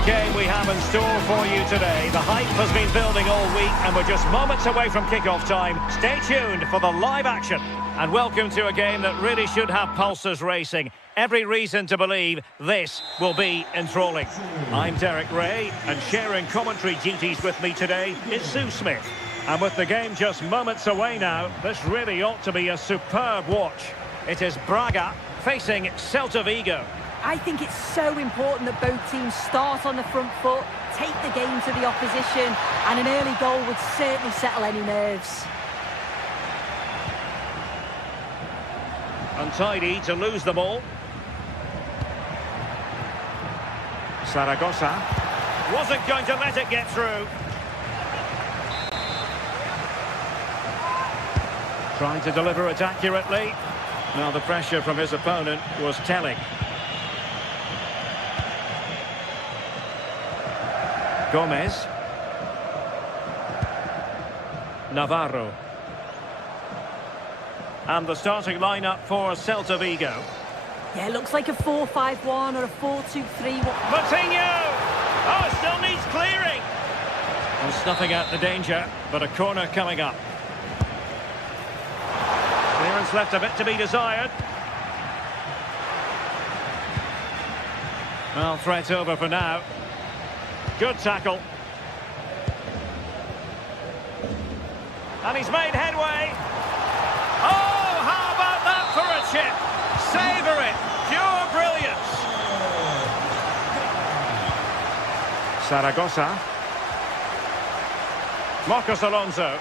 a game we have in store for you today. The hype has been building all week and we're just moments away from kick-off time. Stay tuned for the live action. And welcome to a game that really should have pulses racing. Every reason to believe this will be enthralling. I'm Derek Ray, and sharing commentary duties with me today is Sue Smith. And with the game just moments away now, this really ought to be a superb watch. It is Braga facing Celta Vigo. I think it's so important that both teams start on the front foot, take the game to the opposition, and an early goal would certainly settle any nerves. Untidy to lose the ball. Zaragoza wasn't going to let it get through. Trying to deliver it accurately. Now the pressure from his opponent was telling. Gomez. Navarro. And the starting lineup for Celta Vigo. Yeah, it looks like a 4-5-1 or a 4-2-3. Moutinho! Oh, it still needs clearing. And snuffing out the danger, but a corner coming up. Clearance left a bit to be desired. Well, threat over for now. Good tackle. And he's made headway. Oh, how about that for a chip? Savour it. Pure brilliance. Zaragoza. Marcos Alonso.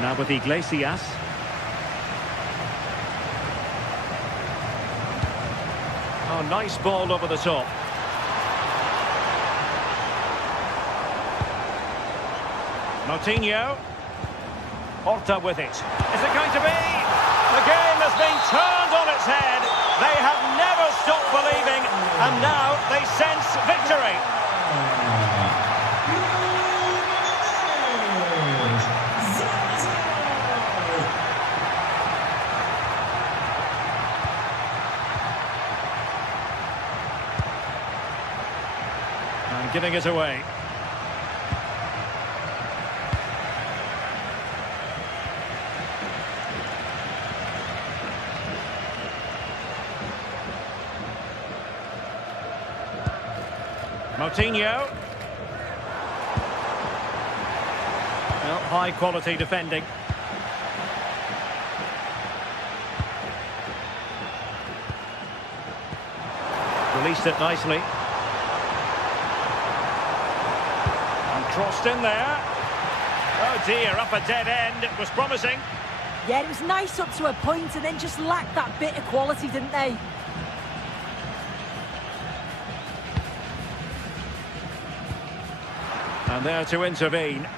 Now with Iglesias. Oh, nice ball over the top. Moutinho. Horta with it. Is it going to be? The game has been turned on its head. They have never stopped believing, and now they sense victory. And giving it away. Moutinho. Well, high quality defending. Released it nicely. And crossed in there. Oh dear, up a dead end. It was promising. Yeah, it was nice up to a point and then just lacked that bit of quality, didn't they? And there to intervene.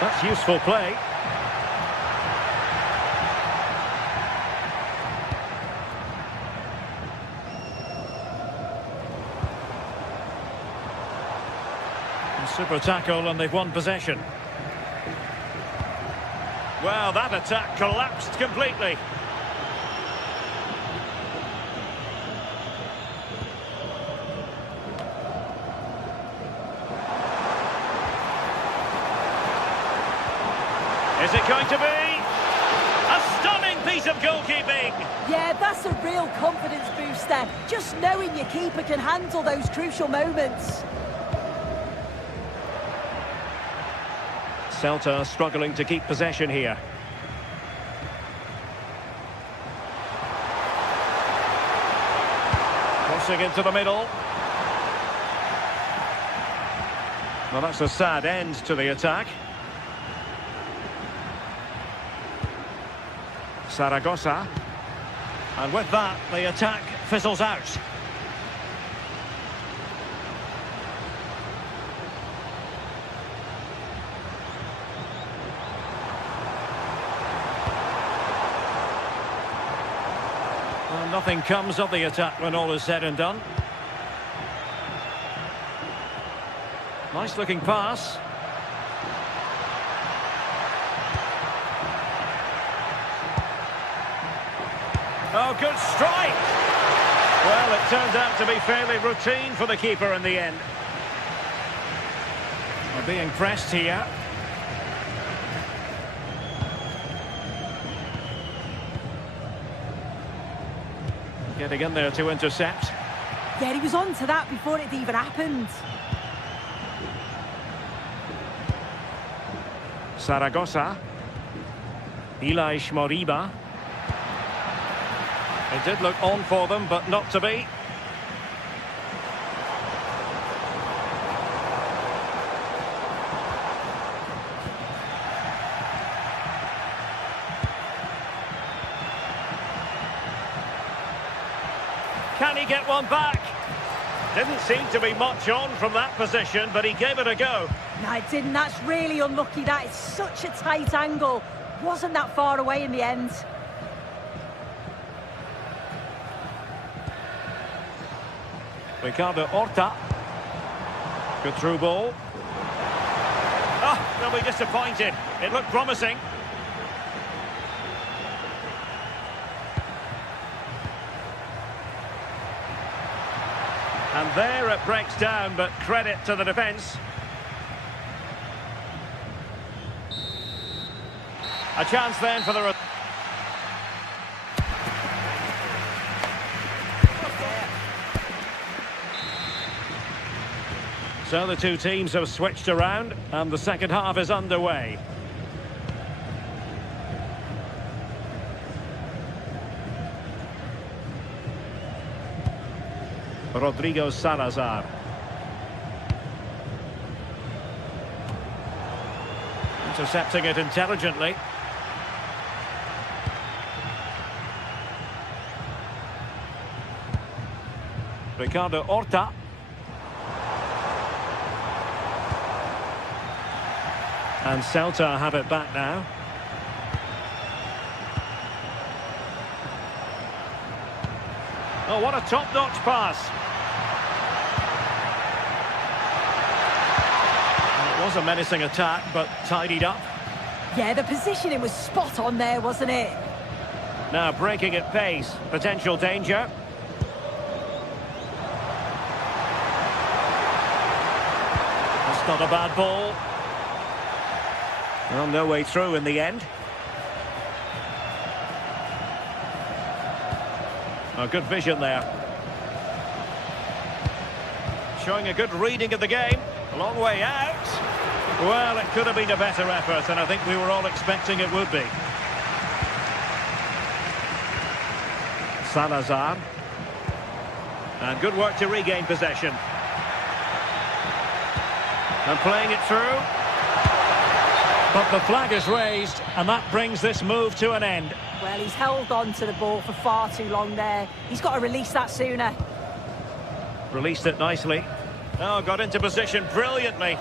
That's useful play. A super tackle and they've won possession. Well, that attack collapsed completely. Is it going to be? A stunning piece of goalkeeping! Yeah, that's a real confidence booster. Just knowing your keeper can handle those crucial moments. Celta struggling to keep possession here. Crossing into the middle. Well, that's a sad end to the attack. Zaragoza. And with that, the attack fizzles out. Well, nothing comes of the attack when all is said and done. Nice looking pass. Oh, good strike! Well, it turned out to be fairly routine for the keeper in the end. We're being pressed here. Getting in there to intercept. Yeah, he was on to that before it even happened. Zaragoza. Ilaix Moriba. It did look on for them, but not to be. Can he get one back? Didn't seem to be much on from that position, but he gave it a go. No, it didn't. That's really unlucky. That is such a tight angle. Wasn't that far away in the end. Ricardo Horta. Good through ball. Oh, they'll be disappointed. It looked promising. And there it breaks down, but credit to the defence. A chance then for the... So the two teams have switched around, and the second half is underway. Rodrigo Salazar. Intercepting it intelligently. Ricardo Horta. And Celta have it back now. Oh, what a top-notch pass. It was a menacing attack, but tidied up. Yeah, the positioning was spot on there, wasn't it? Now breaking at pace. Potential danger. That's not a bad ball. Well, no way through in the end. Oh, good vision there. Showing a good reading of the game. A long way out. Well, it could have been a better effort, and I think we were all expecting it would be. Salazar. And good work to regain possession. And playing it through. But the flag is raised, and that brings this move to an end. Well, he's held on to the ball for far too long there. He's got to release that sooner. Released it nicely. Oh, got into position brilliantly.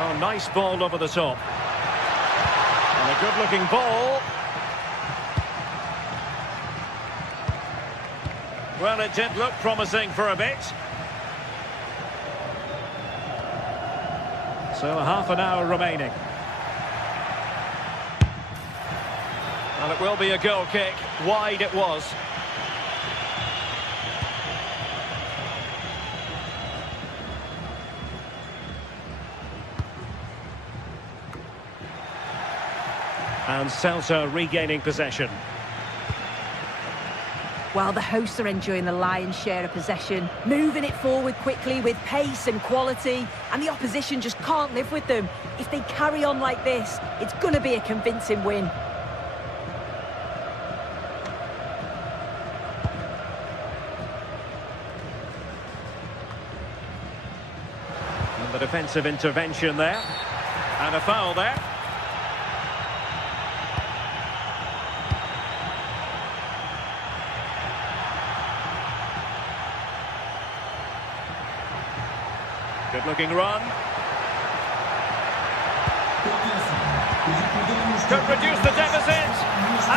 Oh, nice ball over the top. And a good-looking ball. Well, it did look promising for a bit. So half an hour remaining. And it will be a goal kick. Wide it was. And Celta regaining possession. Well, the hosts are enjoying the lion's share of possession, moving it forward quickly with pace and quality, and the opposition just can't live with them. If they carry on like this, it's going to be a convincing win. And the defensive intervention there. And a foul there. Good looking run. Could reduce the deficit.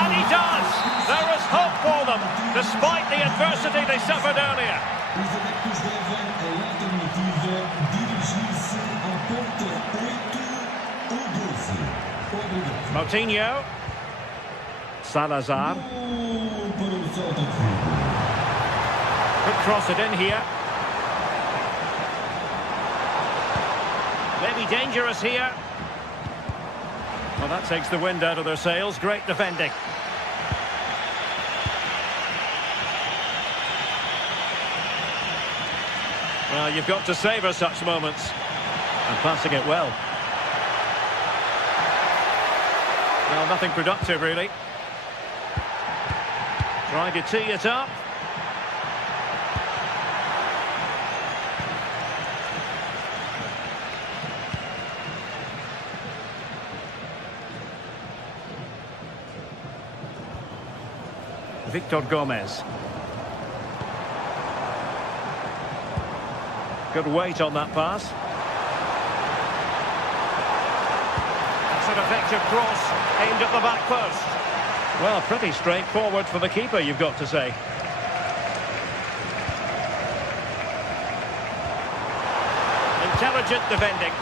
And he does! There is hope for them, despite the adversity they suffered earlier. Os adeptos devem, a alternativa, dirigir-se à porta 8 ou 12. Obrigado. Moutinho. Salazar. Gol para o Celta de Vigo. Could cross it in here. Maybe dangerous here. Well, that takes the wind out of their sails. Great defending. Well, you've got to savour such moments. And passing it well. Well, nothing productive, really. Trying to tee it up. Victor Gomez. Good weight on that pass. That's an effective cross aimed at the back post. Well, pretty straightforward for the keeper, you've got to say. Intelligent defending.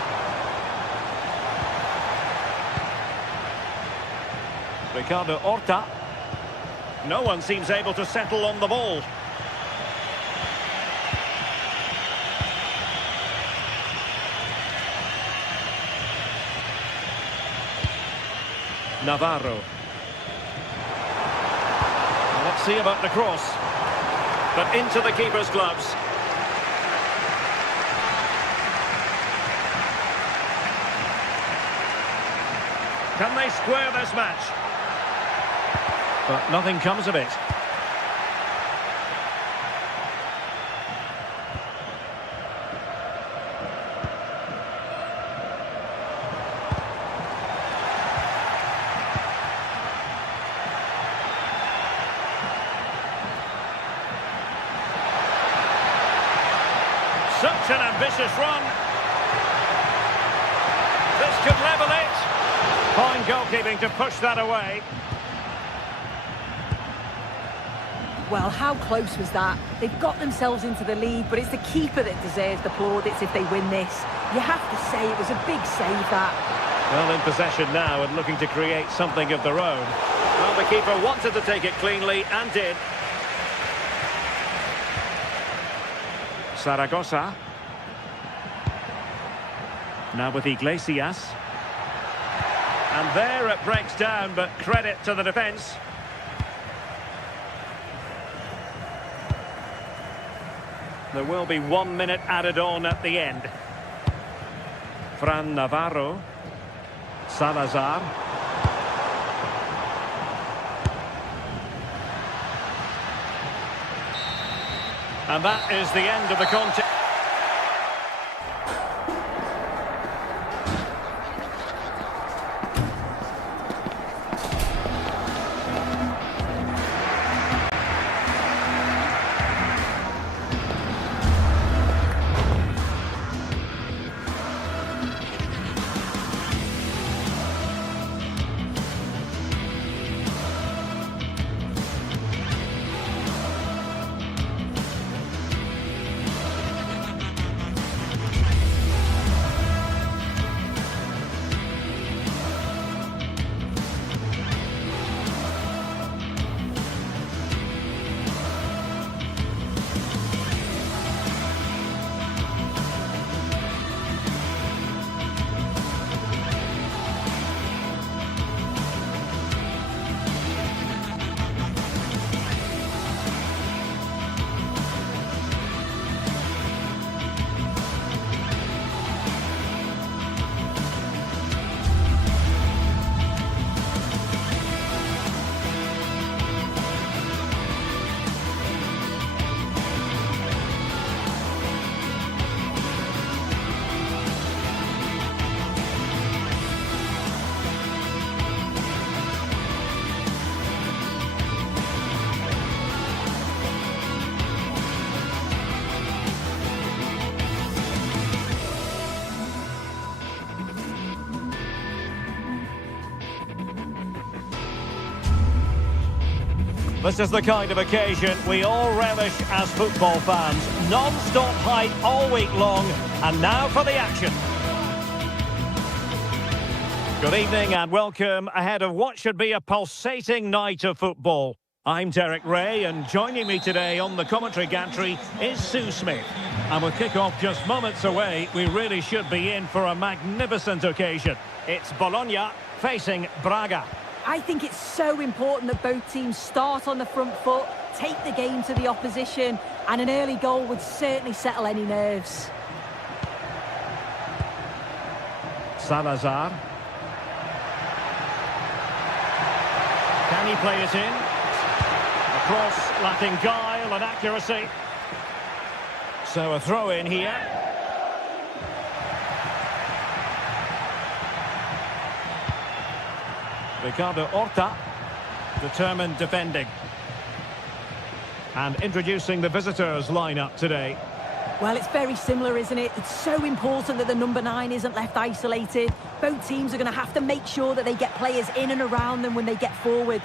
Ricardo Horta. No one seems able to settle on the ball. Navarro. Well, let's see about the cross. But into the keeper's gloves. Can they square this match? But nothing comes of it. Such an ambitious run. This could level it. Fine goalkeeping to push that away. Well, how close was that? They've got themselves into the lead, but it's the keeper that deserves the plaudits if they win this. You have to say it was a big save, that. Well, in possession now and looking to create something of their own. Well, the keeper wanted to take it cleanly and did. Zaragoza. Now with Iglesias. And there it breaks down, but credit to the defence. There will be 1 minute added on at the end. Fran Navarro. Salazar. And that is the end of the contest. This is the kind of occasion we all relish as football fans. Non-stop hype all week long, and now for the action. Good evening and welcome ahead of what should be a pulsating night of football. I'm Derek Ray, and joining me today on the commentary gantry is Sue Smith. And with kick-off just moments away, we really should be in for a magnificent occasion. It's Bologna facing Braga. I think it's so important that both teams start on the front foot, take the game to the opposition, and an early goal would certainly settle any nerves. Salazar. Can he play it in? A cross lacking guile and accuracy. So a throw in here. Ricardo Horta, determined defending. And introducing the visitors lineup today. Well, it's very similar, isn't it? It's so important that the number 9 isn't left isolated. Both teams are going to have to make sure that they get players in and around them when they get forward.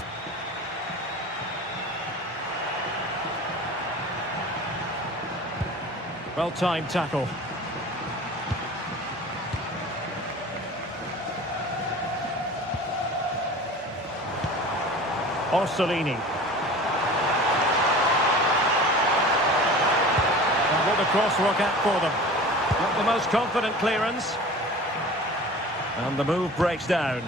Well-timed tackle. Orsolini. And will the cross work out for them? Not the most confident clearance. And the move breaks down.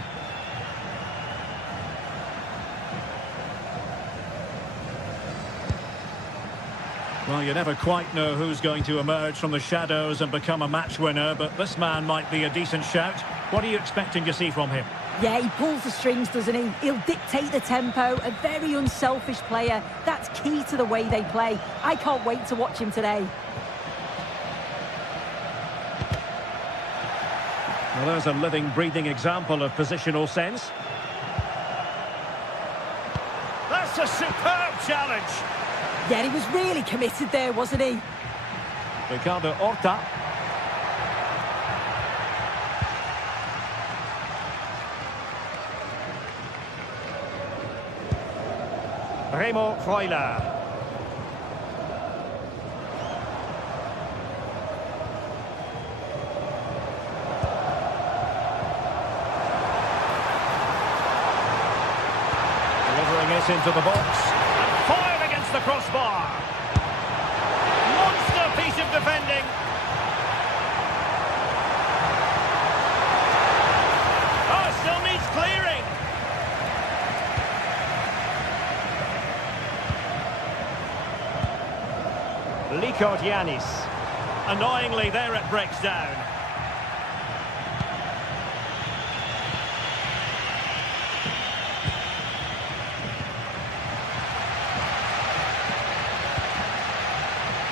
Well, you never quite know who's going to emerge from the shadows and become a match winner, but this man might be a decent shout. What are you expecting to see from him? Yeah, he pulls the strings, doesn't he? He'll dictate the tempo, a very unselfish player. That's key to the way they play. I can't wait to watch him today. Well, there's a living, breathing example of positional sense. That's a superb challenge. Yeah, he was really committed there, wasn't he? Ricardo Horta. Remo Freuler. Delivering it into the box. And fired against the crossbar. Monster piece of defending. Oh, still needs clearing. Yanis. Annoyingly, there it breaks down.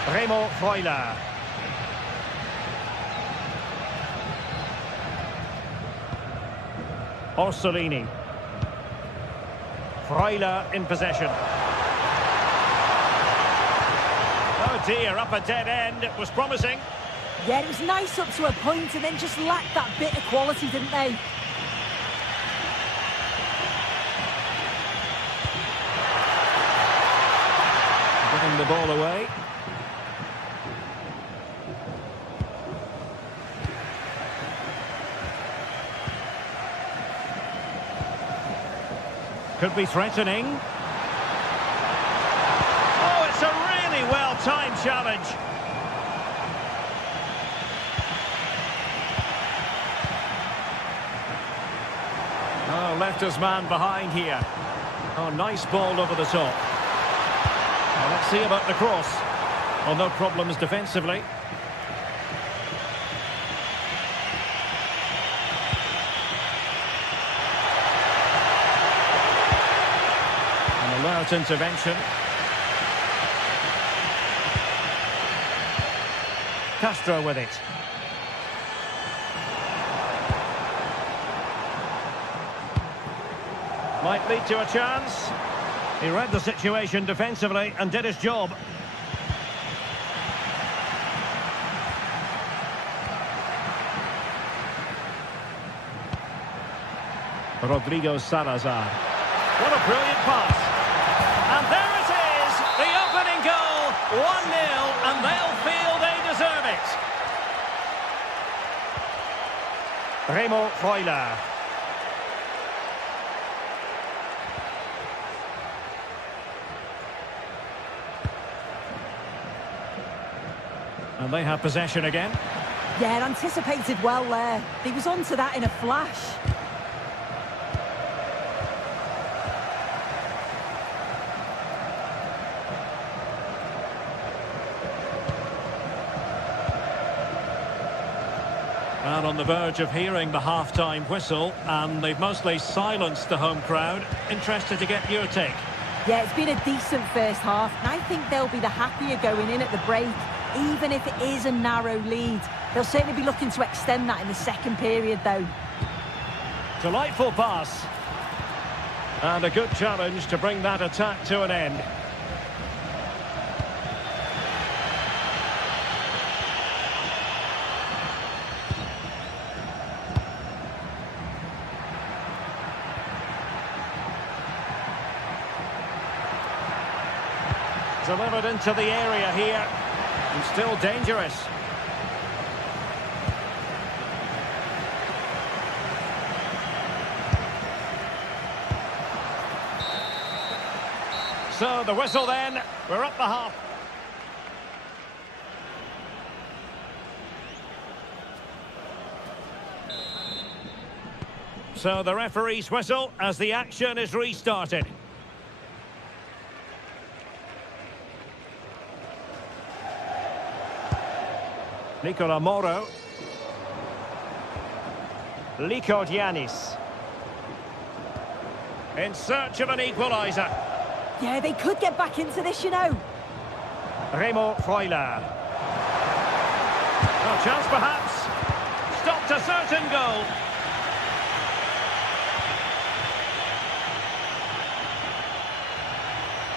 Remo Freuler. Orsolini. Freuler in possession. Oh dear, up a dead end. It was promising. Yeah, it was nice up to a point and then just lacked that bit of quality, didn't they? Giving the ball away. Could be threatening. Oh, it's a really well-timed challenge. Oh, left his man behind here. Oh, nice ball over the top. Well, let's see about the cross. Well, no problems defensively. An alert intervention. Castro with it. Might lead to a chance. He read the situation defensively and did his job. Rodrigo Salazar. What a brilliant pass. And Remo Freuler. And they have possession again. Yeah, anticipated well there. He was onto that in a flash. And on the verge of hearing the half-time whistle, and they've mostly silenced the home crowd. Interested to get your take. Yeah, it's been a decent first half, and I think they'll be the happier going in at the break, even if it is a narrow lead. They'll certainly be looking to extend that in the second period, though. Delightful pass. And a good challenge to bring that attack to an end. Delivered into the area here. And still dangerous. So the whistle then. We're up the half. So the referee's whistle as the action is restarted. Nicola Moro. Liko Giannis. In search of an equaliser. Yeah, they could get back into this, you know. Remo Freuler. No chance perhaps. Stopped a certain goal.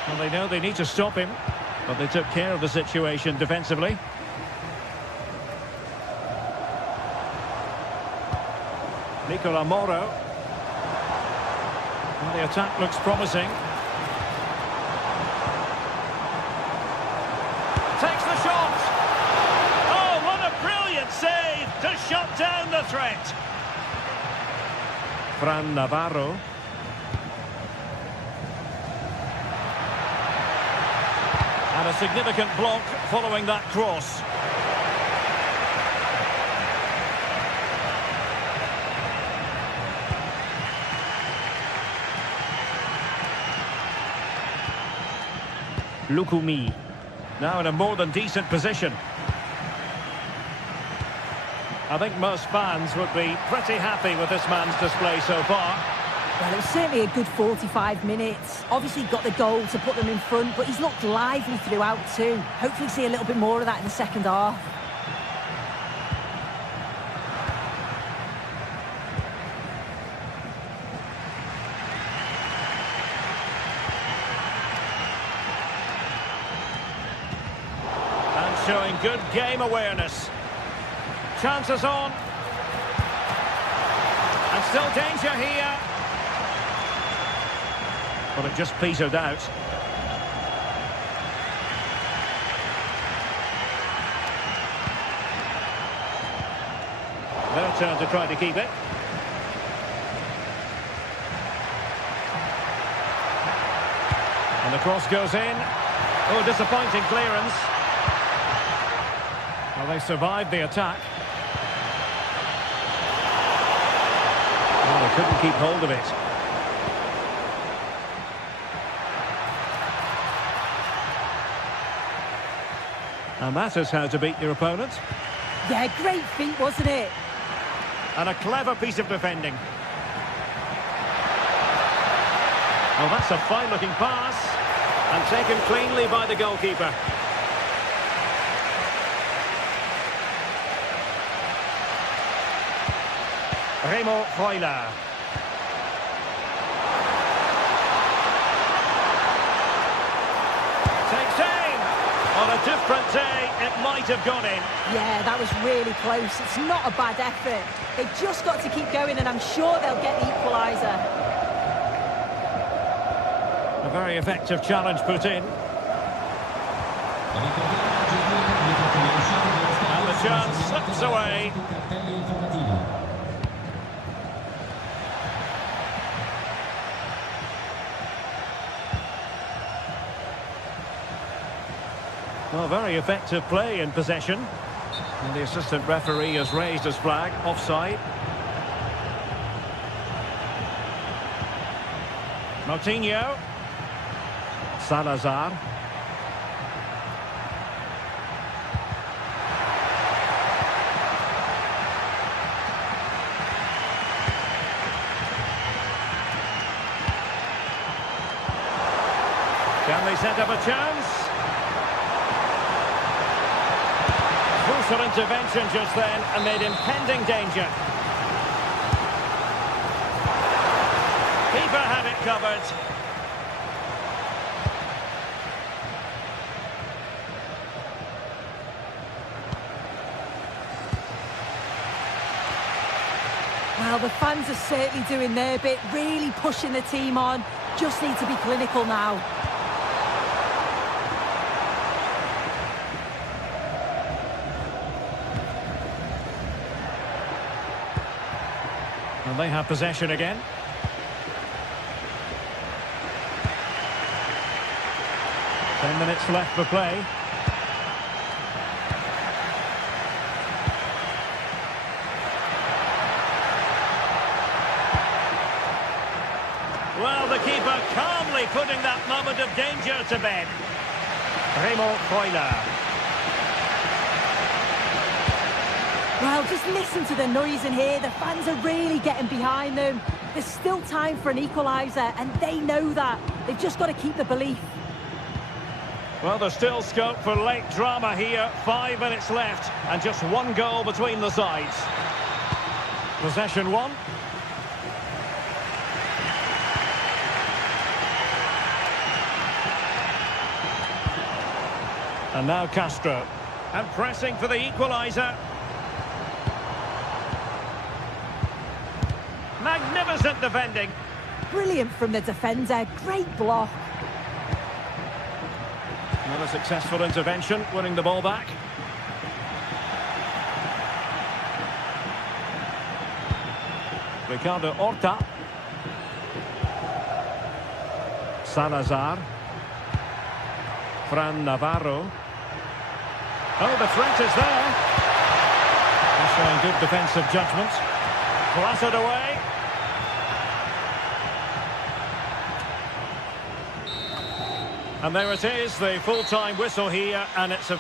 Well, they know they need to stop him, but they took care of the situation defensively. Nicola Moro. Well, the attack looks promising. Takes the shot. Oh, what a brilliant save to shut down the threat. Fran Navarro. And a significant block following that cross. Lukumi. Now in a more than decent position. I think most fans would be pretty happy with this man's display so far. Well, it was certainly a good 45 minutes. Obviously got the goal to put them in front, but he's looked lively throughout too. Hopefully see a little bit more of that in the second half. Showing good game awareness. Chances on. And still danger here. But it just petered out. Their turn to try to keep it. And the cross goes in. Oh, disappointing clearance. Well, they survived the attack. Well, they couldn't keep hold of it. And that is how to beat your opponent. Yeah, great feat, wasn't it? And a clever piece of defending. Well, that's a fine-looking pass. And taken cleanly by the goalkeeper. Remo Freuler. Takes aim. On a different day, it might have gone in. Yeah, that was really close. It's not a bad effort. They've just got to keep going, and I'm sure they'll get the equaliser. A very effective challenge put in. And the chance slips away. Well, very effective play in possession. And the assistant referee has raised his flag, offside. Moutinho. Salazar. Can they set up a chance? Crucial intervention just then amid impending danger. Keeper had it covered. Well, the fans are certainly doing their bit, really pushing the team on. Just need to be clinical now. And they have possession again. Ten minutes left for play. Well, the keeper calmly putting that moment of danger to bed. Remo Freuler. Well, just listen to the noise in here. The fans are really getting behind them. There's still time for an equaliser, and they know that. They've just got to keep the belief. Well, there's still scope for late drama here. 5 minutes left, and just one goal between the sides. Possession one. And now Castro. And pressing for the equaliser. Magnificent defending. Brilliant from the defender. Great block. Another successful intervention, winning the ball back. Ricardo Horta. Salazar. Fran Navarro. Oh, the threat is there. He's showing good defensive judgment. Clattered away. And there it is, the full-time whistle here, and it's a...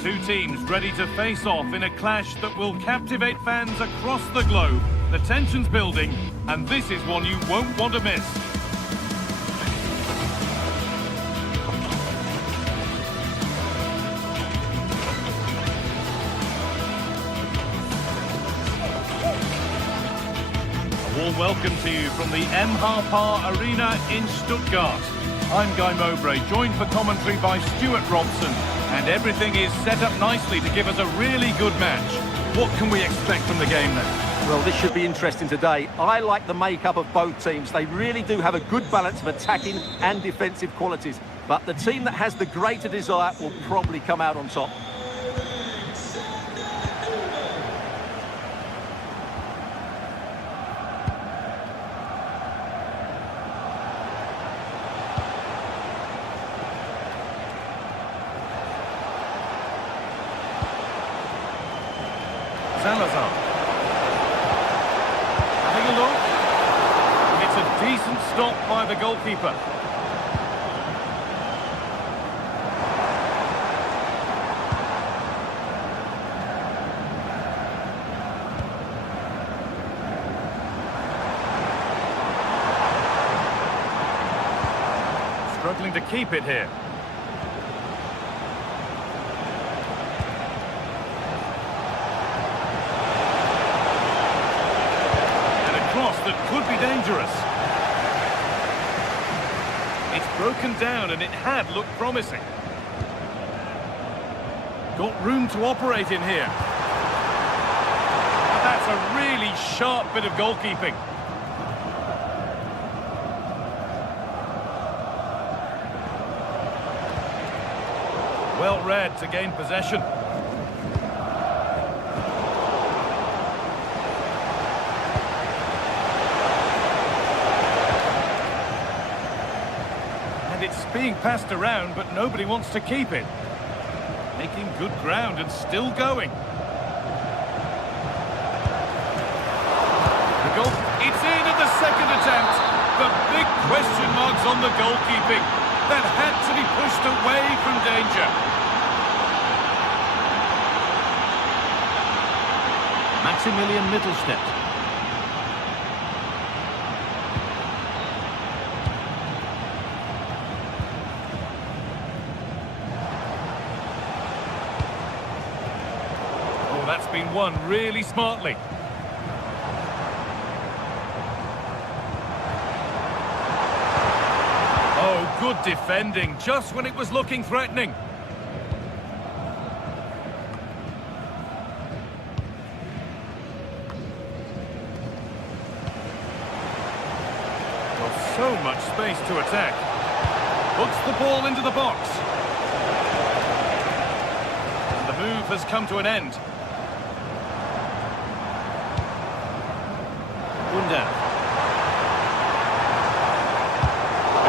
Two teams ready to face off in a clash that will captivate fans across the globe. The tension's building, and this is one you won't want to miss. A warm welcome to you from the M. Harpar Arena in Stuttgart. I'm Guy Mowbray, joined for commentary by Stuart Robson. And everything is set up nicely to give us a really good match. What can we expect from the game then? Well, this should be interesting today. I like the makeup of both teams. They really do have a good balance of attacking and defensive qualities. But the team that has the greater desire will probably come out on top. Salazar. Having a look. It's a decent stop by the goalkeeper. Struggling to keep it here. That could be dangerous. It's broken down and it had looked promising. Got room to operate in here. And that's a really sharp bit of goalkeeping. Well read to gain possession. It's being passed around, but nobody wants to keep it. Making good ground and still going. The goal, it's in at the second attempt. The big question marks on the goalkeeping. That had to be pushed away from danger. Maximilian Mittelstädt. That's been won really smartly. Oh, good defending, just when it was looking threatening. Well, so much space to attack. Puts the ball into the box. And the move has come to an end. They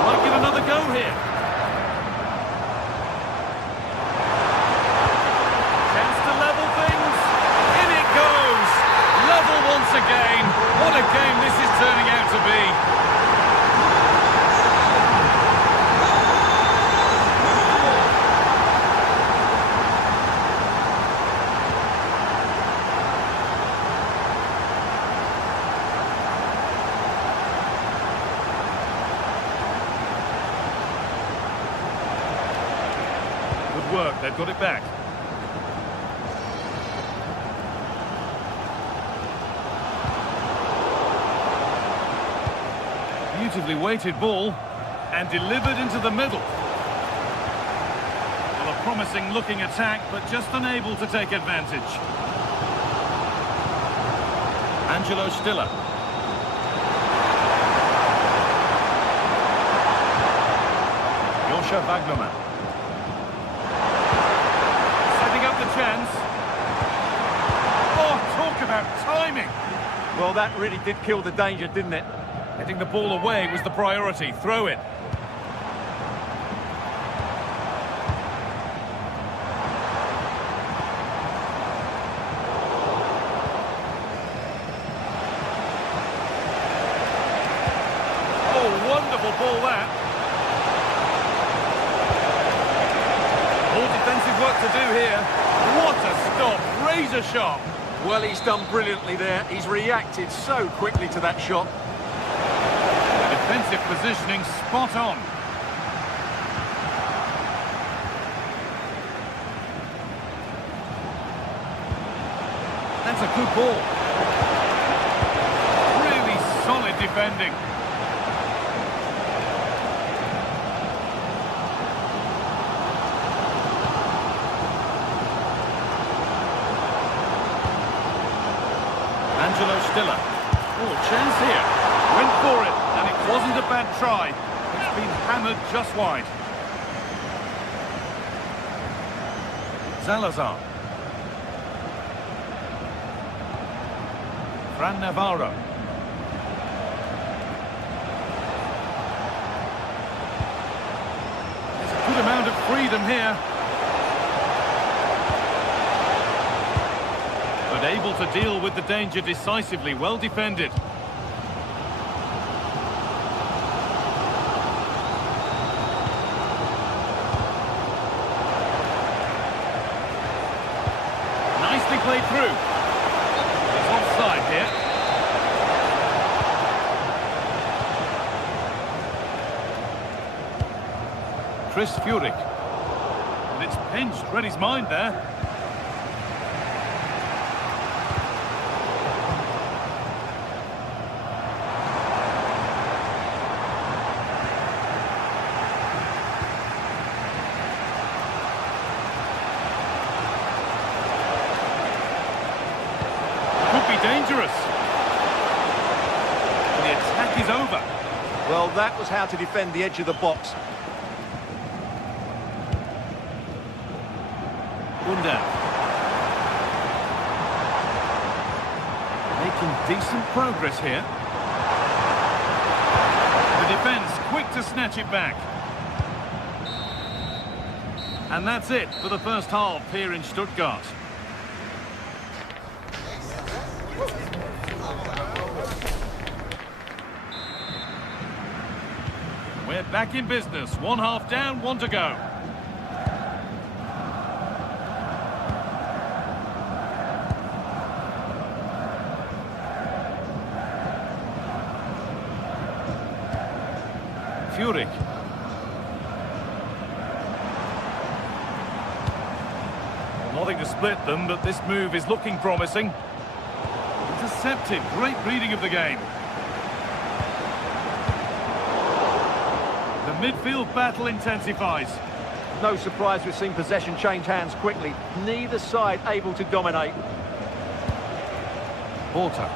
might give another go here. Chance to level things. In it goes. Level once again. What a game this is turning out to be. Work, they've got it back. Beautifully weighted ball and delivered into the middle. Well, a promising looking attack, but just unable to take advantage. Angelo Stiller. Joscha Wagnermann. Chance. Oh, talk about timing. Well, that really did kill the danger, didn't it? Getting the ball away was the priority. Throw it. Oh, wonderful ball that. All defensive work to do here. What a stop, razor sharp. Well, he's done brilliantly there. He's reacted so quickly to that shot. The defensive positioning spot on. That's a good ball. Really solid defending. Stiller. Oh, chance here. Went for it, and it wasn't a bad try. It's been hammered just wide. Salazar. Fran Navarro. There's a good amount of freedom here. But able to deal with the danger decisively, well defended. Nicely played through. It's offside here. Chris Furyk. And it's pinched, read his mind there. Dangerous. The attack is over. Well, that was how to defend the edge of the box. Bunda. Making decent progress here. The defence quick to snatch it back. And that's it for the first half here in Stuttgart. We're back in business. One half down, one to go. Furyk. Well, nothing to split them, but this move is looking promising. Intercepted. Great reading of the game. The midfield battle intensifies. No surprise we've seen possession change hands quickly. Neither side able to dominate. Porter.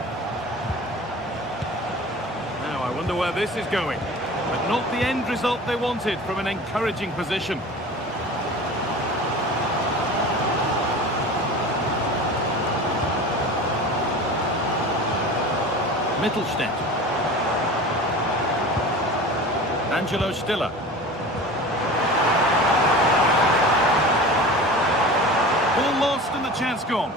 Now I wonder where this is going. But not the end result they wanted from an encouraging position. Mittelstädt. Angelo Stiller. Ball lost and the chance gone.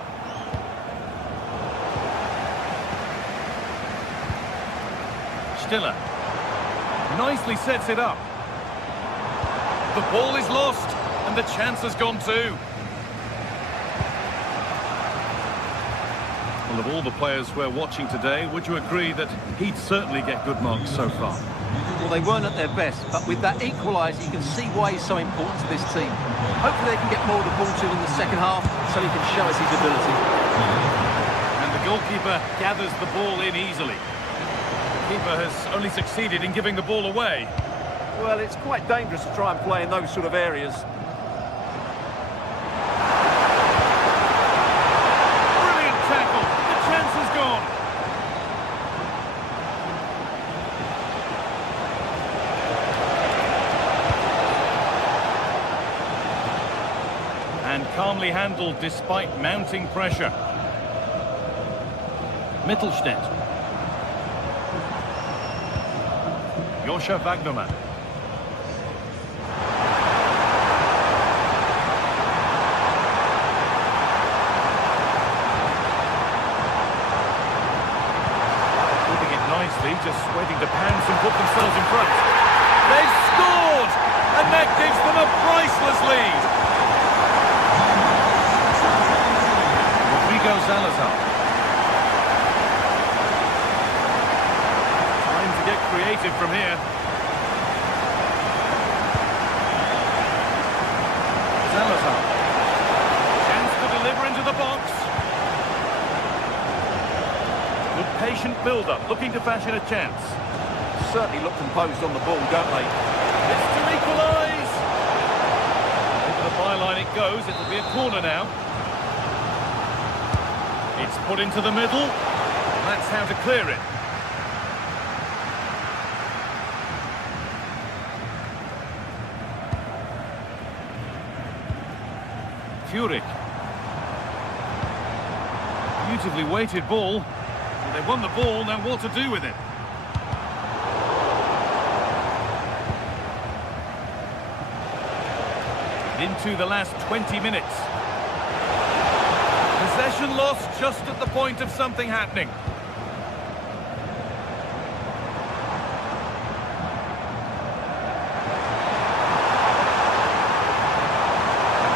Stiller. Nicely sets it up. The ball is lost and the chance has gone too. Well, of all the players we're watching today, would you agree that he'd certainly get good marks so far? Well, they weren't at their best, but with that equaliser, you can see why he's so important to this team. Hopefully they can get more of the ball to him in the second half, so he can show us his ability. And the goalkeeper gathers the ball in easily. The keeper has only succeeded in giving the ball away. Well, it's quite dangerous to try and play in those sort of areas. Brilliant tackle. The chance is gone. And calmly handled despite mounting pressure. Mittelstädt. Joscha Wagnermann. Keeping it nicely, just waiting to pounce and put themselves in front. They've scored! And that gives them a priceless lead. Rodrigo Salazar. Trying to get creative from here. Salazar. Chance to deliver into the box. Good patient build-up, looking to fashion a chance. Certainly look composed on the ball, don't they? It's to equalise. Over the byline it goes. It will be a corner now. It's put into the middle. That's how to clear it. Furyk. Beautifully weighted ball. Well, they won the ball, now what to do with it? Into the last 20 minutes. Possession lost just at the point of something happening.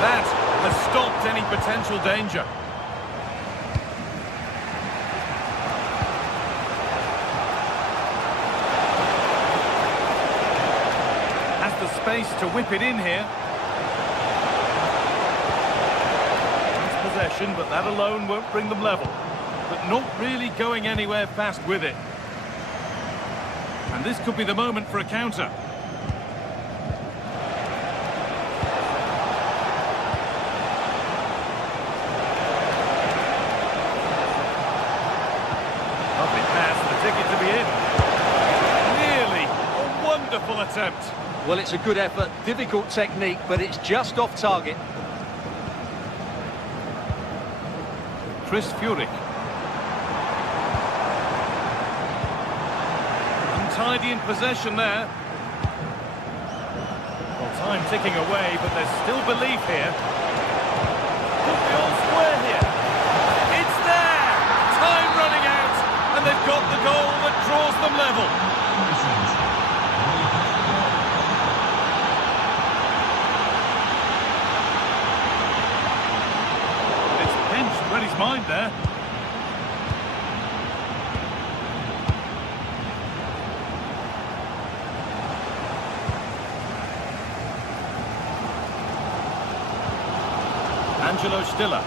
That has stopped any potential danger. Has the space to whip it in here. Nice possession, but that alone won't bring them level. But not really going anywhere fast with it. And this could be the moment for a counter. Ticket to be in. Nearly a wonderful attempt. Well, it's a good effort, difficult technique, but it's just off target. Chris Furyk. Untidy in possession there. Well, time ticking away, but there's still belief here. Could be all square here. It's there! Time running out. And they've got the goal that draws them level. It's pinched, read his mind there. Angelo Stiller.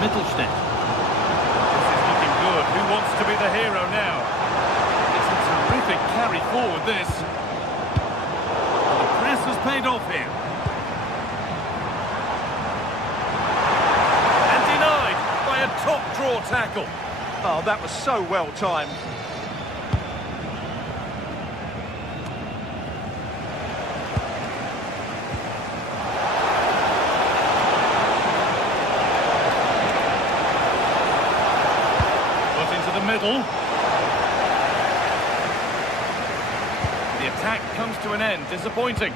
Mittelstädt. This is looking good. Who wants to be the hero now? It's a terrific carry forward, this. Well, the press has paid off here. And denied by a top-draw tackle. Oh, that was so well timed. Middle. The attack comes to an end, disappointing.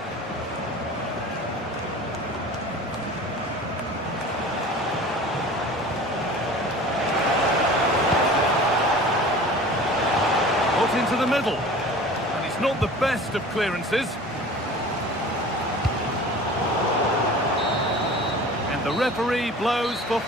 Put into the middle. And it's not the best of clearances. And the referee blows for...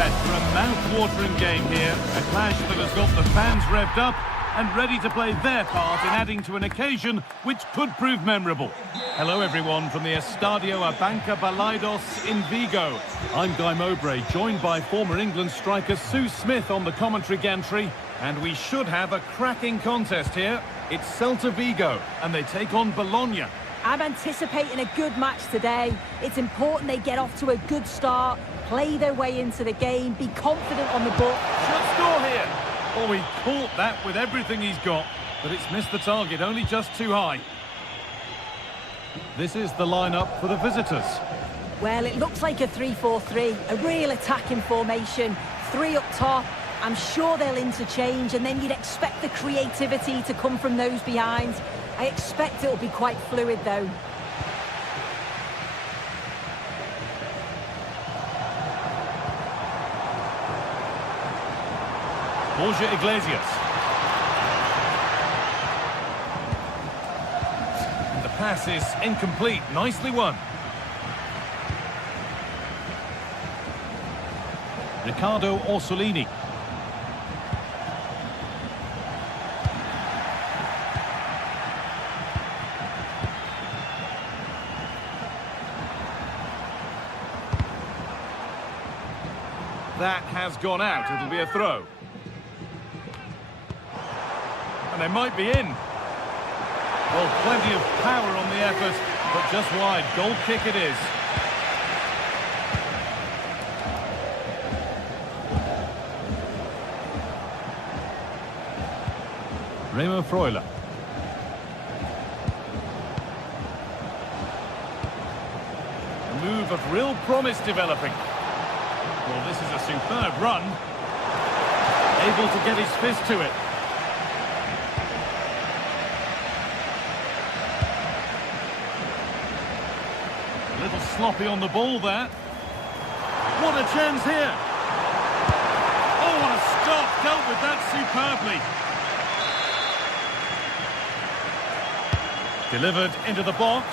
set for a mouth-watering game here. A clash that has got the fans revved up and ready to play their part in adding to an occasion which could prove memorable. Hello everyone from the Estadio Abanca Balaidos in Vigo. I'm Guy Mowbray, joined by former England striker Sue Smith on the commentary gantry, and we should have a cracking contest here. It's Celta Vigo and they take on Bologna. I'm anticipating a good match today. It's important they get off to a good start, play their way into the game, be confident on the book. Should score here. Oh, he caught that with everything he's got, but it's missed the target, only just too high. This is the lineup for the visitors. Well, it looks like a 3-4-3, a real attacking formation. 3 up top. I'm sure they'll interchange, and then you'd expect the creativity to come from those behind. I expect it'll be quite fluid, though. Borja Iglesias. And the pass is incomplete. Nicely won. Riccardo Orsolini. That has gone out. It'll be a throw. And they might be in. Well, plenty of power on the effort, but just wide. Goal kick it is. Remo Freuler. A move of real promise developing. Well, this is a superb run. Able to get his fist to it. A little sloppy on the ball there. What a chance here. Oh, what a stop. Dealt with that superbly. Delivered into the box.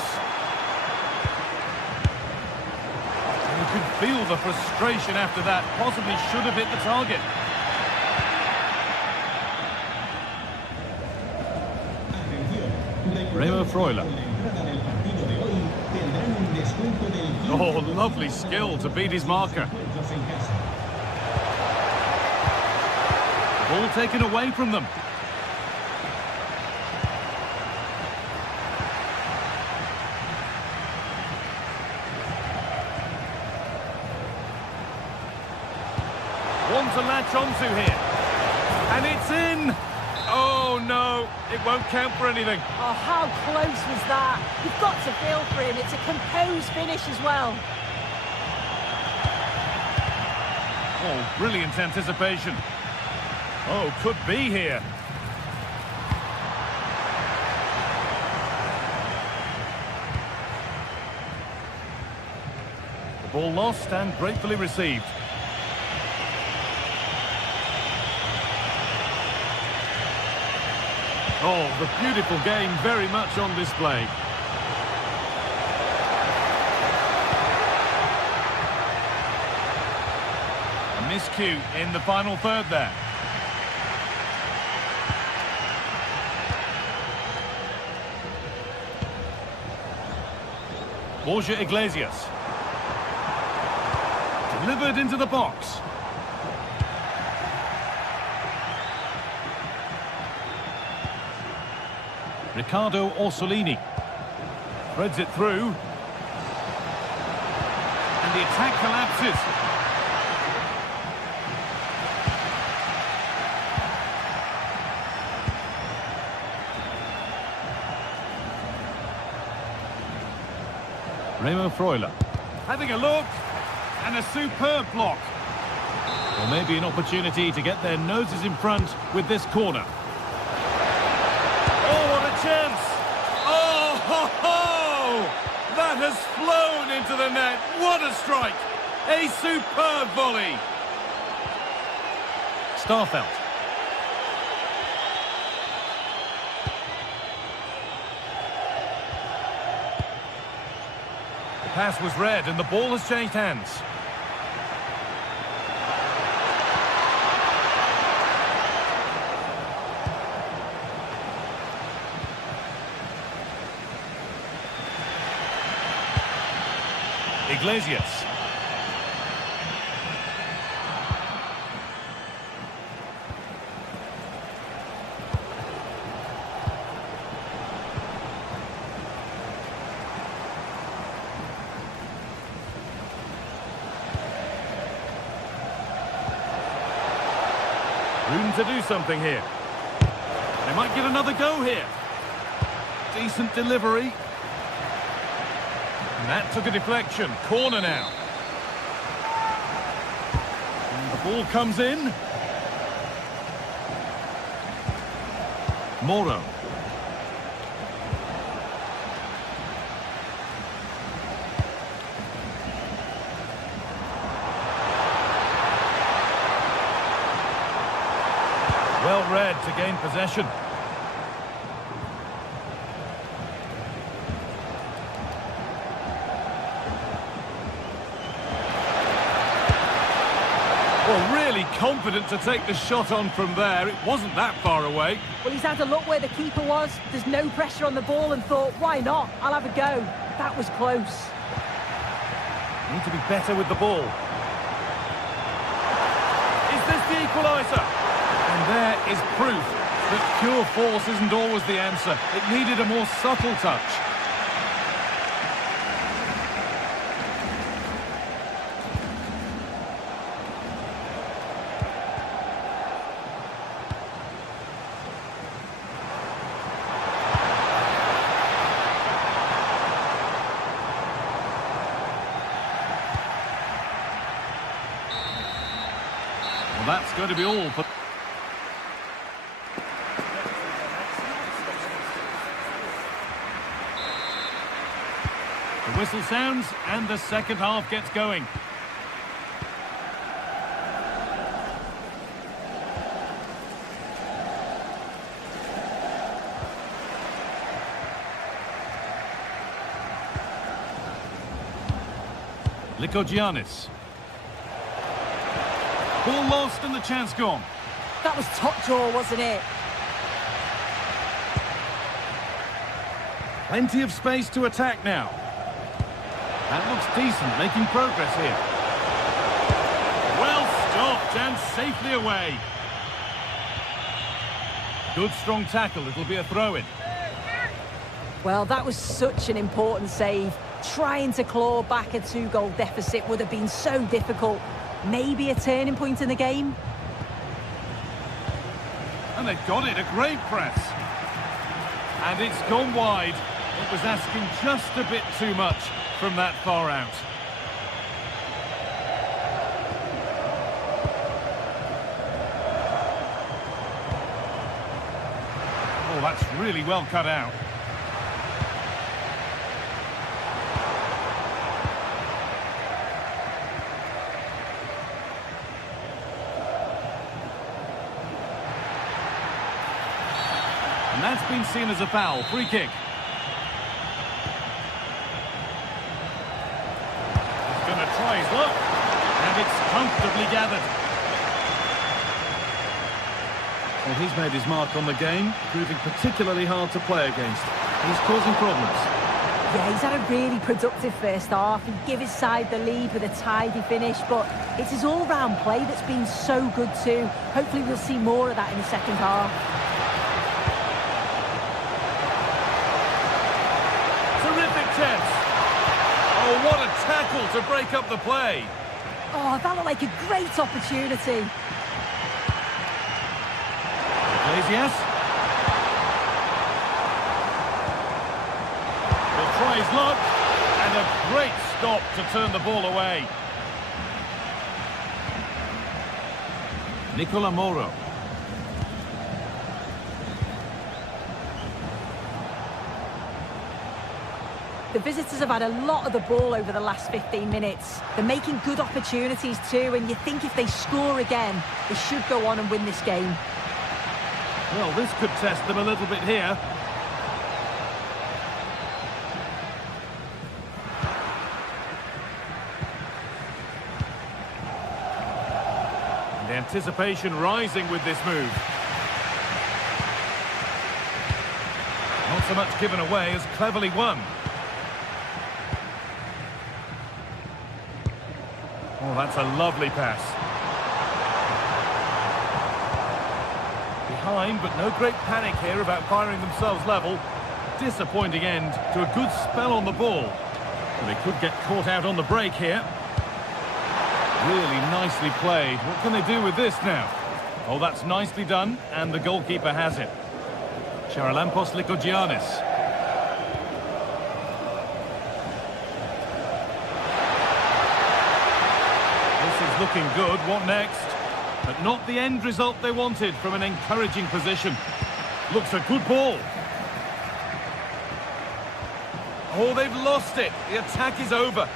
And you can feel the frustration after that. Possibly should have hit the target. Remo Freuler. Oh, lovely skill to beat his marker. Ball taken away from them. One to latch onto here. And it's in! Oh, no, it won't count for anything. Oh, how close was that? You've got to feel for him. It's a composed finish as well. Oh, brilliant anticipation. Oh, could be here. The ball lost and gratefully received. Oh, the beautiful game very much on display. A miscue in the final third there. Borja Iglesias. Delivered into the box. Riccardo Orsolini. Threads it through. And the attack collapses. Remo Freuler. Having a look. And a superb block. Or maybe an opportunity to get their noses in front with this corner. Chance. Oh, ho, ho! That has flown into the net. What a strike. A superb volley. Starfelt. The pass was read and the ball has changed hands. Iglesias. Room to do something here. They might get another go here. Decent delivery. And that took a deflection. Corner now. And the ball comes in. Moro. Well read to gain possession. Well, really confident to take the shot on from there. It wasn't that far away. Well, he's had a look where the keeper was. There's no pressure on the ball and thought, why not? I'll have a go. That was close. Need to be better with the ball. Is this the equaliser? And there is proof that pure force isn't always the answer. It needed a more subtle touch. Well, that's going to be all for... The whistle sounds and the second half gets going. Lykogiannis. Ball lost and the chance gone. That was top draw, wasn't it? Plenty of space to attack now. That looks decent, making progress here. Well stopped and safely away. Good strong tackle, it'll be a throw-in. Well, that was such an important save. Trying to claw back a 2-goal deficit would have been so difficult. Maybe a turning point in the game. And they've got it, a great press. And it's gone wide. It was asking just a bit too much from that far out. Oh, that's really well cut out. And that's been seen as a foul. Free kick. He's going to try his luck. And it's comfortably gathered. Well, he's made his mark on the game, proving particularly hard to play against. He's causing problems. Yeah, he's had a really productive first half. He gave his side the lead with a tidy finish, but it's his all-round play that's been so good too. Hopefully we'll see more of that in the second half. Terrific chance. Oh, what a tackle to break up the play. Oh, that looked like a great opportunity. Iglesias. Will try his luck. And a great stop to turn the ball away. Nicola Moro. The visitors have had a lot of the ball over the last 15 minutes. They're making good opportunities too, and you think if they score again, they should go on and win this game. Well, this could test them a little bit here. And the anticipation rising with this move. Not so much given away as cleverly won. Oh, that's a lovely pass. Behind, but no great panic here about firing themselves level. Disappointing end to a good spell on the ball. But they could get caught out on the break here. Really nicely played. What can they do with this now? Oh, that's nicely done, and the goalkeeper has it. Charalampos Lykogiannis. Looking good. What next? But not the end result they wanted from an encouraging position. Looks a good ball. Oh, they've lost it. The attack is over.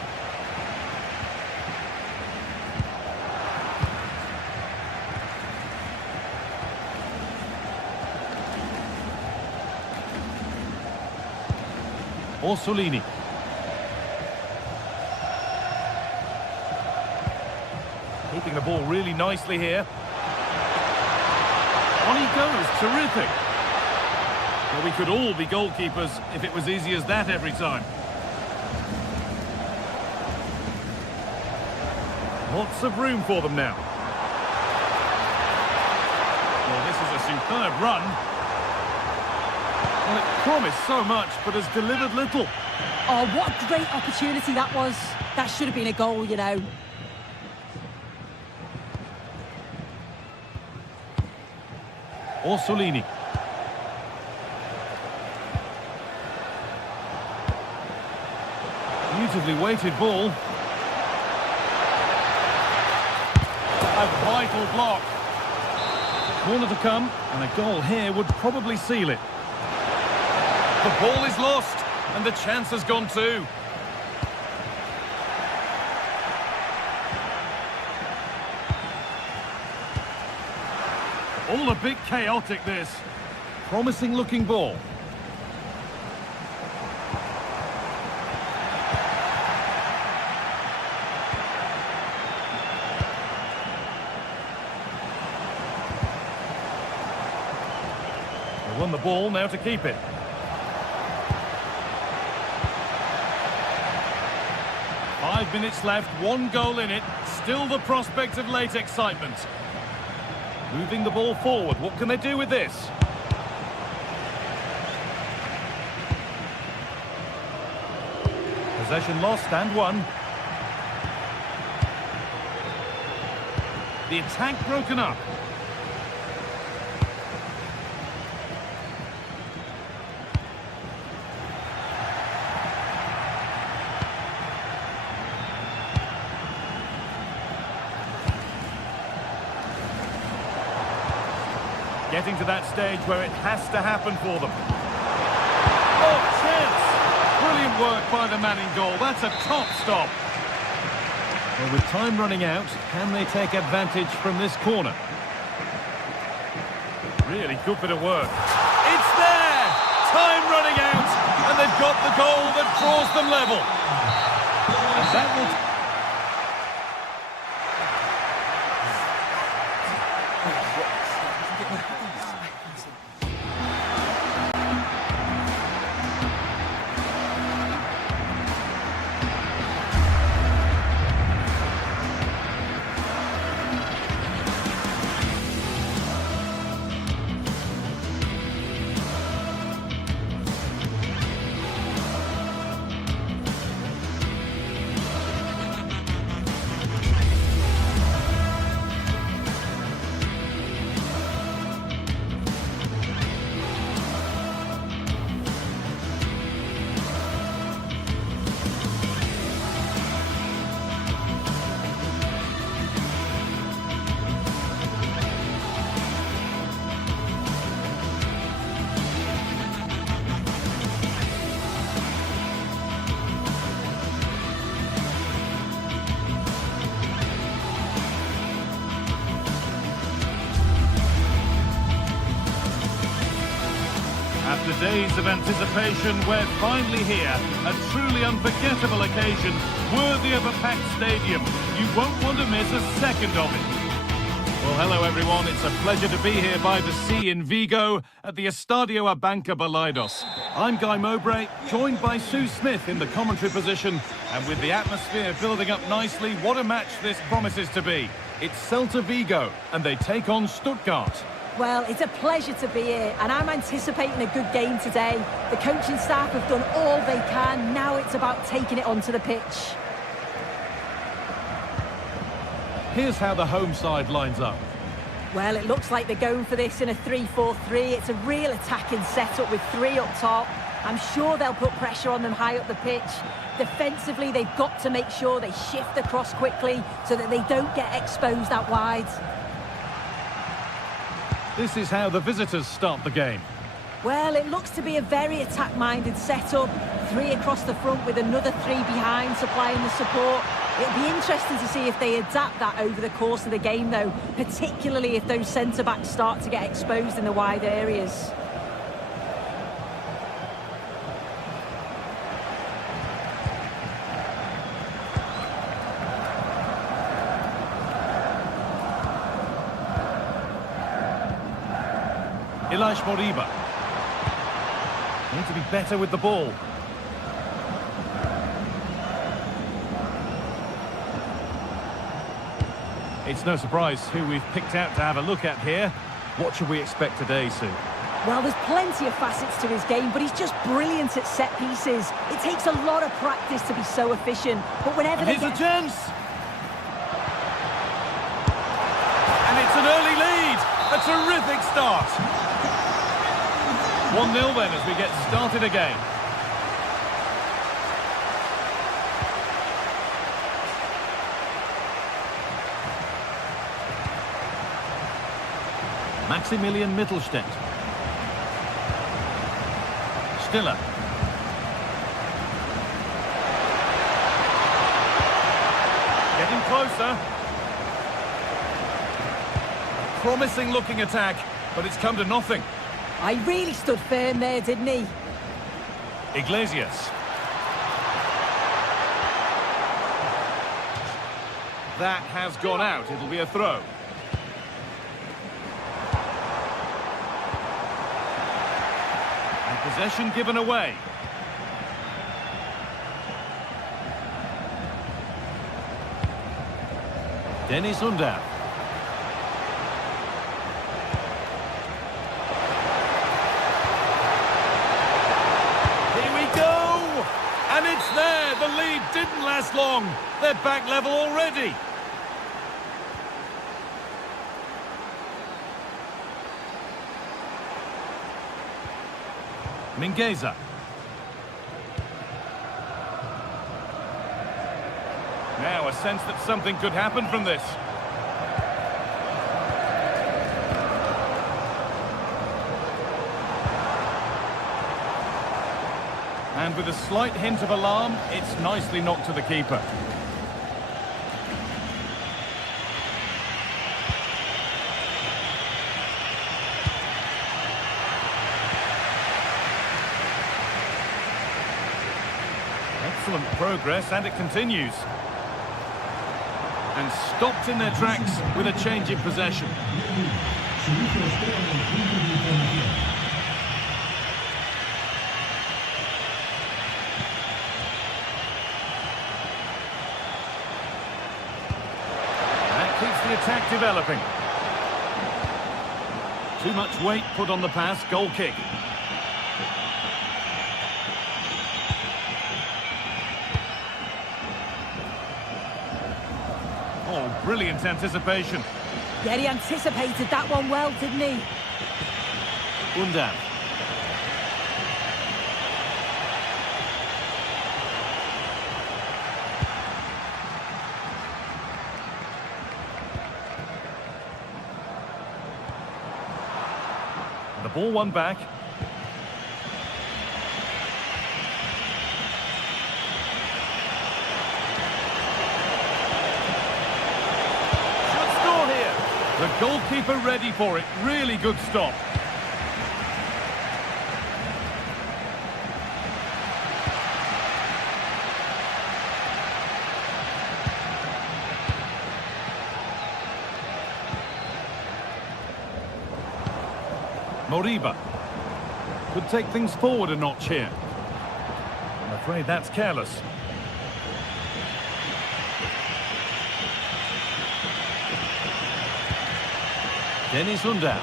Orsolini. Keeping the ball really nicely here. On he goes, terrific. Well, we could all be goalkeepers if it was easy as that every time. Lots of room for them now. Well, this is a superb run. Well, it promised so much, but has delivered little. Oh, what a great opportunity that was. That should have been a goal, you know. Orsolini. Beautifully weighted ball. A vital block. Corner to come, and a goal here would probably seal it. The ball is lost, and the chance has gone too. All a bit chaotic, this. Promising looking ball. They won the ball, now to keep it. Five minutes left, one goal in it. Still the prospect of late excitement. Moving the ball forward. What can they do with this? Possession lost and won. The attack broken up. Getting to that stage where it has to happen for them. Oh, chance! Brilliant work by the man in goal. That's a top stop. Well, with time running out, can they take advantage from this corner? Really good bit of work. It's there! Time running out, and they've got the goal that draws them level. And that will... After days of anticipation, we're finally here. A truly unforgettable occasion, worthy of a packed stadium. You won't want to miss a second of it. Well, hello everyone. It's a pleasure to be here by the sea in Vigo at the Estadio Abanca Balaidos. I'm Guy Mowbray, joined by Sue Smith in the commentary position. And with the atmosphere building up nicely, what a match this promises to be. It's Celta Vigo, and they take on Stuttgart. Well, it's a pleasure to be here, and I'm anticipating a good game today. The coaching staff have done all they can. Now it's about taking it onto the pitch. Here's how the home side lines up. Well, it looks like they're going for this in a 3-4-3. It's a real attacking setup with three up top. I'm sure they'll put pressure on them high up the pitch. Defensively, they've got to make sure they shift across quickly so that they don't get exposed out wide. This is how the visitors start the game. Well, it looks to be a very attack-minded setup. Three across the front with another three behind supplying the support. It'll be interesting to see if they adapt that over the course of the game, though, particularly if those centre-backs start to get exposed in the wide areas. Ilaix Moriba. Need to be better with the ball. It's no surprise who we've picked out to have a look at here. What should we expect today, Sue? Well, there's plenty of facets to his game, but he's just brilliant at set pieces. It takes a lot of practice to be so efficient, but whenever Here's a chance! And it's an early lead! A terrific start! 1-0 then as we get started again. Maximilian Mittelstädt. Stiller. Getting closer. Promising looking attack, but it's come to nothing. I really stood firm there, didn't he? Iglesias. That has gone out. It'll be a throw. And possession given away. Dennis Undav. And it's there. The lead didn't last long. They're back level already. Mingueza. Now a sense that something could happen from this. And with a slight hint of alarm, it's nicely knocked to the keeper. Excellent progress, and it continues. And stopped in their tracks with a change in possession. Keeps the attack developing. Too much weight put on the pass, goal kick. Oh, brilliant anticipation. Yeah, he anticipated that one well, didn't he? Undav. The ball won back. Should score here. The goalkeeper ready for it. Really good stop. Moriba. Could take things forward a notch here. I'm afraid that's careless. Dennis Undav.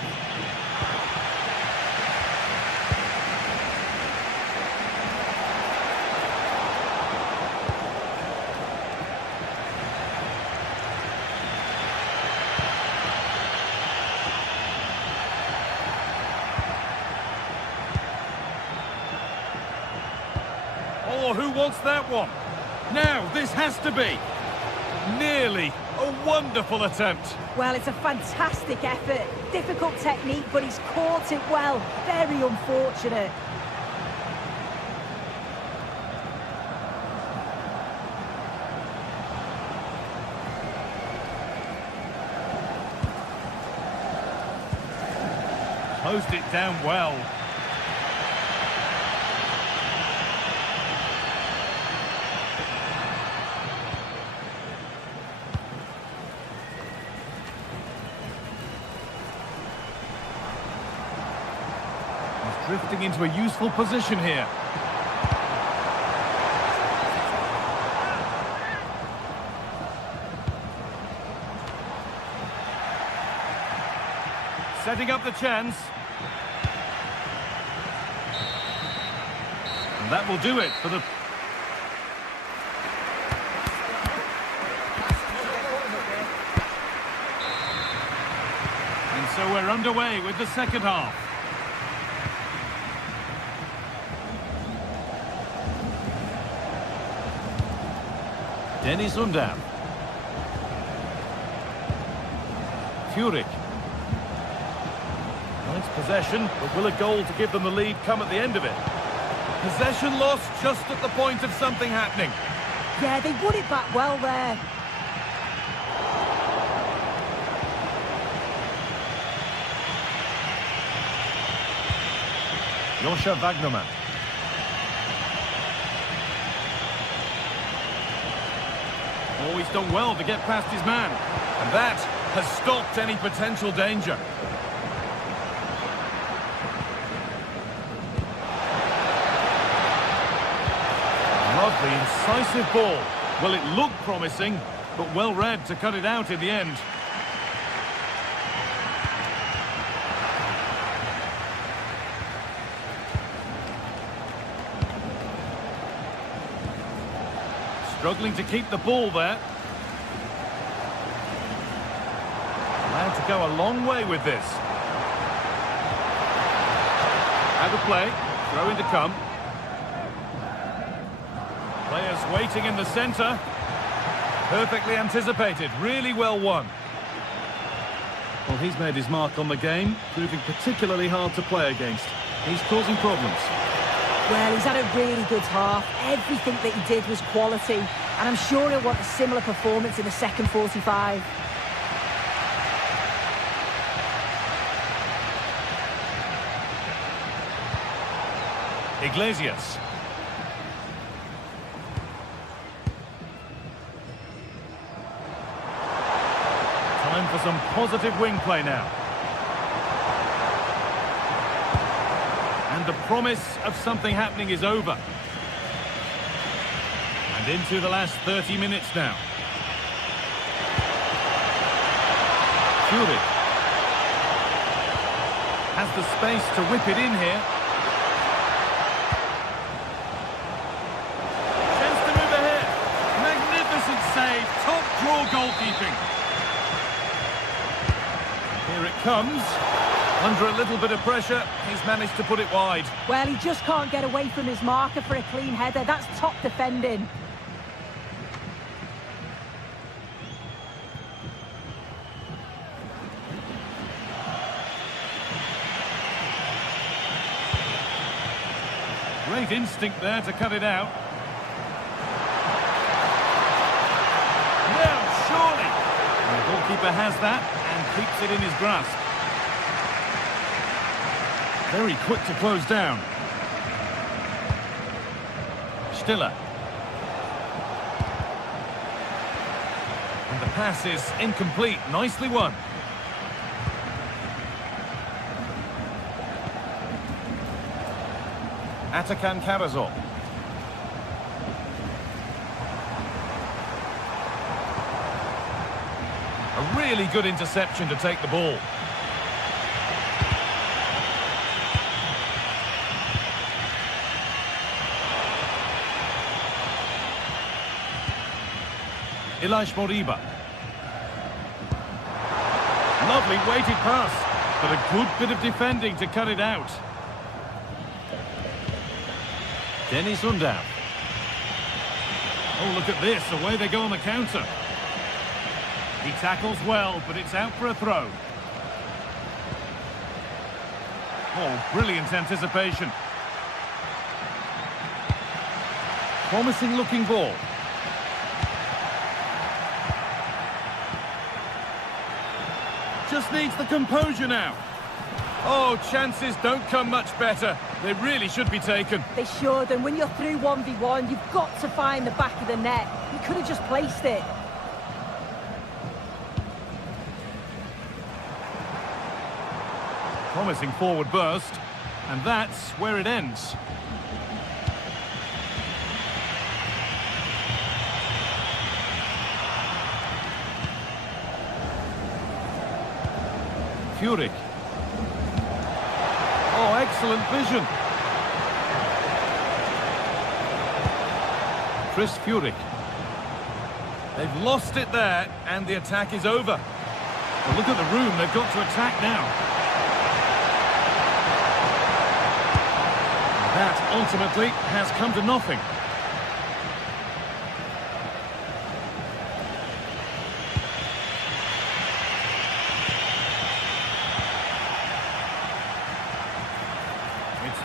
Oh, who wants that one? Now, this has to be. Nearly. A wonderful attempt. Well, it's a fantastic effort. Difficult technique, but he's caught it well. Very unfortunate. Closed it down well. Drifting into a useful position here. Setting up the chance. And that will do it for the... And so we're underway with the second half. Dennis Undav. Furyk. Nice possession, but will a goal to give them the lead come at the end of it? Possession lost just at the point of something happening. Yeah, they won it back well there. Joscha Wagnerman. Oh, he's done well to get past his man. And that has stopped any potential danger. Lovely, incisive ball. Well, it looked promising, but well read to cut it out in the end. Struggling to keep the ball there. Allowed to go a long way with this. Out of play. Throw in to come. Players waiting in the centre. Perfectly anticipated. Really well won. Well, he's made his mark on the game, proving particularly hard to play against. He's causing problems. Well, he's had a really good half. Everything that he did was quality. And I'm sure he'll want a similar performance in the second 45. Iglesias. Time for some positive wing play now. And the promise of something happening is over. And into the last 30 minutes now. Furyk has the space to whip it in here. Chance to move ahead. Magnificent save. Top draw goalkeeping. Here it comes. Under a little bit of pressure, he's managed to put it wide. Well, he just can't get away from his marker for a clean header. That's top defending. Great instinct there to cut it out. Now, surely. And the goalkeeper has that and keeps it in his grasp. Very quick to close down. Stiller. And the pass is incomplete. Nicely won. Atakan Karazor. A really good interception to take the ball. Ilaix Moriba. Lovely weighted pass, but a good bit of defending to cut it out. Dennis Undav. Oh, look at this, away they go on the counter. He tackles well, but it's out for a throw. Oh, brilliant anticipation. Promising looking ball. Just needs the composure now. Oh, chances don't come much better. They really should be taken. They should, and when you're through 1v1, you've got to find the back of the net. He could have just placed it. Promising forward burst, and that's where it ends. Furyk. Oh, excellent vision. Chris Furyk. They've lost it there, and the attack is over. Well, look at the room they've got to attack now. That ultimately has come to nothing.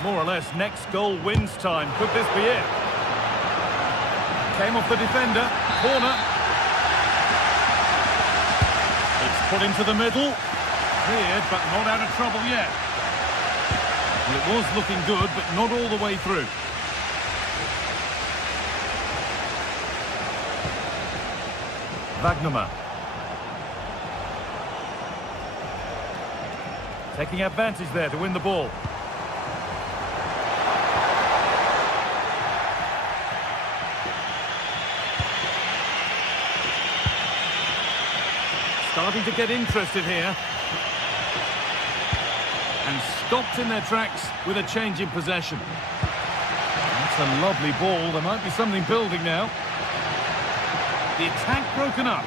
More or less next goal wins time. Could this be it? Came off the defender. Corner. It's put into the middle. Cleared, but not out of trouble yet. Well, it was looking good, but not all the way through. Wagnerman. Taking advantage there to win the ball. Starting to get interested here. And stopped in their tracks with a change in possession. That's a lovely ball. There might be something building now. The attack broken up.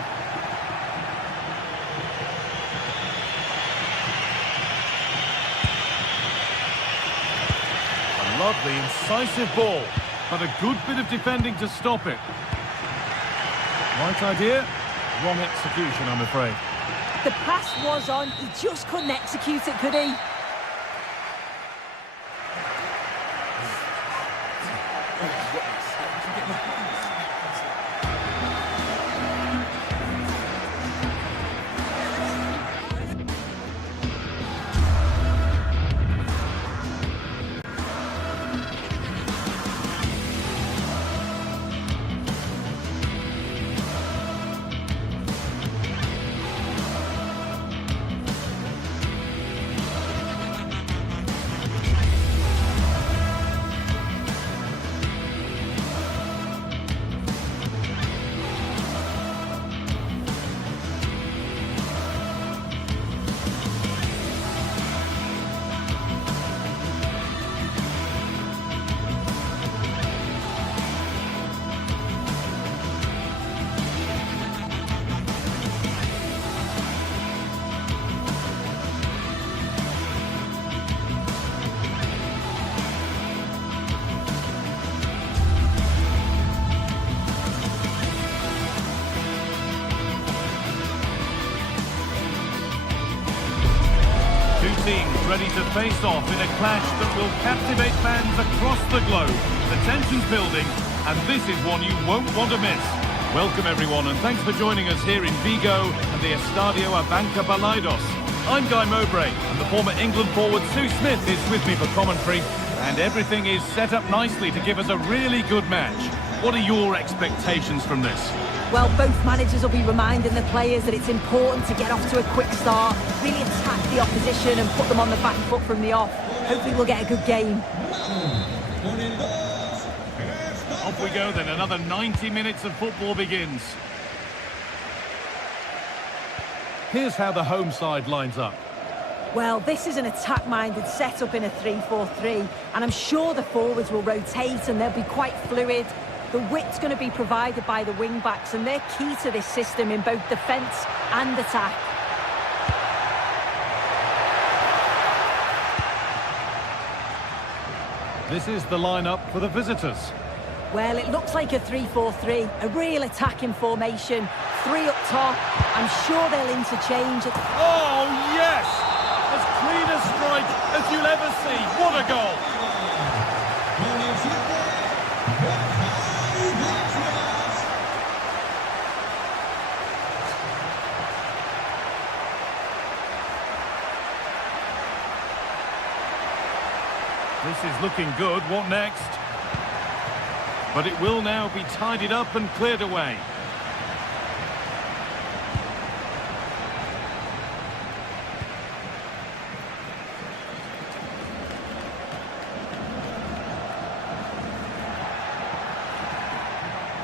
A lovely, incisive ball. But a good bit of defending to stop it. Right idea. Wrong execution, I'm afraid. The pass was on, he just couldn't execute it, could he? Teams ready to face off in a clash that will captivate fans across the globe. The tension's building, and this is one you won't want to miss. Welcome everyone, and thanks for joining us here in Vigo and the Estadio Abanca Balaidos. I'm Guy Mowbray, and the former England forward Sue Smith is with me for commentary, and everything is set up nicely to give us a really good match. What are your expectations from this? Well, both managers will be reminding the players that it's important to get off to a quick start, really attack the opposition and put them on the back foot from the off. Hopefully we'll get a good game. Con el 2. Off we go then, another 90 minutes of football begins. Here's how the home side lines up. Well, this is an attack-minded setup in a 3-4-3, and I'm sure the forwards will rotate and they'll be quite fluid. The width's going to be provided by the wing-backs, and they're key to this system in both defence and attack. This is the lineup for the visitors. Well, it looks like a 3-4-3, a real attacking formation. 3 up top. I'm sure they'll interchange. Oh, yes! As clean a strike as you'll ever see. What a goal! Con el 7. This is looking good. What next? But it will now be tidied up and cleared away.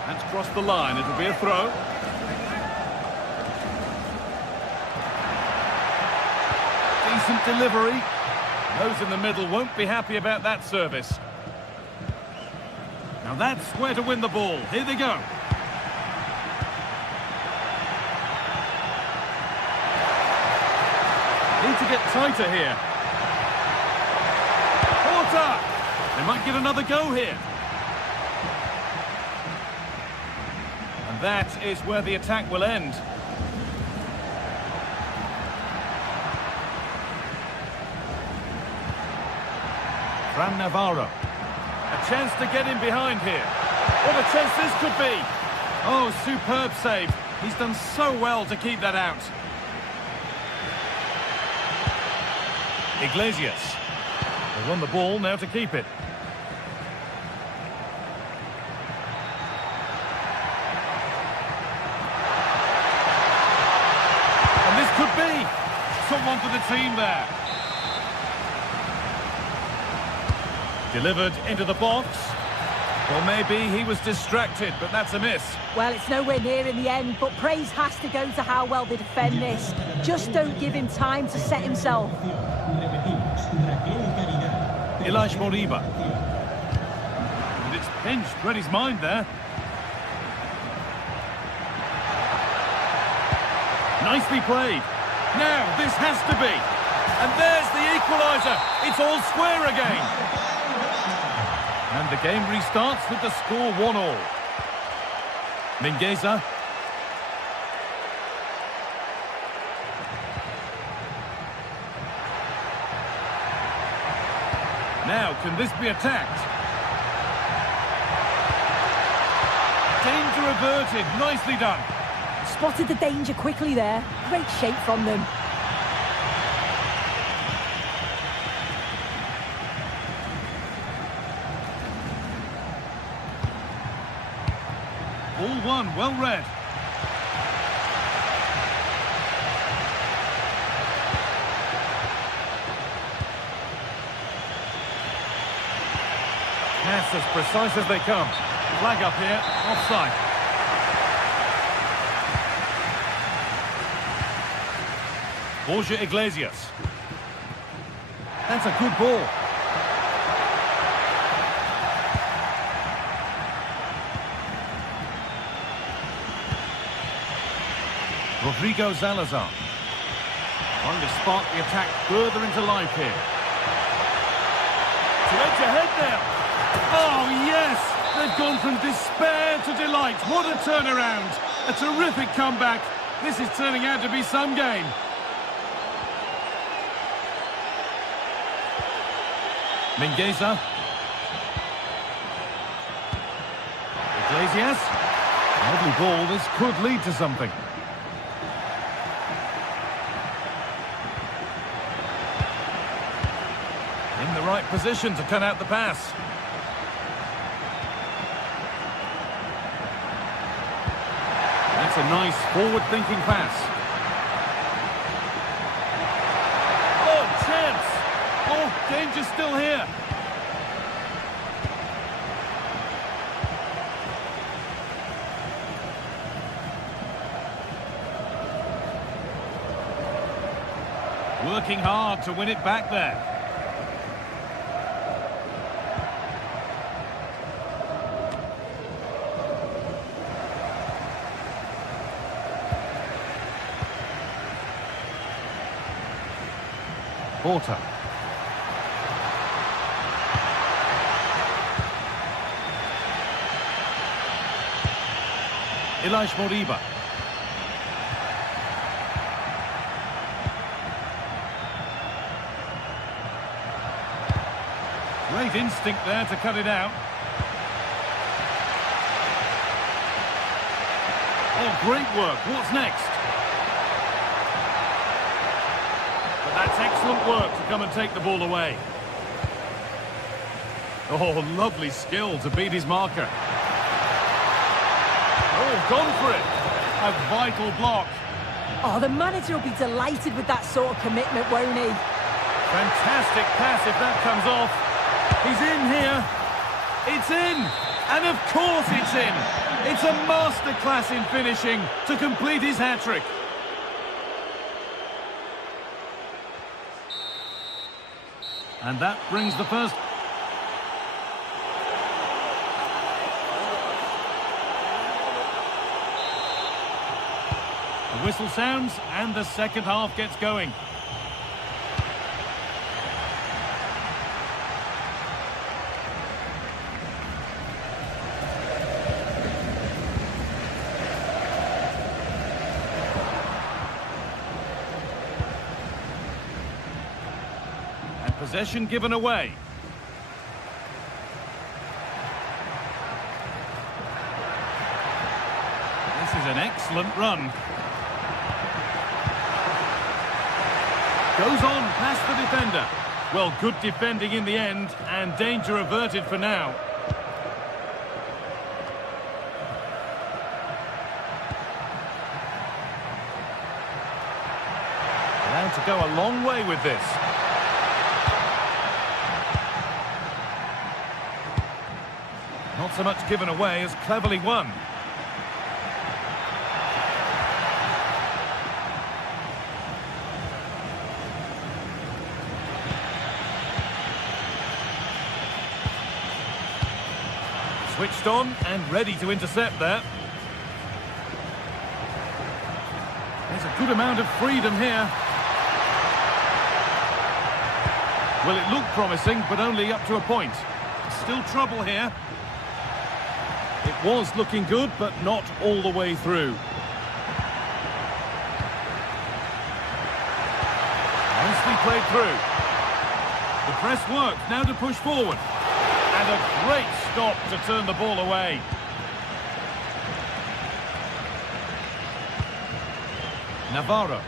That's crossed the line. It'll be a throw. Decent delivery. Those in the middle won't be happy about that service. Now that's where to win the ball. Here they go. Need to get tighter here. Porter! They might get another go here. And that is where the attack will end. Fran Navarro. A chance to get in behind here. What a chance this could be. Oh, superb save. He's done so well to keep that out. Iglesias. They won the ball, now to keep it. And this could be someone for the team there. Delivered into the box. Well, maybe he was distracted, but that's a miss. Well, it's nowhere near in the end, but praise has to go to how well they defend this. Just don't give him time to set himself. Ilaix Moriba. And it's pinched, read his mind there. Nicely played. Now, this has to be. And there's the equaliser. It's all square again. And the game restarts with the score 1-1. Mingueza. Now, can this be attacked? Danger averted. Nicely done. Spotted the danger quickly there. Great shape from them. All one, well read. Pass as precise as they come. Flag up here, offside. Borja Iglesias. That's a good ball. Rodrigo Salazar. Trying to spark the attack further into life here. To edge ahead now. Oh, yes! They've gone from despair to delight. What a turnaround. A terrific comeback. This is turning out to be some game. Mingueza. Iglesias. Lovely ball. This could lead to something. In the right position to cut out the pass. That's a nice forward-thinking pass. Oh, chance! Oh, danger still here. Working hard to win it back there. Porter. Elias Moriba. Great instinct there to cut it out. Oh, great work. What's next? But that's excellent work to come and take the ball away. Oh, lovely skill to beat his marker. Oh, gone for it. A vital block. Oh, the manager will be delighted with that sort of commitment, won't he? Fantastic pass if that comes off. He's in here. It's in. And of course it's in. It's a masterclass in finishing to complete his hat-trick. And that brings the first... The whistle sounds and the second half gets going. And possession given away. This is an excellent run. Goes on past the defender. Well, good defending in the end, and danger averted for now. Allowed to go a long way with this. Not so much given away as cleverly won. Switched on and ready to intercept there. There's a good amount of freedom here. Well, it looked promising, but only up to a point. Still trouble here. It was looking good, but not all the way through. Nicely played through. The press worked, now to push forward. And a great stop to turn the ball away. Navarro.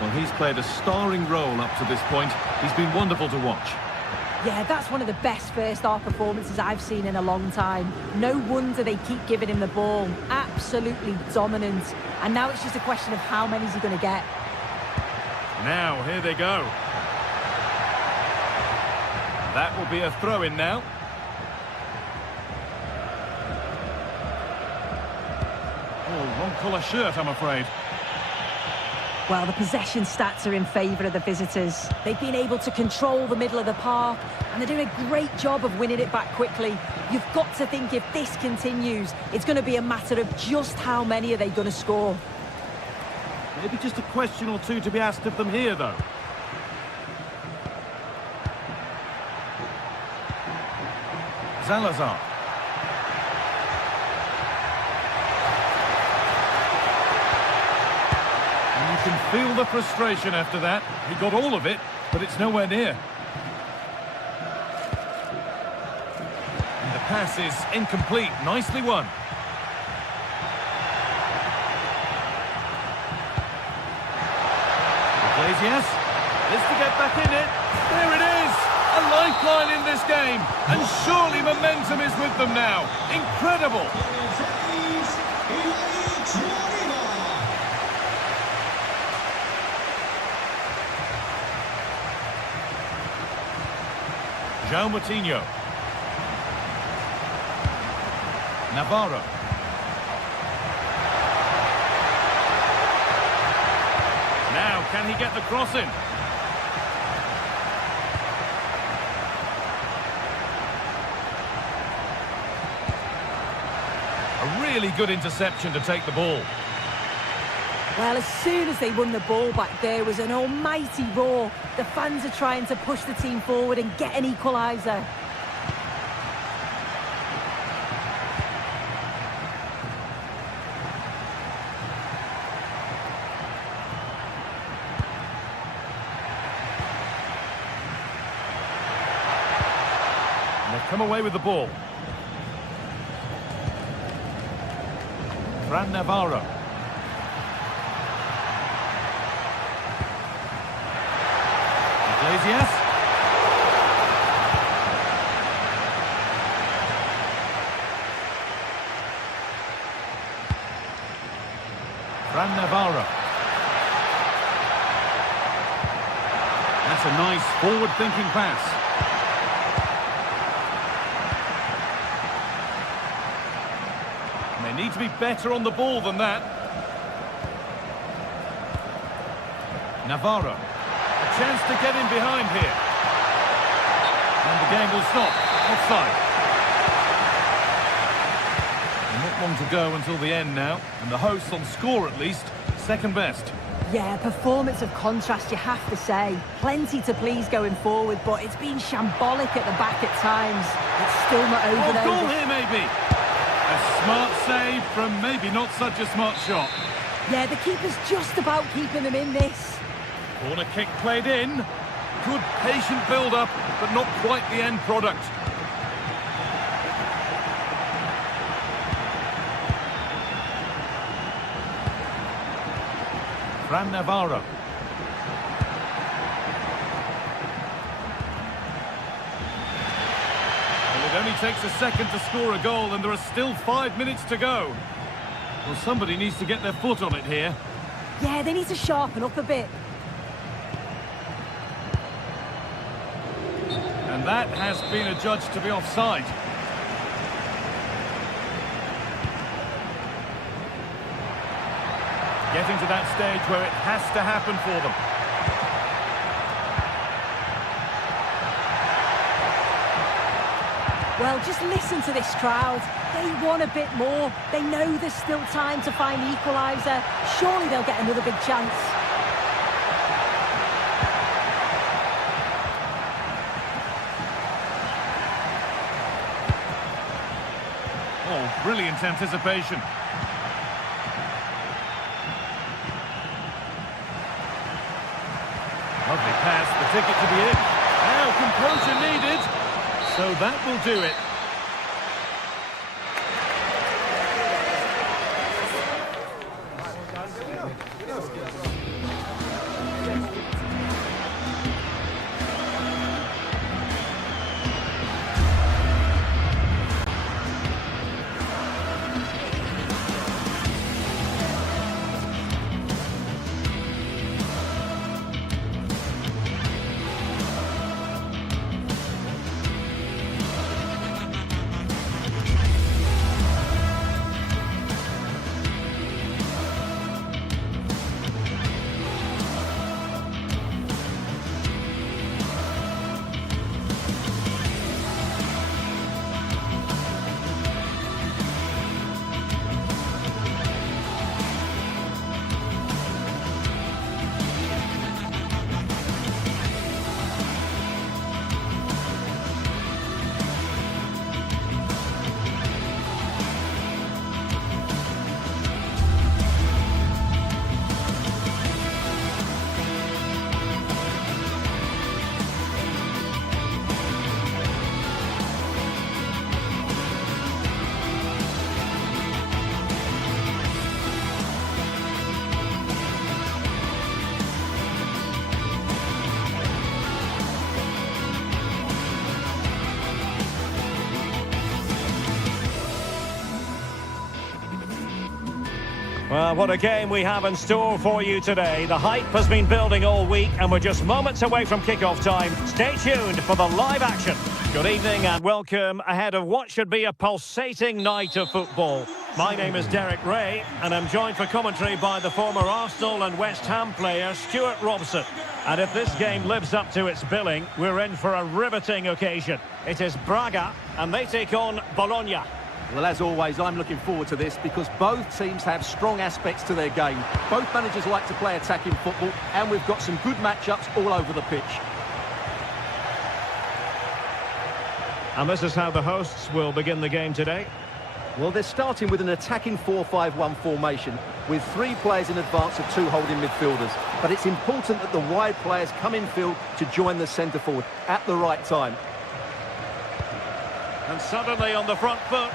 Well, he's played a starring role up to this point. He's been wonderful to watch. Yeah, that's one of the best first-half performances I've seen in a long time. No wonder they keep giving him the ball. Absolutely dominant. And now it's just a question of how many is he going to get. Now, here they go. That will be a throw-in now. Oh, wrong colour shirt, I'm afraid. Well, the possession stats are in favour of the visitors. They've been able to control the middle of the park, and they're doing a great job of winning it back quickly. You've got to think if this continues, it's going to be a matter of just how many are they going to score. Maybe just a question or two to be asked of them here, though. Salazar. And you can feel the frustration after that. He got all of it, but it's nowhere near. And the pass is incomplete. Nicely won. Iglesias is to get back in it. There it is. A lifeline in this game, and surely momentum is with them now. Incredible. João Moutinho. Navarro. Now Can he get the cross in? A really good interception to take the ball. Well, as soon as they won the ball back, there was an almighty roar. The fans are trying to push the team forward and get an equaliser. And they've come away with the ball. Fran Navarro. Iglesias. Fran Navarro. That's a nice forward-thinking pass. And they need to be better on the ball than that. Navarro. A chance to get in behind here. And the game will stop. Offside. Not long to go until the end now. And the hosts on score at least, second best. Yeah, performance of contrast, you have to say. Plenty to please going forward, but it's been shambolic at the back at times. It's still not over Oh, though. goal here maybe. A smart save from maybe not such a smart shot. Yeah, the keeper's just about keeping them in this. Corner kick played in. Good patient build-up, but not quite the end product. Fran Navarro. Well, it only takes a second to score a goal, and there are still 5 minutes to go. Well, somebody needs to get their foot on it here. Yeah, they need to sharpen up a bit. And that has been adjudged to be offside. Getting to that stage where it has to happen for them. Well, just listen to this crowd. They want a bit more. They know there's still time to find the equaliser. Surely they'll get another big chance. Oh, brilliant anticipation. Lovely pass, the ticket to the in. Now composure needed, so that will do it. Well, what a game we have in store for you today. The hype has been building all week and we're just moments away from kick-off time. Stay tuned for the live action. Good evening and welcome ahead of what should be a pulsating night of football. My name is Derek Ray, and I'm joined for commentary by the former Arsenal and West Ham player Stuart Robson. And if this game lives up to its billing, we're in for a riveting occasion. It is Braga, and they take on Bologna. Well, as always, I'm looking forward to this because both teams have strong aspects to their game. Both managers like to play attacking football, and we've got some good matchups all over the pitch. And this is how the hosts will begin the game today. Well, they're starting with an attacking 4-5-1 formation with 3 players in advance of 2 holding midfielders. But it's important that the wide players come in field to join the centre forward at the right time. And suddenly on the front foot.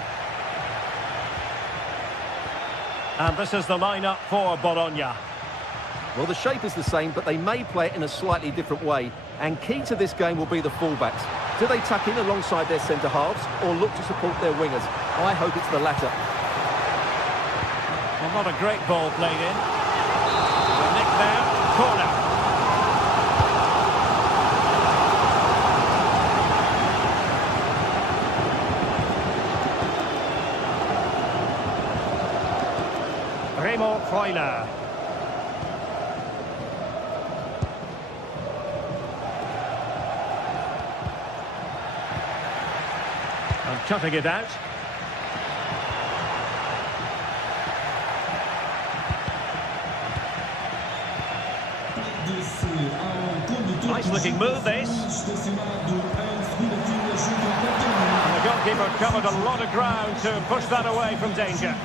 And this is the lineup for Bologna. Well, the shape is the same, but they may play it in a slightly different way. And key to this game will be the fullbacks. Do they tuck in alongside their centre-halves or look to support their wingers? I hope it's the latter. Well, not a great ball played in. The nick there, corner. Remo Freuler. And cutting it out. Nice looking move this. And the goalkeeper covered a lot of ground to push that away from danger.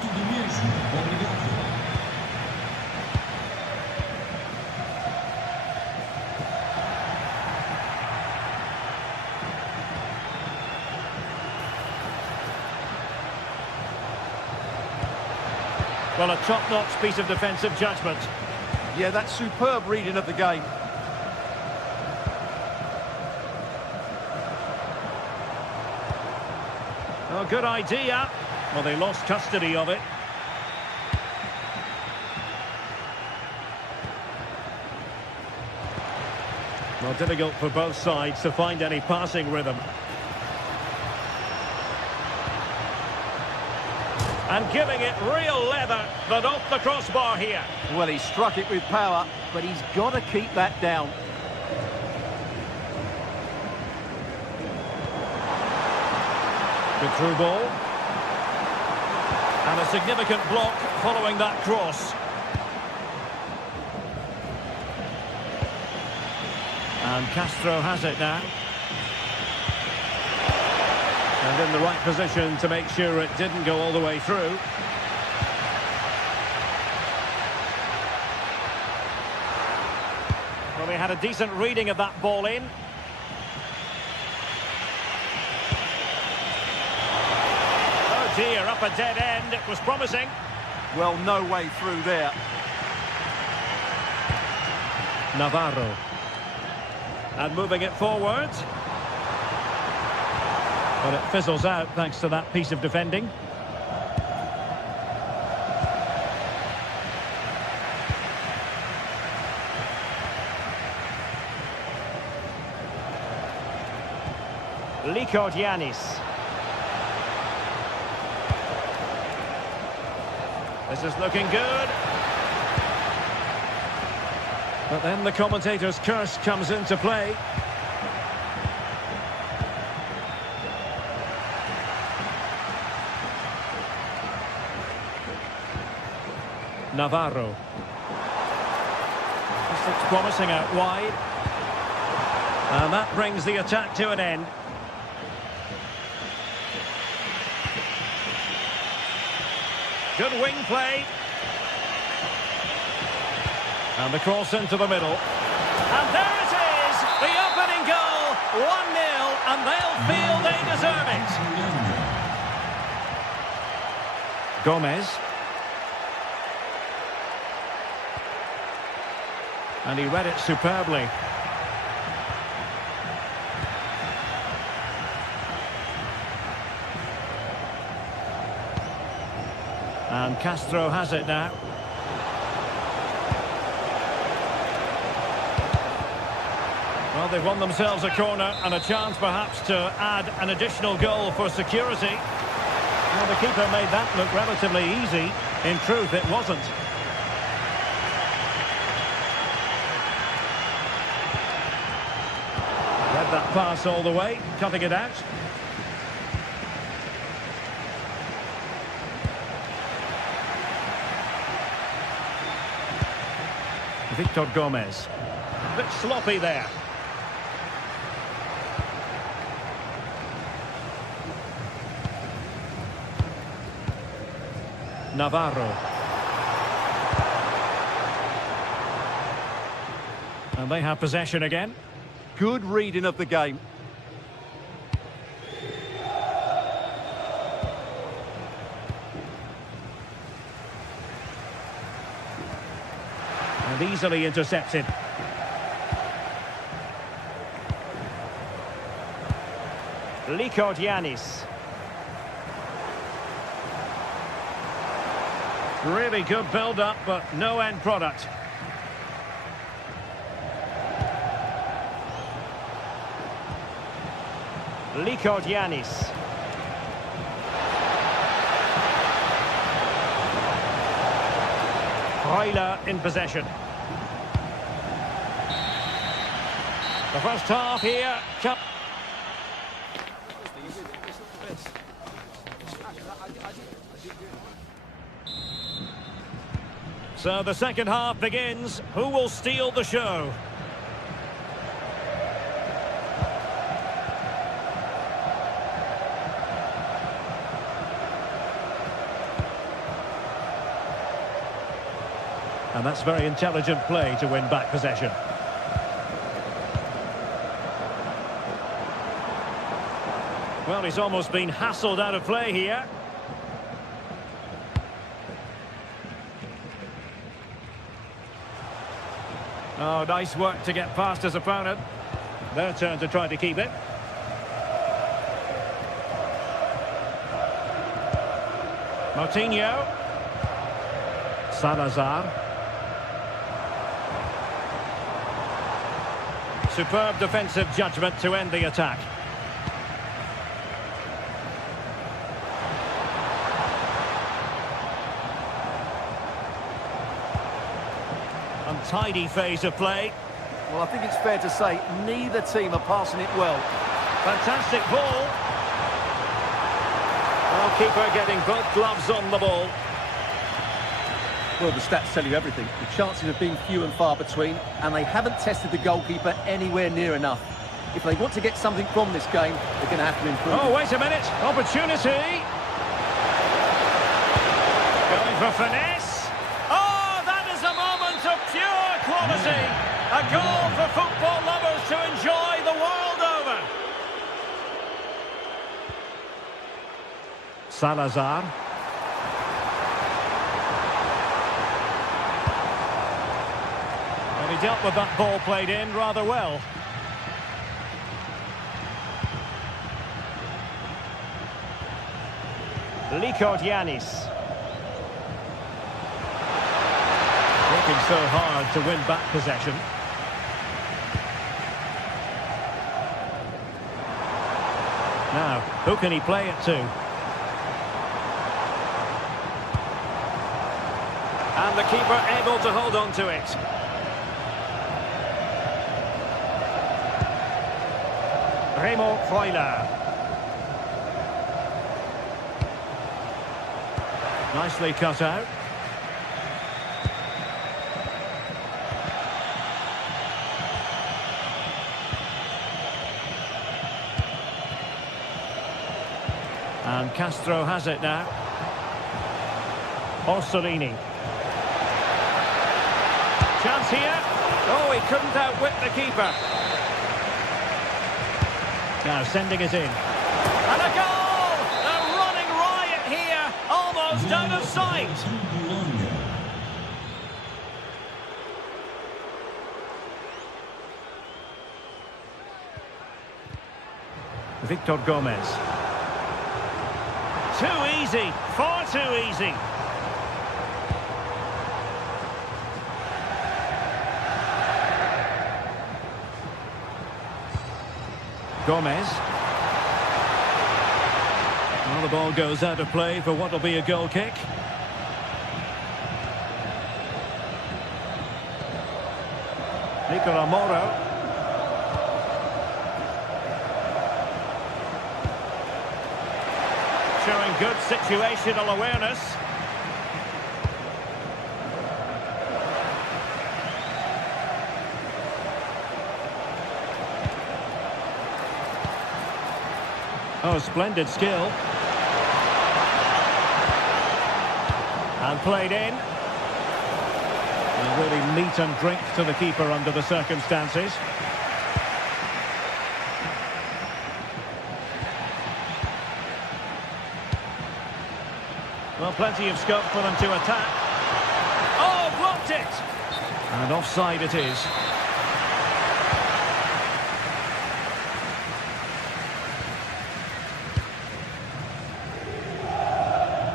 Well, a top-notch piece of defensive judgment. Yeah, that's superb reading of the game. Oh, good idea. Well, they lost custody of it. Well, difficult for both sides to find any passing rhythm. And giving it real leather, but off the crossbar here. Well, he struck it with power, but he's got to keep that down. Good through ball. And a significant block following that cross. And Castro has it now. And in the right position to make sure it didn't go all the way through. Well, they had a decent reading of that ball in. Oh dear, up a dead end. It was promising. Well, no way through there. Navarro. And moving it forward. But it fizzles out thanks to that piece of defending. Likodianis. This is looking good. But then the commentator's curse comes into play. Navarro. This looks promising out wide. And that brings the attack to an end. Good wing play. And the cross into the middle. And there it is! The opening goal! 1-0, and they'll feel they deserve it. Gomez. And he read it superbly. And Castro has it now. Well, they've won themselves a corner and a chance perhaps to add an additional goal for security. Well, the keeper made that look relatively easy. In truth, it wasn't. Read that pass all the way, cutting it out. Victor Gomez. A bit sloppy there. Navarro. And they have possession again. Good reading of the game. And easily intercepted. Yanis. Really good build-up, but no end product. Yanis. Freuler in possession. The first half here. So the second half begins. Who will steal the show? And that's very intelligent play to win back possession. Well, he's almost been hassled out of play here. Oh, nice work to get past his opponent. Their turn to try to keep it. Moutinho. Salazar. Superb defensive judgment to end the attack. Untidy phase of play. Well, I think it's fair to say neither team are passing it well. Fantastic ball. Well, keeper getting both gloves on the ball. Well, the stats tell you everything. The chances have been few and far between, and they haven't tested the goalkeeper anywhere near enough. If they want to get something from this game, they're going to have to improve. Oh, wait a minute. Opportunity. Going for finesse. Oh, that is a moment of pure quality. A goal for football lovers to enjoy the world over. Salazar. Well, he dealt with that ball played in rather well. Yanis. Working so hard to win back possession. Now, who can he play it to? And the keeper able to hold on to it. Freuler. Nicely cut out. And Castro has it now. Orsolini. Chance here. Oh, he couldn't outwit the keeper. Now sending it in. And a goal! A running riot here, almost out of sight. Victor Gomez. Too easy, far too easy. Gomez. Well, Well, the ball goes out of play for what will be a goal kick. Nicola Moro. Showing good situational awareness. Oh, splendid skill. And played in. And really meat and drink to the keeper under the circumstances. Well, plenty of scope for them to attack. Oh, blocked it! And offside it is.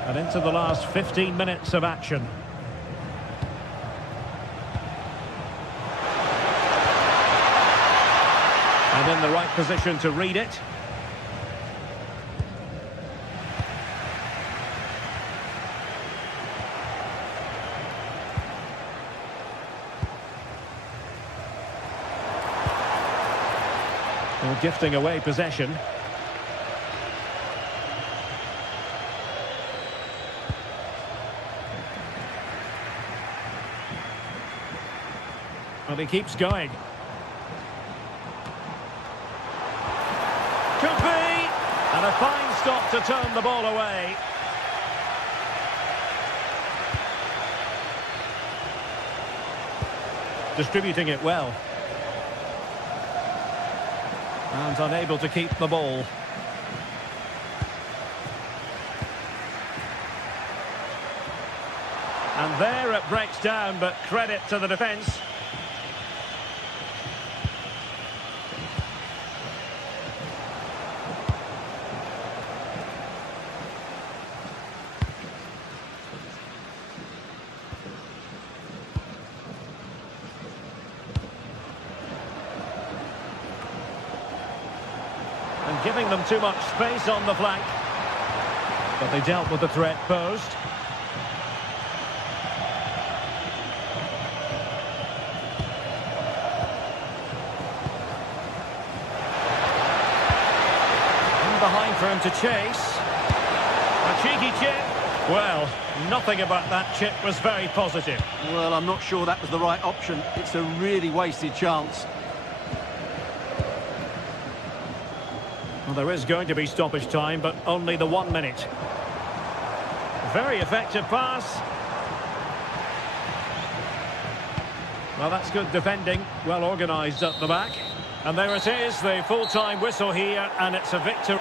And into the last 15 minutes of action. And in the right position to read it. Well, gifting away possession. Well, he keeps going. Could be! And a fine stop to turn the ball away. Distributing it well. And unable to keep the ball. And there it breaks down, but credit to the defence. And giving them too much space on the flank. But they dealt with the threat posed. And behind for him to chase. A cheeky chip. Well, nothing about that chip was very positive. Well, I'm not sure that was the right option. It's a really wasted chance. Well, there is going to be stoppage time, but only the 1 minute. Very effective pass. Well, that's good defending. Well organised at the back. And there it is, the full-time whistle here, and it's a victory.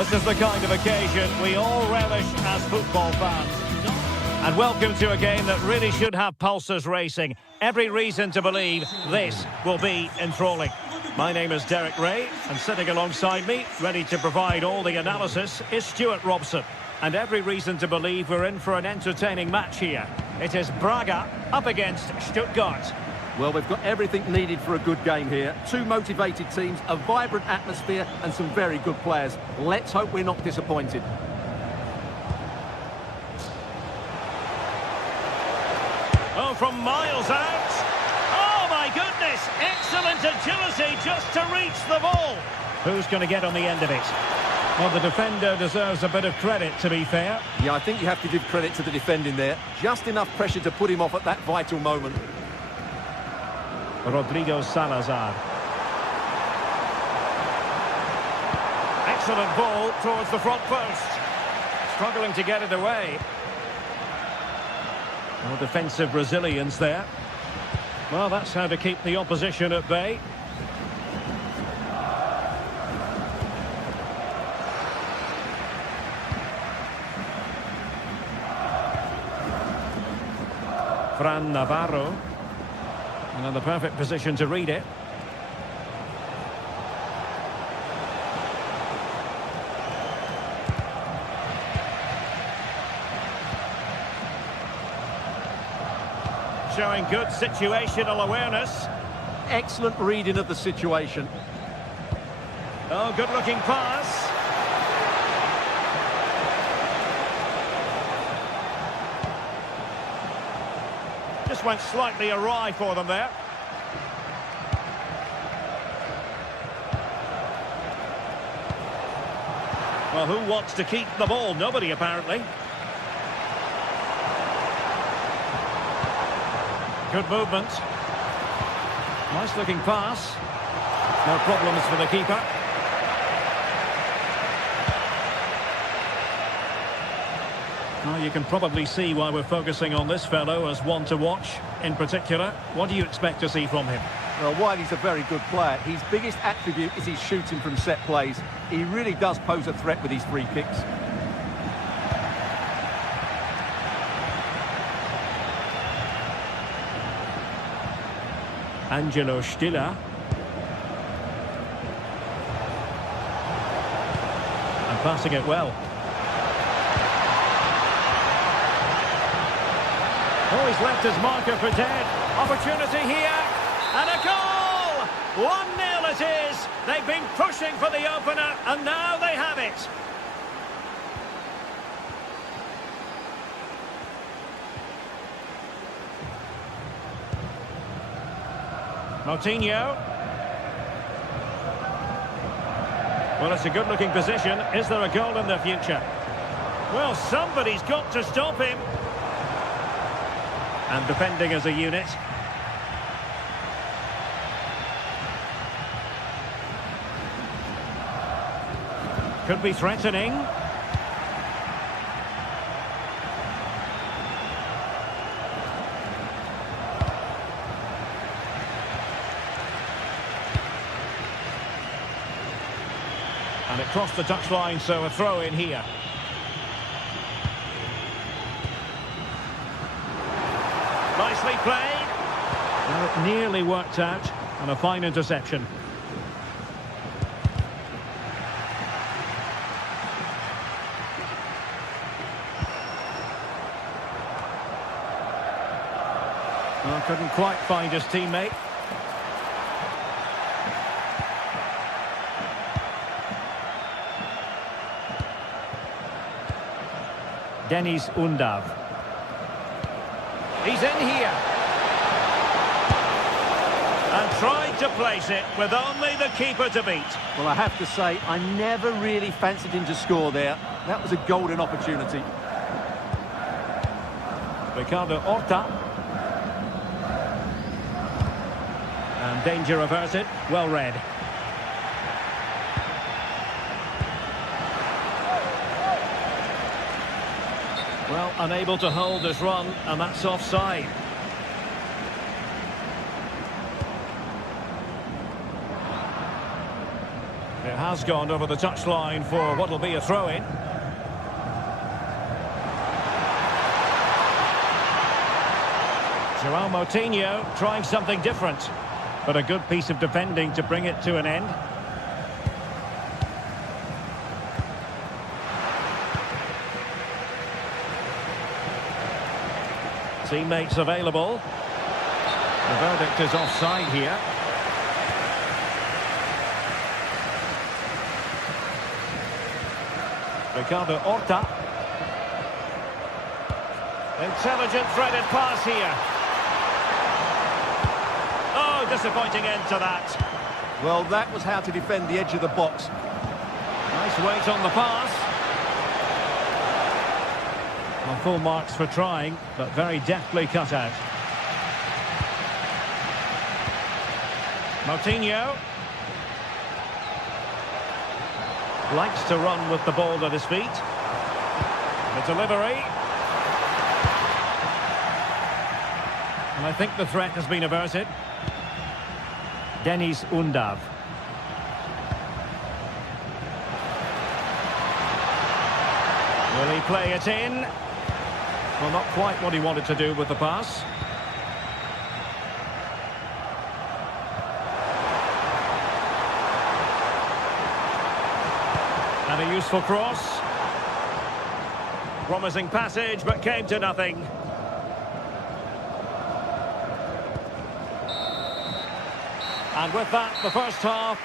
This is the kind of occasion we all relish as football fans. And welcome to a game that really should have pulses racing. Every reason to believe this will be enthralling. My name is Derek Ray, and sitting alongside me, ready to provide all the analysis, is Stuart Robson. And every reason to believe we're in for an entertaining match here. It is Braga up against Stuttgart. Well, we've got everything needed for a good game here. Two motivated teams, a vibrant atmosphere and some very good players. Let's hope we're not disappointed. Oh, from miles out. Oh, my goodness. Excellent agility just to reach the ball. Who's going to get on the end of it? Well, the defender deserves a bit of credit, to be fair. Yeah, I think you have to give credit to the defending there. Just enough pressure to put him off at that vital moment. Rodrigo Salazar. Excellent ball towards the front post. Struggling to get it away. More defensive resilience there. Well, that's how to keep the opposition at bay. Fran Navarro. And in the perfect position to read it. Showing good situational awareness. Excellent reading of the situation. Oh, good-looking pass. Just went slightly awry for them there. Well, who wants to keep the ball? Nobody, apparently. Good movement. Nice-looking pass. No problems for the keeper. Well, you can probably see why we're focusing on this fellow as one to watch in particular. What do you expect to see from him? Well, while he's a very good player, his biggest attribute is his shooting from set plays. He really does pose a threat with his free kicks. Angelo Stiller. And passing it well. Oh, he's left his marker for dead. Opportunity here. And a goal! 1-0 it is. They've been pushing for the opener, and now they have it. Moutinho. Well, it's a good-looking position. Is there a goal in the future? Well, somebody's got to stop him. And defending as a unit. Could be threatening. And it crossed the touchline, so a throw in here. Nicely played. Well, it nearly worked out, and a fine interception. Well, couldn't quite find his teammate. Dennis Undav. He's in here. And tried to place it with only the keeper to beat. Well, I have to say, I never really fancied him to score there. That was a golden opportunity. Ricardo Horta. And danger averted. Well read. Well, unable to hold his run, and that's offside. It has gone over the touchline for what will be a throw-in. João Moutinho trying something different, but a good piece of defending to bring it to an end. Teammates available. The verdict is offside here. Ricardo Horta. Intelligent threaded pass here. Oh, disappointing end to that. Well, that was how to defend the edge of the box. Nice weight on the pass. Well, full marks for trying, but very deftly cut out. Moutinho. Likes to run with the ball at his feet. The delivery. And I think the threat has been averted. Deniz Undav. Will he play it in? Well, not quite what he wanted to do with the pass. And a useful cross. Promising passage, but came to nothing. And with that, the first half.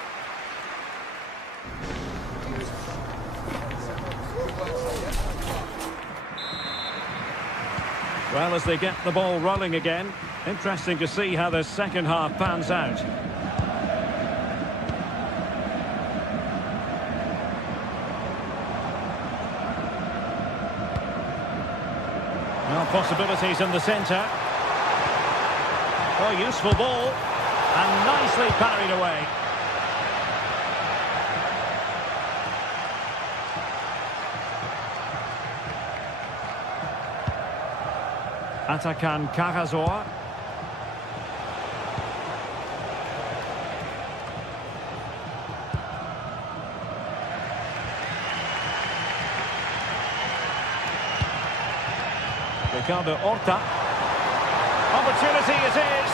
Well, as they get the ball rolling again, interesting to see how the second half pans out. Now possibilities in the centre. Oh, useful ball. And nicely parried away. Atakan Karazor. Ricardo Horta. Opportunity it is.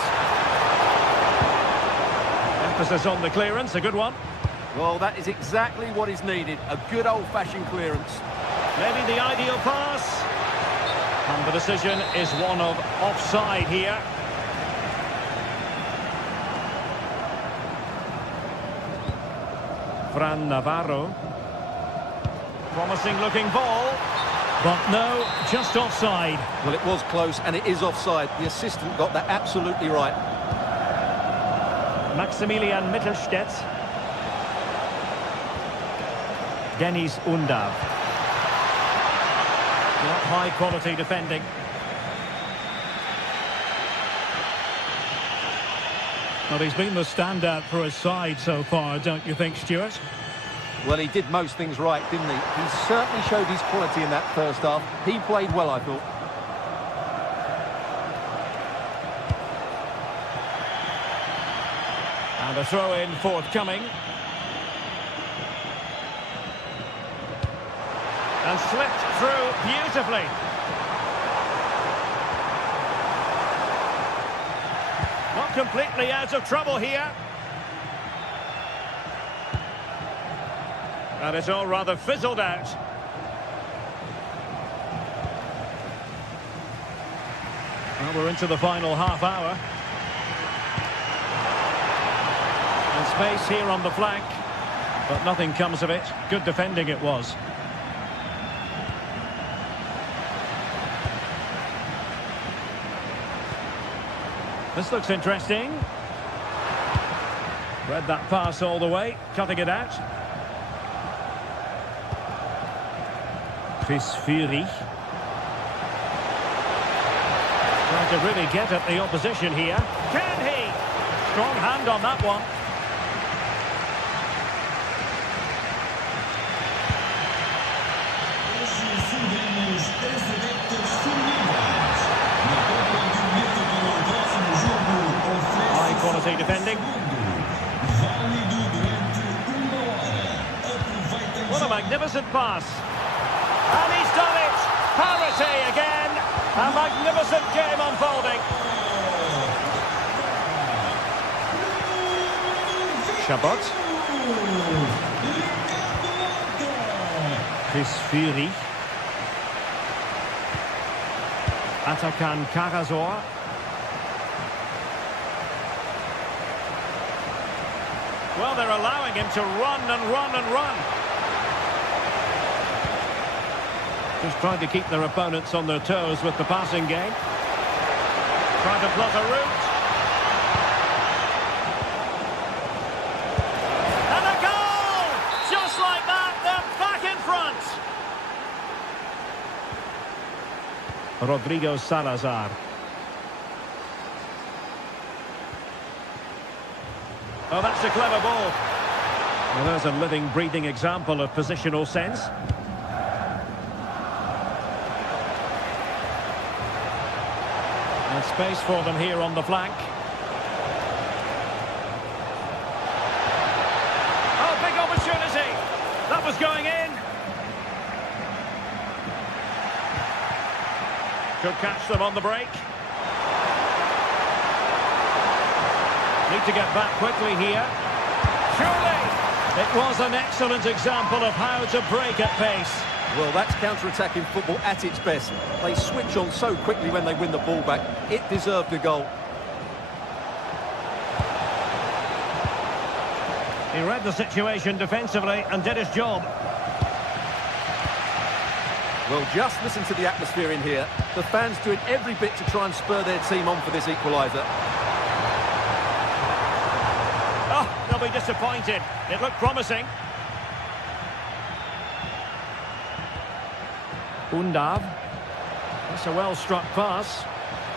Emphasis on the clearance, a good one. Well, that is exactly what is needed. A good old-fashioned clearance. Maybe the ideal pass. And the decision is one of offside here. Fran Navarro. Promising looking ball. But no, just offside. Well, it was close and it is offside. The assistant got that absolutely right. Maximilian Mittelstädt. Deniz Undav. Not high quality defending. Well, he's been the standout for his side so far, don't you think, Stuart? Well, he did most things right, didn't he? He certainly showed his quality in that first half. He played well, I thought. And a throw-in forthcoming. And slipped through beautifully. Not completely out of trouble here. And it's all rather fizzled out. Well, we're into the final half hour. And space here on the flank. But nothing comes of it. Good defending it was. This looks interesting. Read that pass all the way, cutting it out. Chris Fury. Trying to really get at the opposition here. Can he? Strong hand on that one. High quality defending. magnificent pass. And he's done it! Parity again! A magnificent game unfolding. Chabot. Chris Fury. Atakan Karazor. Well, they're allowing him to run and run and run. Just trying to keep their opponents on their toes with the passing game. Trying to plot a route. And a goal! Just like that, they're back in front. Rodrigo Salazar. Oh, that's a clever ball. Well, there's a living, breathing example of positional sense. And space for them here on the flank. Oh, big opportunity. That was going in. Could catch them on the break. Need to get back quickly here. Surely! It was an excellent example of how to break at pace. Well, that's counter-attacking football at its best. They switch on so quickly when they win the ball back. It deserved a goal. He read the situation defensively and did his job. Well, just listen to the atmosphere in here. The fans doing every bit to try and spur their team on for this equaliser. Oh, they'll be disappointed. It looked promising. Undav. That's a well-struck pass.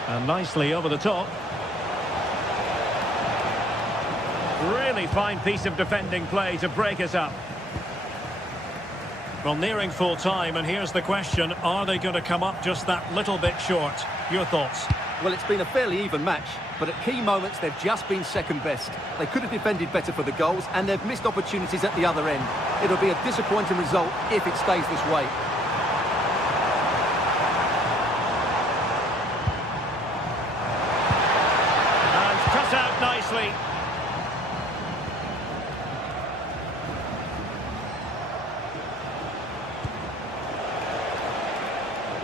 And nicely over the top. Really fine piece of defending play to break us up. Well, nearing full time, and here's the question, are they going to come up just that little bit short? Your thoughts? Well, it's been a fairly even match, but at key moments they've just been second best. They could have defended better for the goals, and they've missed opportunities at the other end. It'll be a disappointing result if it stays this way. And cut out nicely.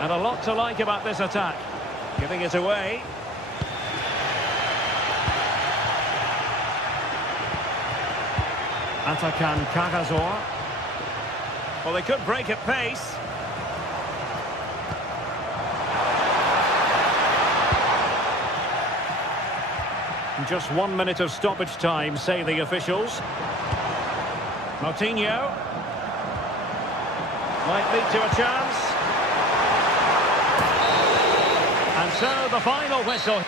And a lot to like about this attack. Giving it away. Atakan Karazor. Well, they could break at pace. Just 1 minute of stoppage time, say the officials. Moutinho. Might lead to a chance. And so the final whistle.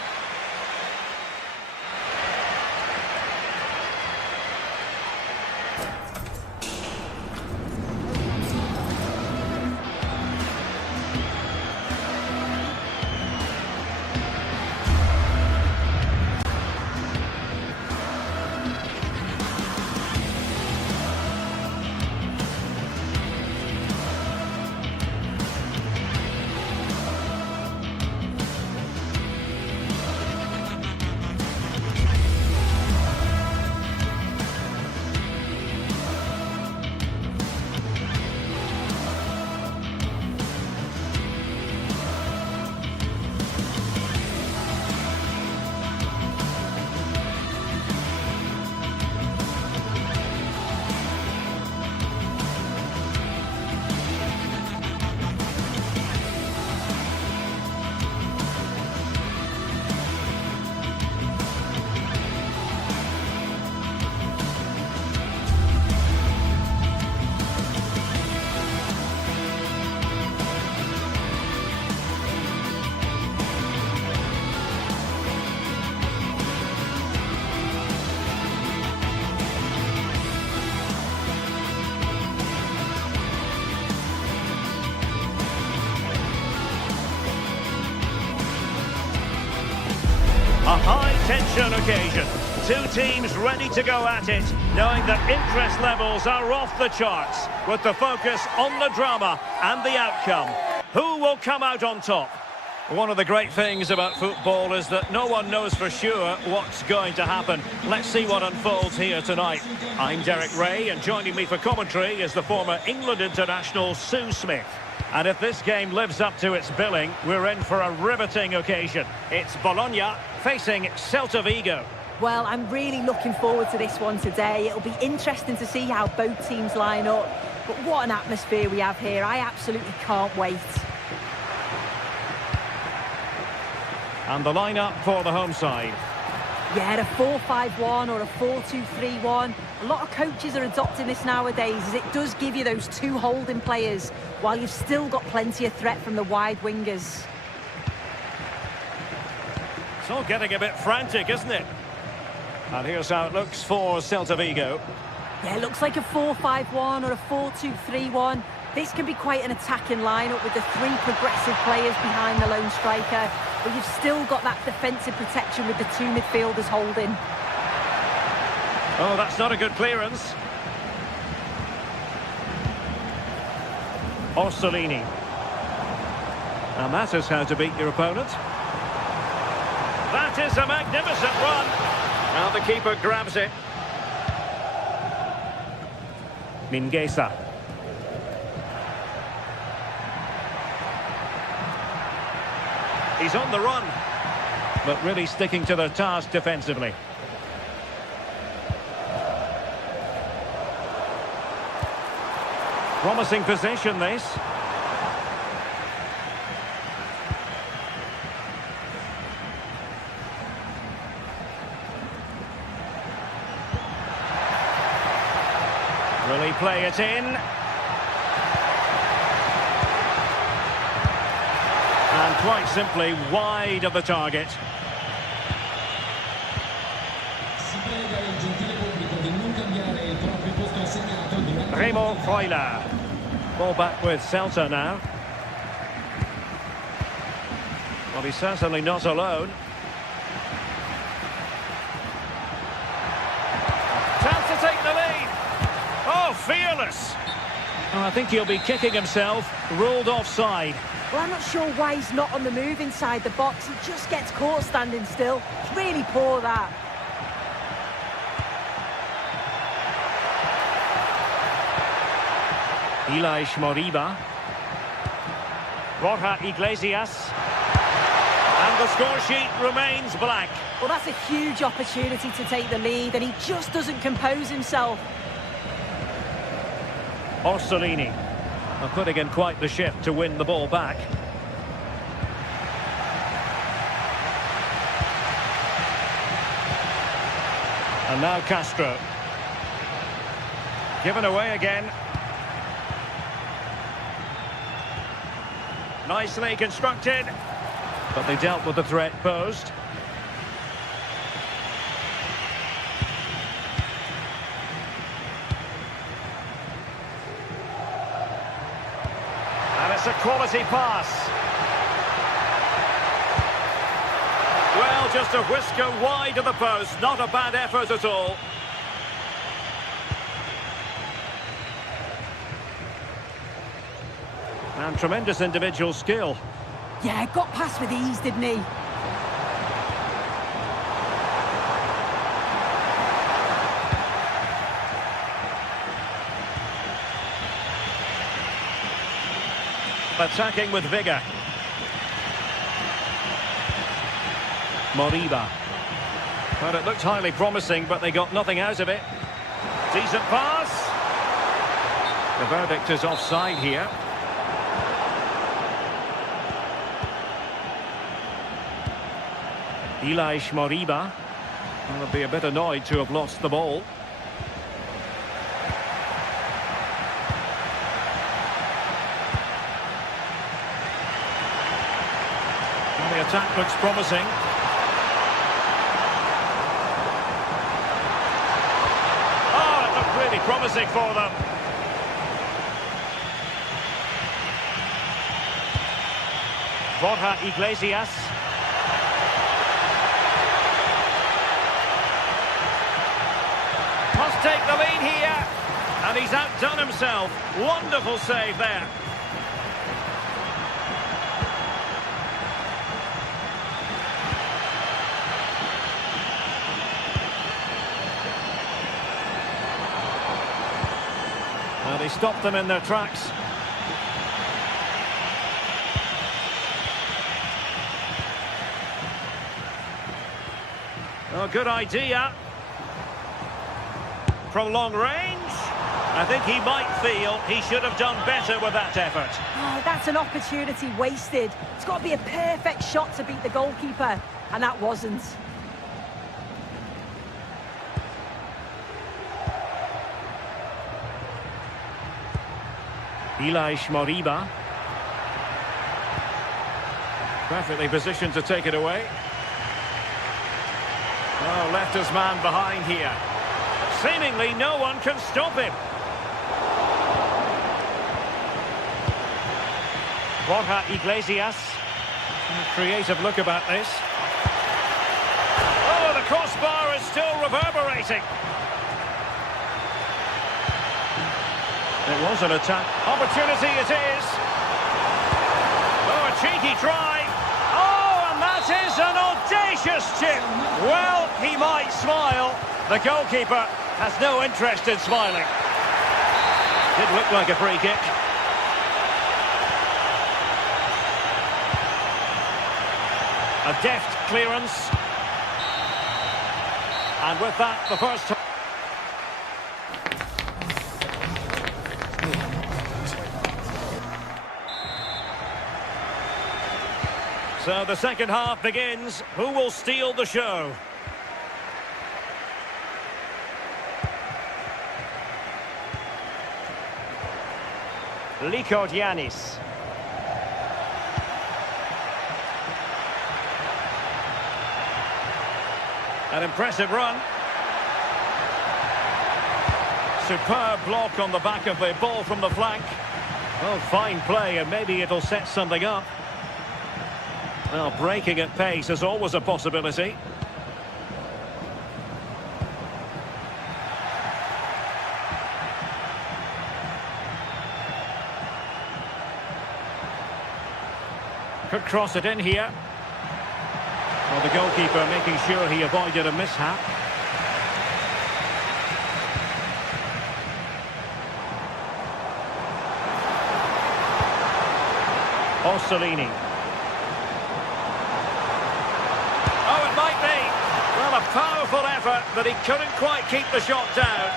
Two teams ready to go at it, knowing that interest levels are off the charts, with the focus on the drama and the outcome. Who will come out on top? One of the great things about football is that no one knows for sure what's going to happen. Let's see what unfolds here tonight. I'm Derek Ray, and joining me for commentary is the former England international Sue Smith. And if this game lives up to its billing, we're in for a riveting occasion. It's Bologna facing Celta Vigo. Well, I'm really looking forward to this one today. It'll be interesting to see how both teams line up. But what an atmosphere we have here. I absolutely can't wait. And the lineup for the home side. Yeah, a 4-5-1 or a 4-2-3-1. A lot of coaches are adopting this nowadays, as it does give you those two holding players, while you've still got plenty of threat from the wide wingers. It's all getting a bit frantic, isn't it? And here's how it looks for Celta Vigo. Yeah, it looks like a 4-5-1 or a 4-2-3-1. This can be quite an attacking lineup with the three progressive players behind the lone striker, but you've still got that defensive protection with the two midfielders holding. Oh, that's not a good clearance. Orsolini. And that is how to beat your opponent. That is a magnificent run. Now the keeper grabs it. Mingueza. He's on the run, but really sticking to their task defensively. Promising position, this. Will he play it in? And quite simply wide of the target. Si prega il gentile pubblico di non cambiare il proprio posto assegnato durante... Remo Freuler. Ball back with Celta now. Well, he's certainly not alone. Chance to take the lead. Oh, fearless. Oh, I think he'll be kicking himself. Ruled offside. Well, I'm not sure why he's not on the move inside the box. He just gets caught standing still. It's really poor, that. Ilaix Moriba. Borja Iglesias. And the score sheet remains blank. Well, that's a huge opportunity to take the lead, and he just doesn't compose himself. Orsolini. And putting in quite the shift to win the ball back. And now Castro. Given away again. Nicely constructed. But they dealt with the threat posed. And it's a quality pass. Well, just a whisker wide of the post. Not a bad effort at all. And tremendous individual skill. Yeah, got past with ease, didn't he? Attacking with vigour. Moriba. Well, it looked highly promising, but they got nothing out of it. Decent pass. The verdict is offside here. Ilaix Moriba. Will be a bit annoyed to have lost the ball. Well, the attack looks promising. Oh, it looked really promising for them. Borja Iglesias. take the lead here. And he's outdone himself. Wonderful save there. Well, he stopped them in their tracks. Oh, good idea. From long range. I think he might feel he should have done better with that effort. Oh, that's an opportunity wasted. It's got to be a perfect shot to beat the goalkeeper, and that wasn't. Moriba. Perfectly positioned to take it away. Oh, left his man behind here. Seemingly no one can stop him. Borja Iglesias. Creative look about this. Oh, the crossbar is still reverberating. It was an attack. Opportunity it is. Oh, a cheeky try. Oh, and that is an audacious chip. Well, he might smile. The goalkeeper has no interest in smiling. Did look like a free kick. A deft clearance. And with that, the first time. So the second half begins. Who will steal the show? Yanis. An impressive run. Superb block on the back of the ball from the flank. Well, fine play, and maybe it'll set something up. Well, breaking at pace is always a possibility. Could cross it in here. Well, the goalkeeper making sure he avoided a mishap. Orsolini. Oh, it might be. Well, a powerful effort, but he couldn't quite keep the shot down.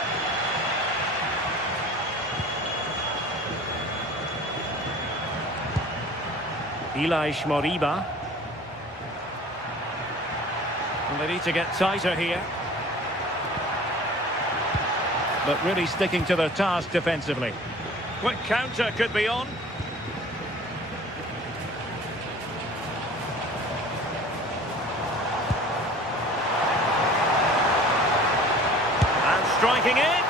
Moriba. And they need to get tighter here. But really sticking to their task defensively. Quick counter could be on. And striking it.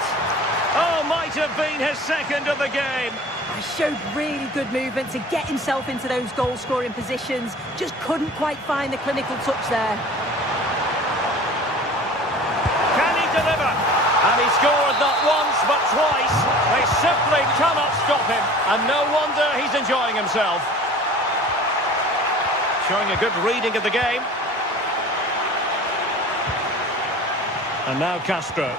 Oh, might have been his second of the game. He showed really good movement to get himself into those goal-scoring positions. Just couldn't quite find the clinical touch there. Can he deliver? And he scored not once but twice. They simply cannot stop him. And no wonder he's enjoying himself. Showing a good reading of the game. And now Castro.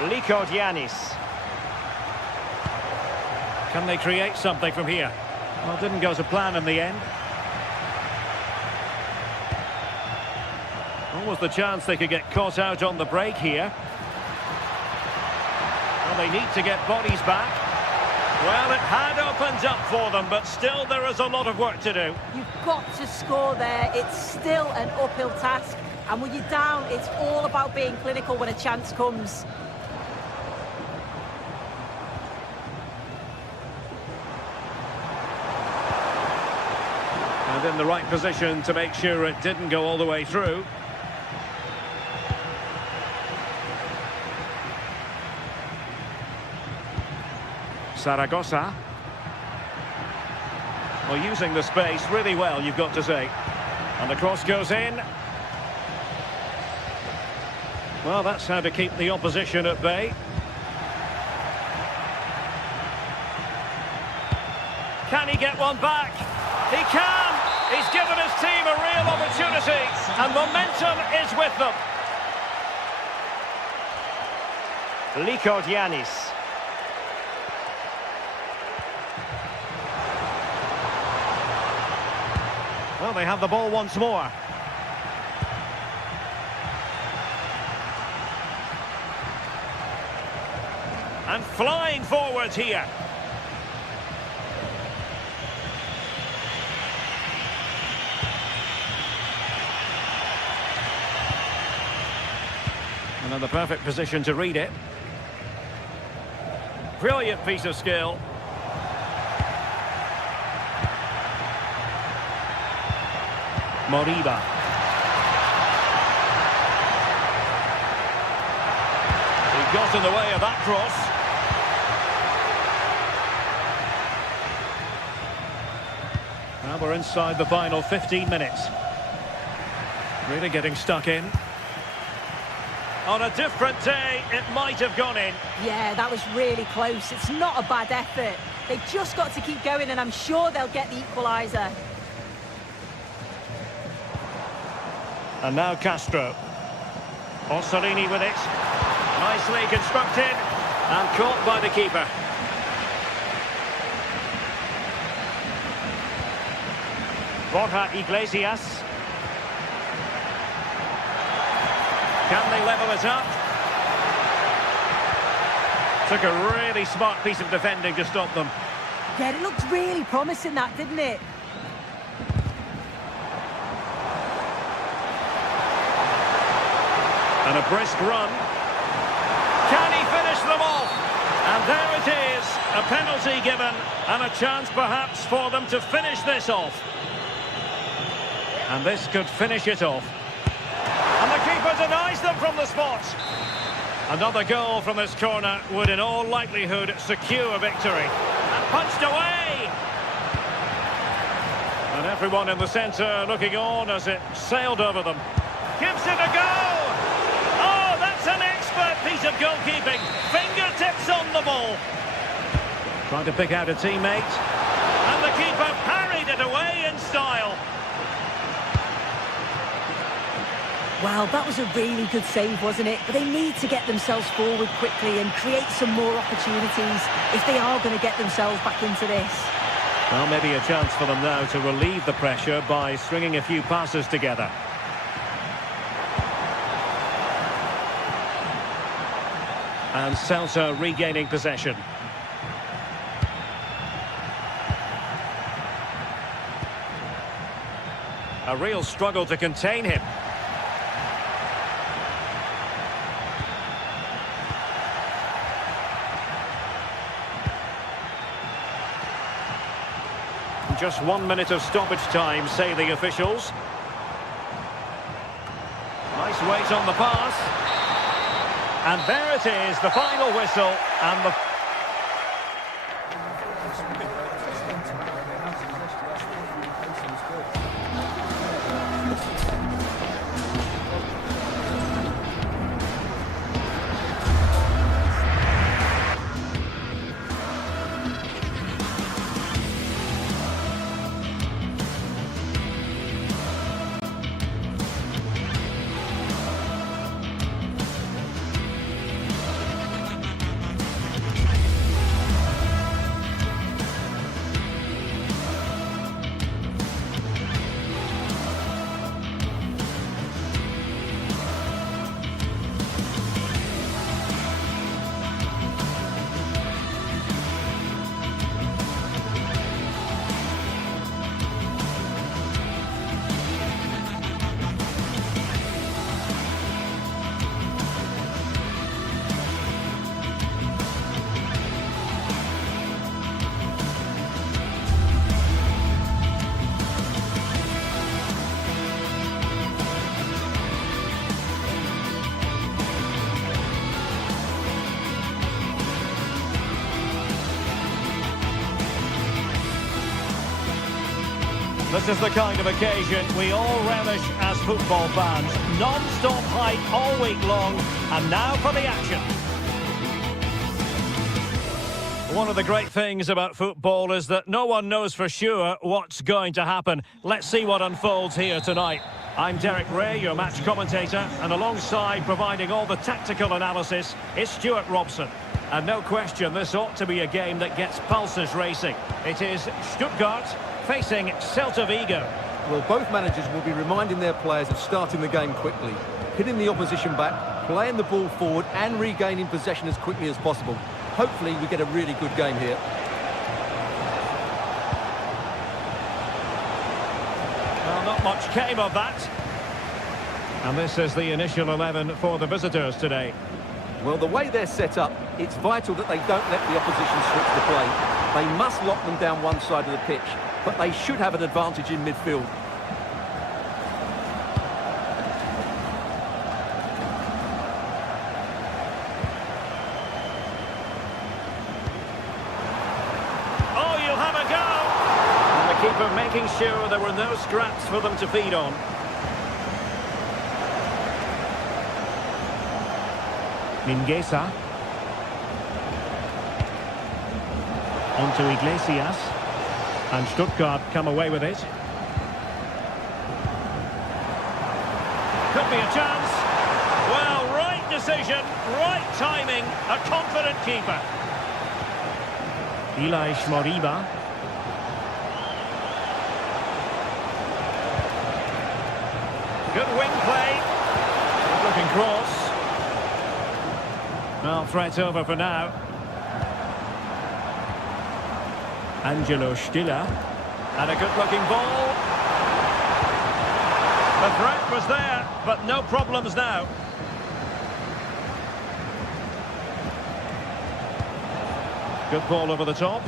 Yanis. Can they create something from here? Well, didn't go to plan in the end. What was the chance they could get caught out on the break here? Well, they need to get bodies back. Well, it had opened up for them, but still there is a lot of work to do. You've got to score there. It's still an uphill task. And when you're down, it's all about being clinical when a chance comes. And in the right position to make sure it didn't go all the way through. Zaragoza. Well, using the space really well, you've got to say. And the cross goes in. Well, that's how to keep the opposition at bay. Can he get one back? He can! He's given his team a real opportunity, and momentum is with them. Likordianis. Well, they have the ball once more. And flying forwards here. And in the perfect position to read it. Brilliant piece of skill. Moriba. He got in the way of that cross. Now we're inside the final 15 minutes. Really getting stuck in. On a different day, it might have gone in. Yeah, that was really close. It's not a bad effort. They've just got to keep going, and I'm sure they'll get the equaliser. And now Castro. Orsolini with it. Nicely constructed. And caught by the keeper. Borja Iglesias. Can they level it up? Took a really smart piece of defending to stop them. Yeah, it looked really promising, that, didn't it? And a brisk run. Can he finish them off? And there it is, a penalty given, and a chance perhaps for them to finish this off. And this could finish it off. And the keeper denies them from the spot. Another goal from this corner would in all likelihood secure victory. And punched away! And everyone in the centre looking on as it sailed over them. Gives it a go! Oh, that's an expert piece of goalkeeping. Fingertips on the ball. Trying to pick out a teammate. And the keeper parried it away in style. Well, that was a really good save, wasn't it? But they need to get themselves forward quickly and create some more opportunities if they are going to get themselves back into this. Well, maybe a chance for them now to relieve the pressure by stringing a few passes together. And Celta regaining possession. A real struggle to contain him. Just 1 minute of stoppage time, say the officials. Nice weight on the pass. And there it is, the final whistle, and the... This is the kind of occasion we all relish as football fans. Non-stop hype all week long, and now for the action. One of the great things about football is that no one knows for sure what's going to happen. Let's see what unfolds here tonight. I'm Derek Ray, your match commentator, and alongside providing all the tactical analysis is Stuart Robson. And no question, this ought to be a game that gets pulses racing. It is Stuttgart facing Celta Vigo. Well, both managers will be reminding their players of starting the game quickly, hitting the opposition back, playing the ball forward and regaining possession as quickly as possible. Hopefully we get a really good game here. Well, not much came of that. And this is the initial 11 for the visitors today. Well, the way they're set up, it's vital that they don't let the opposition switch the play. They must lock them down one side of the pitch, but they should have an advantage in midfield. Oh, you'll have a go! And the keeper making sure there were no scraps for them to feed on. Mingueza. On to Iglesias. And Stuttgart come away with it. Could be a chance. Well, right decision, right timing, a confident keeper. Eli Moriba. Good wing play. Good looking cross. Well, threat over for now. Angelo Stiller. And a good-looking ball. The threat was there, but no problems now. Good ball over the top.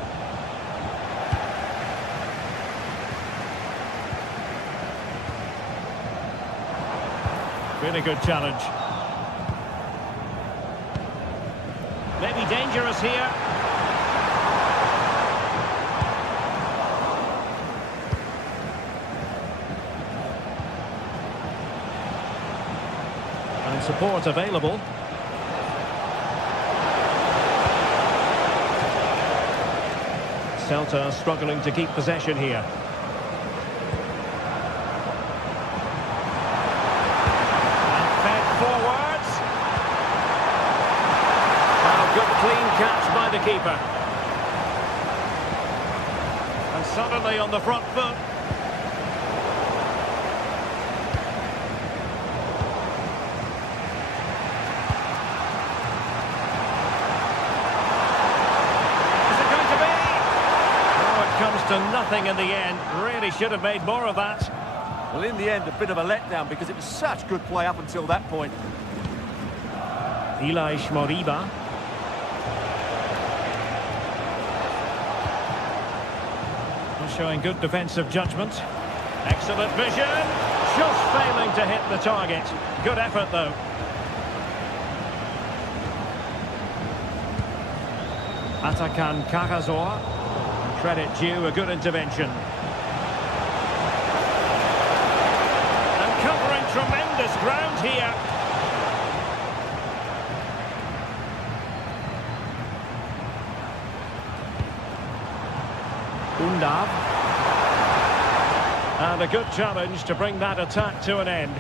Really good challenge. Maybe dangerous here. And support available. Celta struggling to keep possession here. And fed forwards. Good clean catch by the keeper. And suddenly on the front foot. Is it going to be? Oh, it comes to nothing in the end. Really should have made more of that. Well, in the end, a bit of a letdown because it was such good play up until that point. Eli Moriba. Showing good defensive judgment. Excellent vision. Just failing to hit the target. Good effort, though. Atakan Cajazor. Credit due, a good intervention. And covering tremendous ground here. Undav. And a good challenge to bring that attack to an end.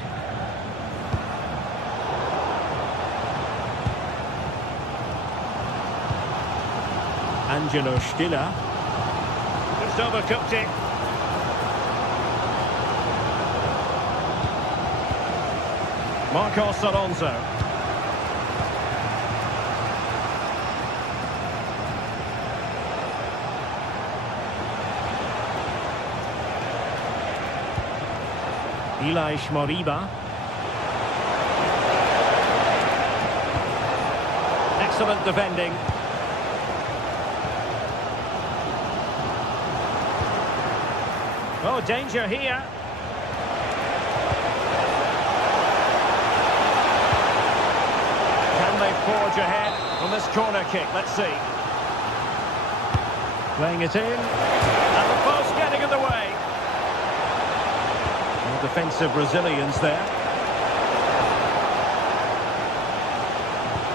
Angelo Stiller. Just overcooked it. Marcos Alonso. Eli Moriba. Excellent defending. Oh, danger here. Can they forge ahead on this corner kick? Let's see. Playing it in. And the post getting in the way. defensive resilience there.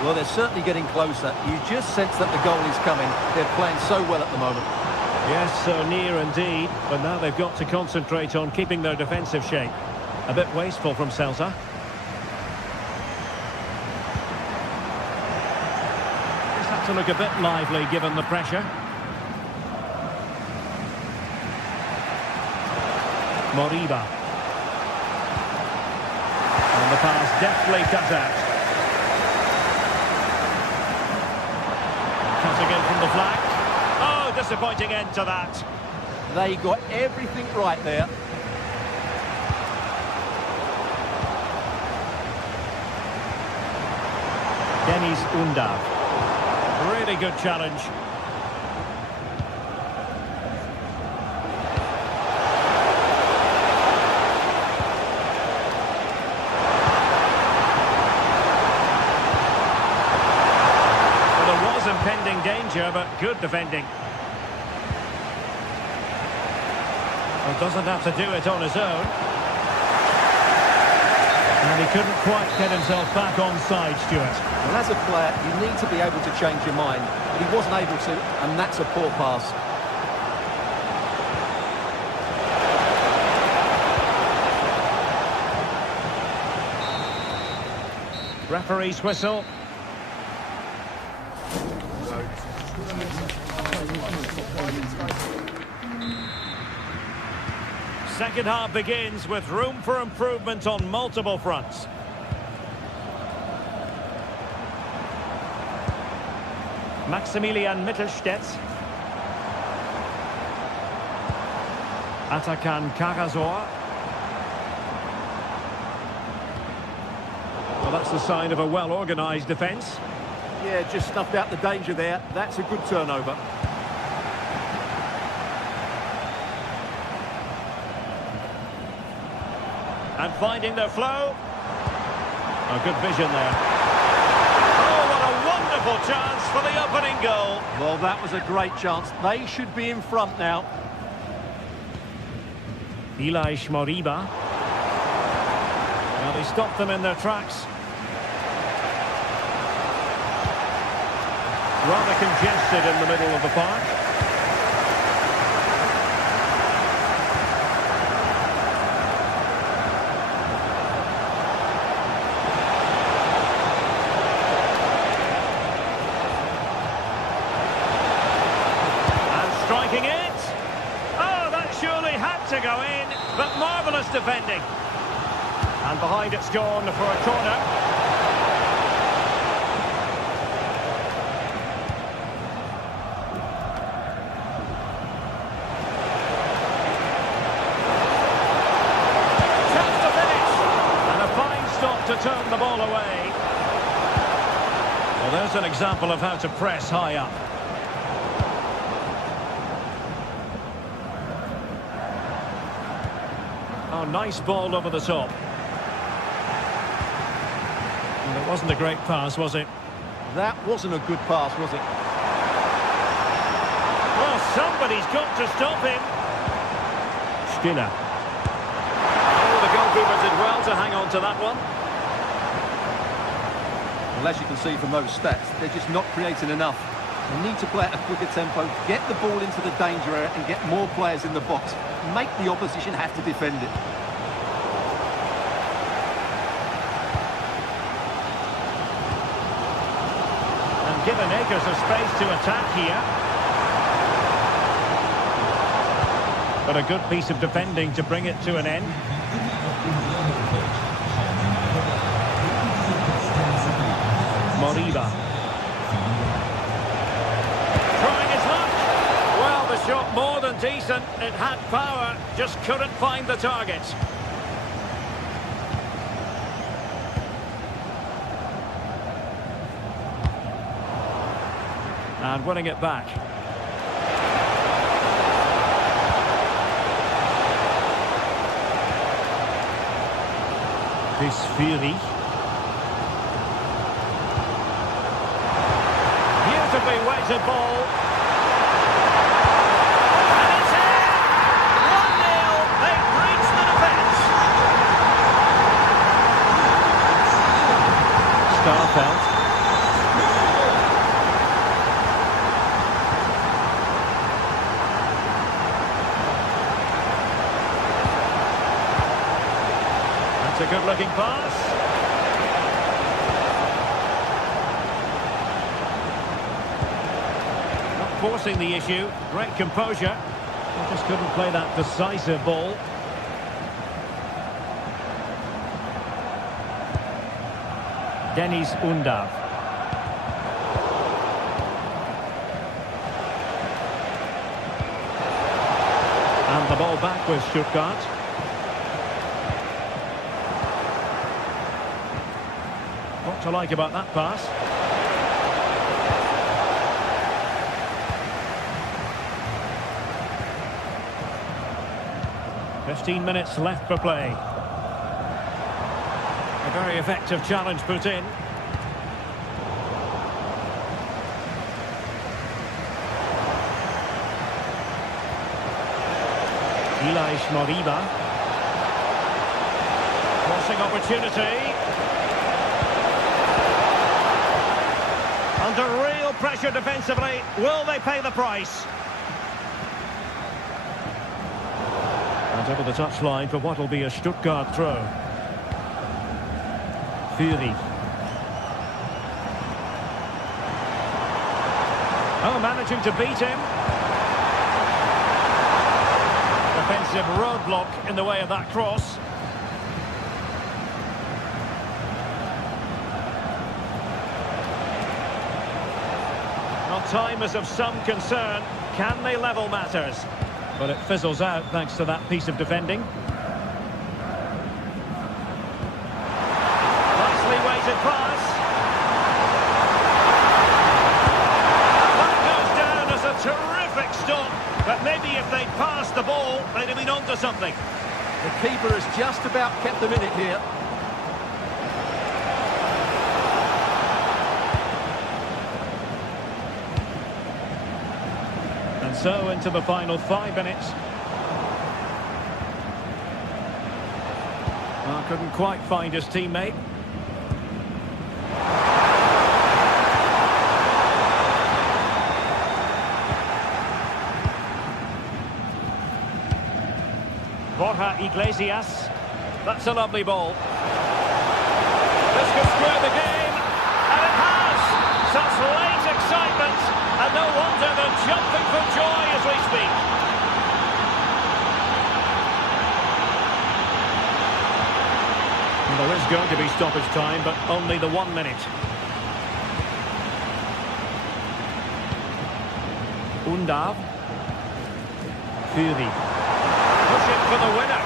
Well, they're certainly getting closer. You just sense that the goal is coming. They're playing so well at the moment. Yes, so near indeed, but now they've got to concentrate on keeping their defensive shape. A bit wasteful from Celta. Just have to look a bit lively given the pressure. Moriba. And the pass deftly cut out. Cutting in from the flank. Oh, disappointing end to that. They got everything right there. Dennis Undav. Really good challenge. Impending danger, but good defending. Well, doesn't have to do it on his own. And he couldn't quite get himself back on side, Stuart. Well, as a player, you need to be able to change your mind. But he wasn't able to, and that's a poor pass. Referee's whistle. Second half begins with room for improvement on multiple fronts. Maximilian Mittelstädt. Atakan Karasor. Well, that's the sign of a well-organised defence. Yeah, just snuffed out the danger there. That's a good turnover. And finding their flow. Oh, good vision there. Oh, what a wonderful chance for the opening goal. Well, that was a great chance. They should be in front now. Ilaix Moriba. Well, they stopped them in their tracks. Rather congested in the middle of the park. Striking it. Oh, that surely had to go in, but marvellous defending. And behind it's gone for a corner. Chance to finish. And a fine stop to turn the ball away. Well, there's an example of how to press high up. Oh, nice ball over the top. And it wasn't a great pass, was it? That wasn't a good pass, was it? Well, somebody's got to stop him. Skinner. Oh, the goalkeeper did well to hang on to that one. Well, as you can see from those stats, they're just not creating enough. They need to play at a quicker tempo, get the ball into the danger area and get more players in the box. Make the opposition have to defend it. And given acres of space to attack here. But a good piece of defending to bring it to an end. Moriba. Trying his luck. Well, the shot more than decent. It had power, just couldn't find the target. And winning it back. This Fury. Beautifully weighted ball. And it's in! 1-0. They've breached the defence. Starfelt. That's a good-looking pass. Not forcing the issue. Great composure. They just couldn't play that decisive ball. Dennis Undav. And the ball back with Stuttgart. What to like about that pass? "15 minutes left for play." A very effective challenge put in. Elias Moriba. Crossing opportunity. Under real pressure defensively. Will they pay the price? And over the touchline for what will be a Stuttgart throw. Fury. Oh, managing to beat him. Defensive roadblock in the way of that cross. Well, time is of some concern. Can they level matters? But it fizzles out thanks to that piece of defending. Weighted pass. That goes down as a terrific stop, but maybe if they'd passed the ball, they'd have been onto something. The keeper has just about kept them in it here. And so into the final 5 minutes. Well, couldn't quite find his teammate. Borja Iglesias. That's a lovely ball. This could square the game, and it has! Such late excitement, and no wonder they're jumping for joy as we speak. And there is going to be stoppage time, but only the 1 minute. Undav. Fury. Pushing for the winner.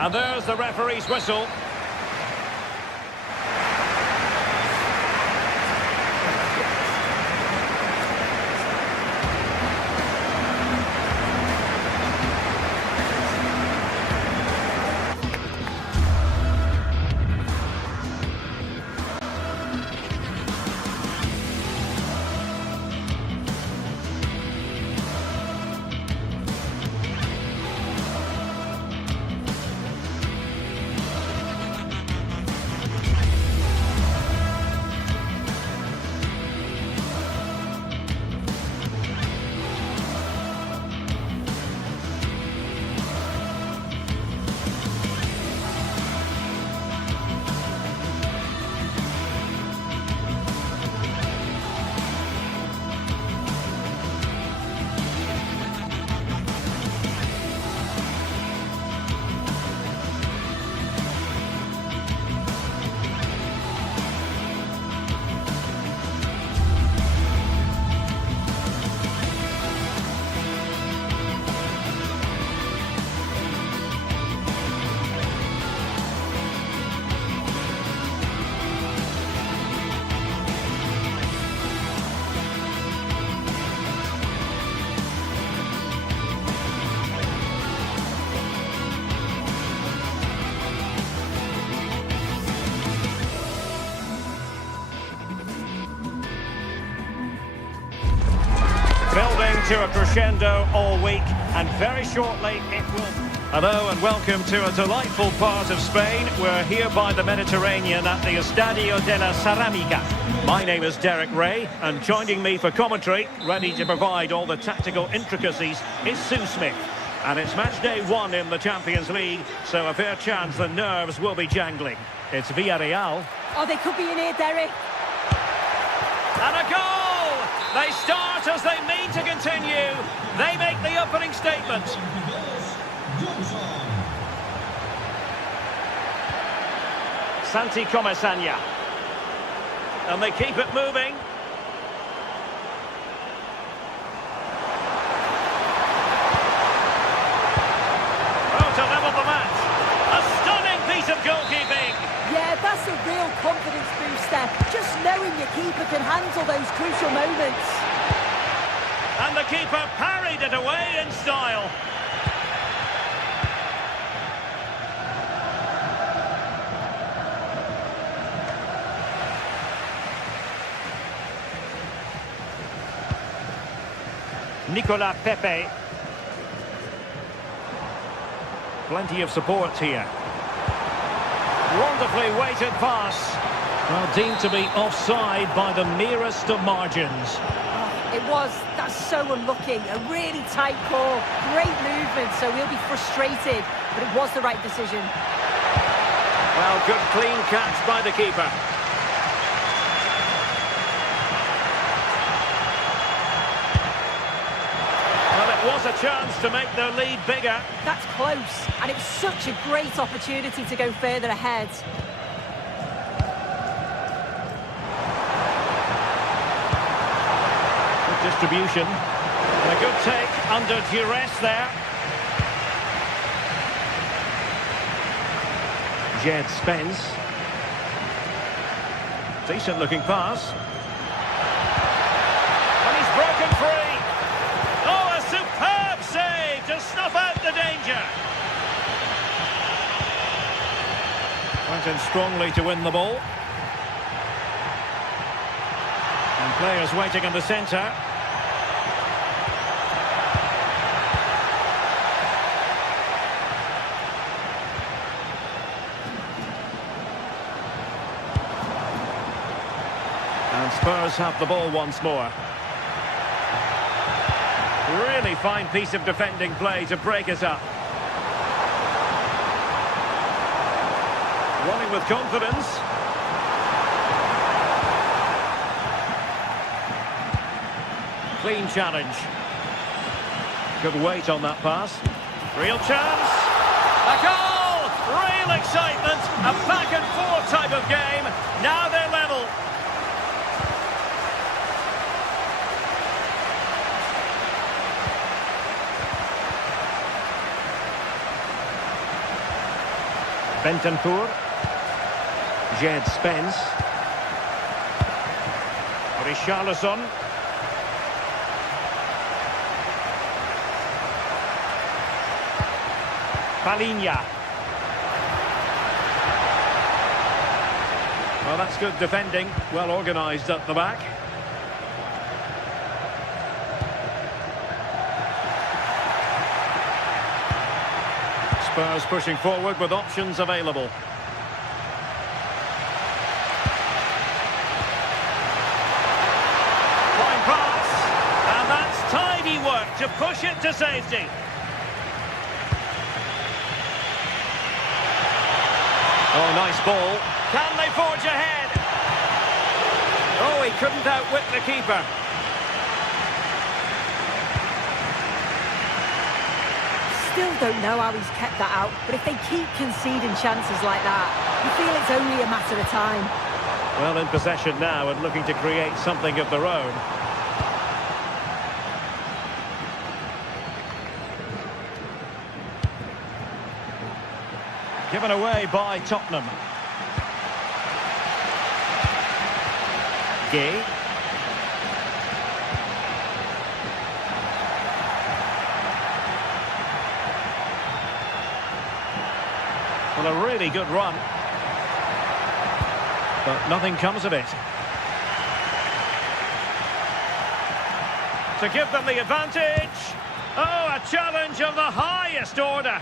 And there's the referee's whistle. Building to a crescendo all week, and very shortly it will... Hello and welcome to a delightful part of Spain. We're here by the Mediterranean at the Estadio de la Ceramica. My name is Derek Ray, and joining me for commentary, ready to provide all the tactical intricacies, is Sue Smith. And it's match day 1 in the Champions League, so a fair chance the nerves will be jangling. It's Villarreal. Oh, they could be in here, Derek. And a goal! They start as they mean to continue. They make the opening statement. Santi Comesaña. And they keep it moving. Oh, to level the match. A stunning piece of goalkeeping. Yeah, that's a real confidence booster. Just knowing your keeper can handle those crucial moments. And the keeper parried it away in style. Nicolas Pepe. Plenty of support here. Wonderfully weighted pass. Well, deemed to be offside by the merest of margins. It was. That's so unlucky. A really tight call. Great movement, so he'll be frustrated. But it was the right decision. Well, good clean catch by the keeper. Was a chance to make their lead bigger. That's close, and it's such a great opportunity to go further ahead. Good distribution. And a good take under duress there. Jed Spence. Decent looking pass. And he's broken free. Superb save to snuff out the danger. Went in strongly to win the ball. And players waiting in the centre. And Spurs have the ball once more. Really fine piece of defending play to break us up. Running with confidence. Clean challenge. Good weight on that pass. Real chance. A goal! Real excitement. A back and forth type of game. Now they're level. Bentancur, Jed Spence, Richarlison, Palinha. Well, that's good defending, well organised at the back. Spurs pushing forward with options available. Fine pass, and that's tidy work to push it to safety. Oh, nice ball. Can they forge ahead? Oh, he couldn't outwit the keeper. Still don't know how he's kept that out, but if they keep conceding chances like that, you feel it's only a matter of time. Well, in possession now and looking to create something of their own. Given away by Tottenham. Gay. Well, a really good run. But nothing comes of it. To give them the advantage. Oh, a challenge of the highest order.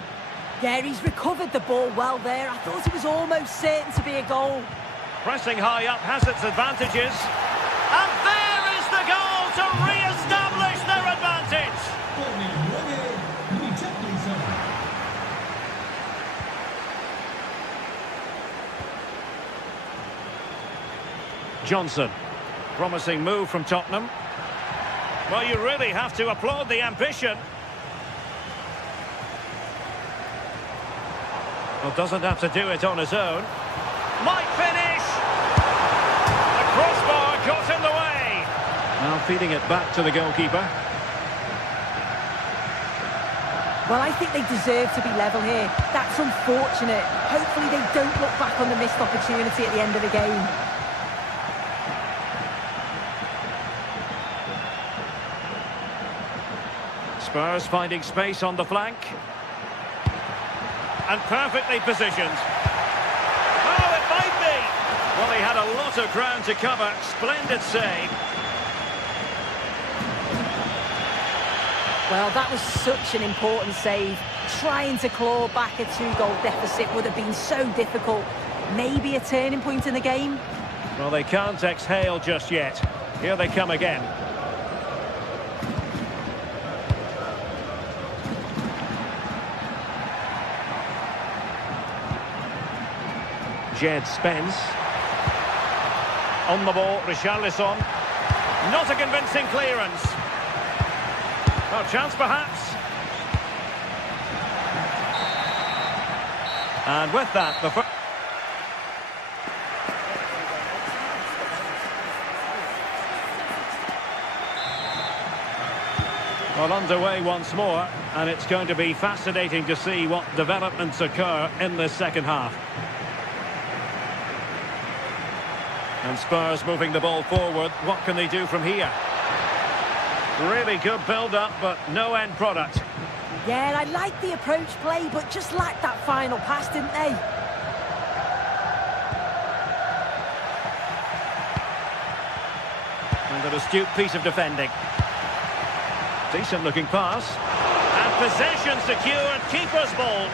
Yeah, he's recovered the ball well there. I thought it was almost certain to be a goal. Pressing high up has its advantages. And there is the goal to re-establish their advantage. Con il 9 Richarlison. Johnson. Promising move from Tottenham. Well, you really have to applaud the ambition. Well, doesn't have to do it on his own. Might finish! The crossbar got in the way. Now feeding it back to the goalkeeper. Well, I think they deserve to be level here. That's unfortunate. Hopefully they don't look back on the missed opportunity at the end of the game. Spurs finding space on the flank. And perfectly positioned. Oh, it might be! Well, he had a lot of ground to cover. Splendid save. Well, that was such an important save. Trying to claw back a 2-goal deficit would have been so difficult. Maybe a turning point in the game. Well, they can't exhale just yet. Here they come again. Jed Spence. On the ball, Richarlison. Not a convincing clearance. A chance perhaps. And with that, the first... Well, underway once more, and it's going to be fascinating to see what developments occur in this second half. And Spurs moving the ball forward. What can they do from here? Really good build-up, but no end product. Yeah, I like the approach play, but just lacked that final pass, didn't they? And an astute piece of defending. Decent looking pass. And possession secured. Keeper's ball.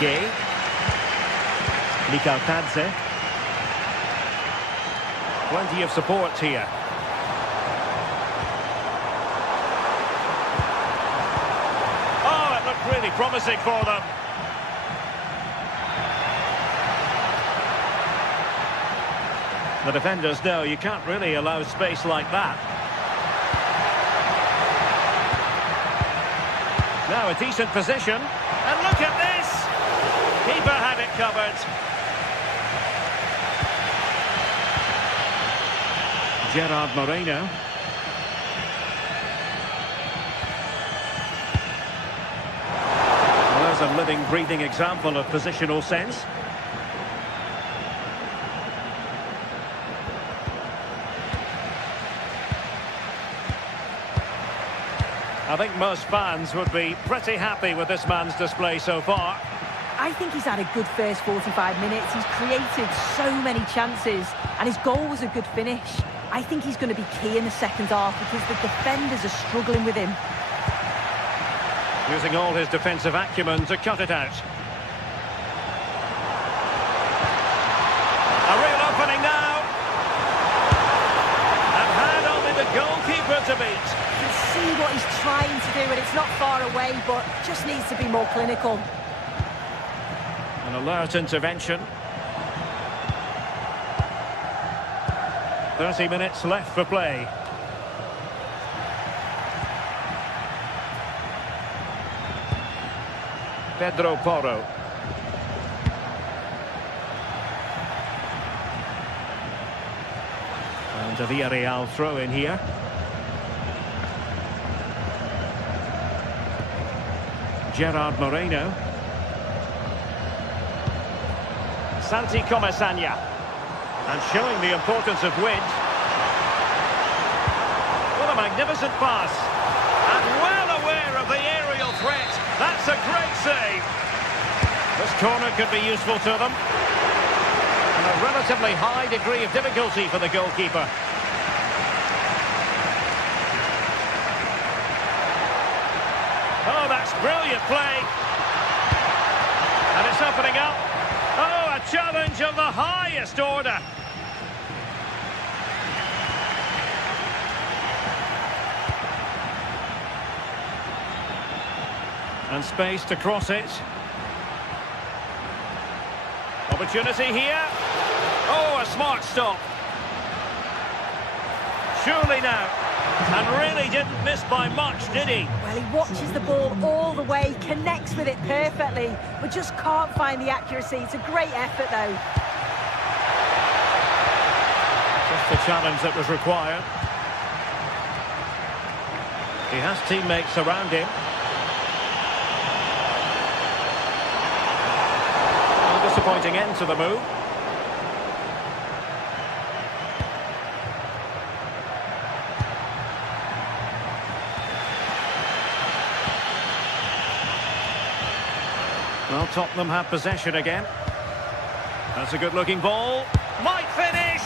Gay. Likaltadze. Plenty of support here. Oh, it looked really promising for them. The defenders know you can't really allow space like that. Now a decent position. And look at this! Keeper had it covered. Gerard Moreno. Well, there's a living, breathing example of positional sense. I think most fans would be pretty happy with this man's display so far. I think he's had a good first 45 minutes. He's created so many chances, and his goal was a good finish. I think he's going to be key in the second half because the defenders are struggling with him. Using all his defensive acumen to cut it out. A real opening now. And had only the goalkeeper to beat. You can see what he's trying to do, and it's not far away, but just needs to be more clinical. An alert intervention. 30 minutes left for play. Pedro Porro. And a Villarreal throw in here. Gerard Moreno. Santi Comesaña. And showing the importance of width. What a magnificent pass. And well aware of the aerial threat. That's a great save. This corner could be useful to them. And a relatively high degree of difficulty for the goalkeeper. Oh, that's brilliant play. Space opening up. Oh, a challenge of the highest order. And space to cross it. Opportunity here. Oh, a smart stop. Surely now. And really didn't miss by much, did he? Well, he watches the ball all the way, connects with it perfectly, but just can't find the accuracy. It's a great effort, though. Just the challenge that was required. He has teammates around him. A disappointing end to the move. Well, Tottenham have possession again. That's a good-looking ball. Might finish!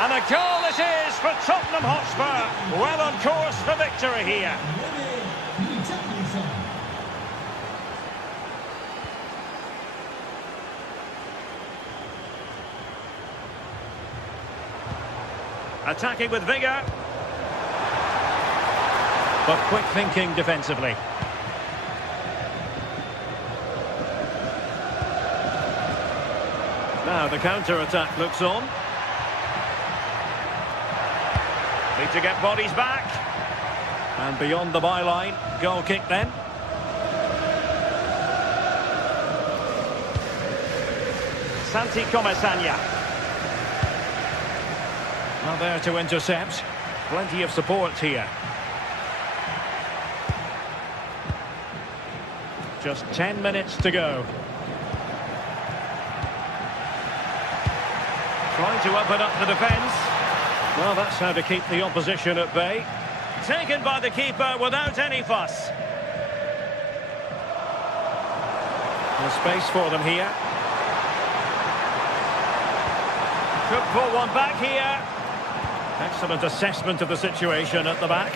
And a goal it is for Tottenham Hotspur. Well on course for victory here. Attacking with vigour. But quick thinking defensively. Now the counter-attack looks on. Need to get bodies back. And beyond the byline. Goal kick then. Santi Comesania. Well, there to intercept. Plenty of support here. Just 10 minutes to go. Trying to open up the defence. Well, that's how to keep the opposition at bay. Taken by the keeper without any fuss. There's space for them here. Could pull one back here. Excellent assessment of the situation at the back.